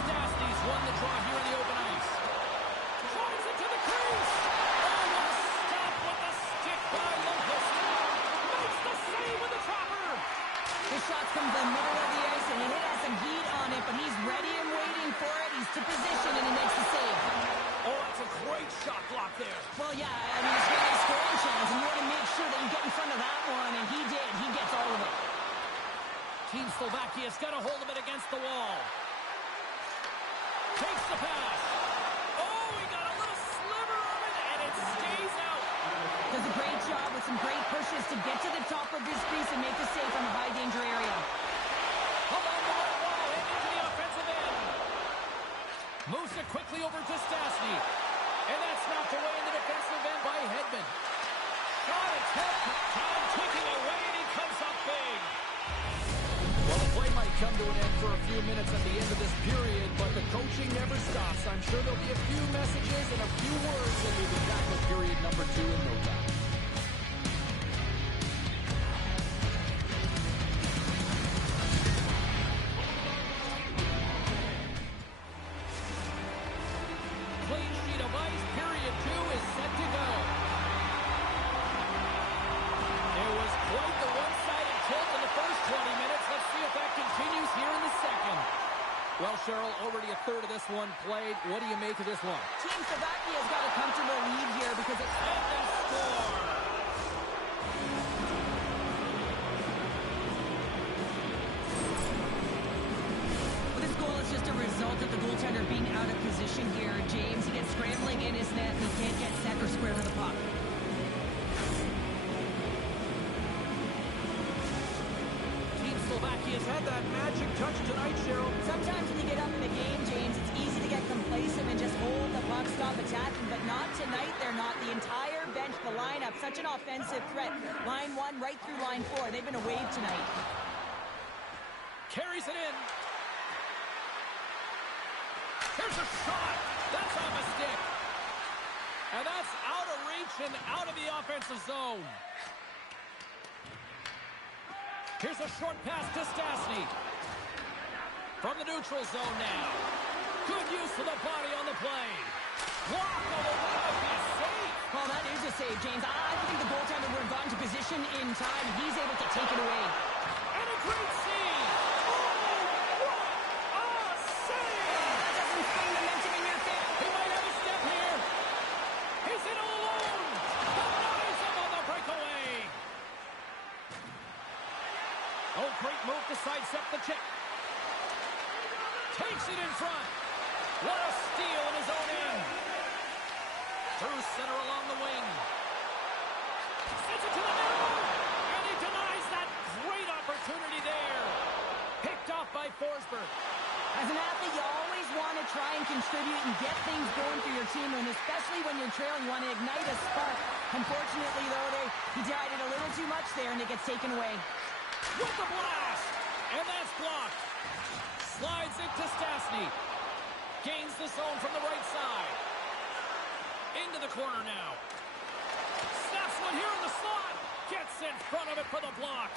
Stastny's won the draw here in the open ice. Drives it to the crease. Oh, what a stop with the stick by Lopez. Makes the save with the chopper. His shots from the middle of the ice, and it has some heat on it, but he's ready and waiting for it. He's to position, and he makes the save. Oh, that's a great shot block there. Well, yeah, I mean, it's really a scoring chance, and you want to make sure that you get in front of that one, and he did. He gets all of it. Team Slovakia's got a hold of it against the wall. Takes the pass. Oh, he got a little sliver of it, and it stays out. Does a great job with some great pushes to get to the top of his crease and make the save from a high-danger area. Along the right wall and into the offensive end. Moves it quickly over to Stastny. And that's knocked away in the defensive end by Hedman. Shot attempt. Time ticking away, and he comes up big. Well, the play might come to an end for a few minutes at the end of this period, but the coaching never stops. I'm sure there'll be a few messages and a few words, and we'll be back with period number 2 in no time. Clean sheet of ice. Period 2 is set to go. It was quite the one-sided tilt in the first 20 minutes. Let's see if that continues here in the second. Well, Cheryl, already a third of this one played. What do you make of this one? Team Slovakia's got a comfortable lead here because it's... And they score! Well, this goal is just a result of the goaltender being out of position here. James, he gets scrambling in his net, and he can't get set or square with the puck. Team Slovakia's had that magic touch tonight, Cheryl. Sometimes when you get up in the game, James, it's easy to get complacent and just hold the puck, stop attacking, but not tonight. They're not. The entire bench, the lineup, such an offensive threat. Line 1 right through line 4. They've been a wave tonight. Carries it in. Here's a shot. That's off a stick. And that's out of reach and out of the offensive zone. Here's a short pass to Stastny. From the neutral zone now. Good use of the body on the play. Block of the might be a save. Well, that is a save, James. I think the goaltender would have gotten to position in time. He's able to take it away. And a great save. Oh, what a save. That doesn't swing momentum in your favor. He might have a step here. He's in all alone. Denies him on the breakaway. Oh, great move to sidestep the check. Takes it in front. What a steal in his own end. Through center along the wing. Sends it to the middle. And he denies that great opportunity there. Picked off by Forsberg. As an athlete, you always want to try and contribute and get things going for your team, and especially when you're trailing, you want to ignite a spark. Unfortunately, though, he tried it a little too much there, and it gets taken away. With the blast. And that's blocked. Slides it to Stastny. Gains the zone from the right side. Into the corner now. Snaps one here in the slot. Gets in front of it for the block.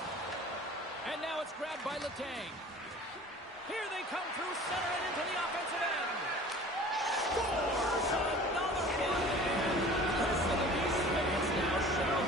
And now it's grabbed by Letang. Here they come through center and into the offensive end. Scores another one. And listen to these fans now, Cheryl.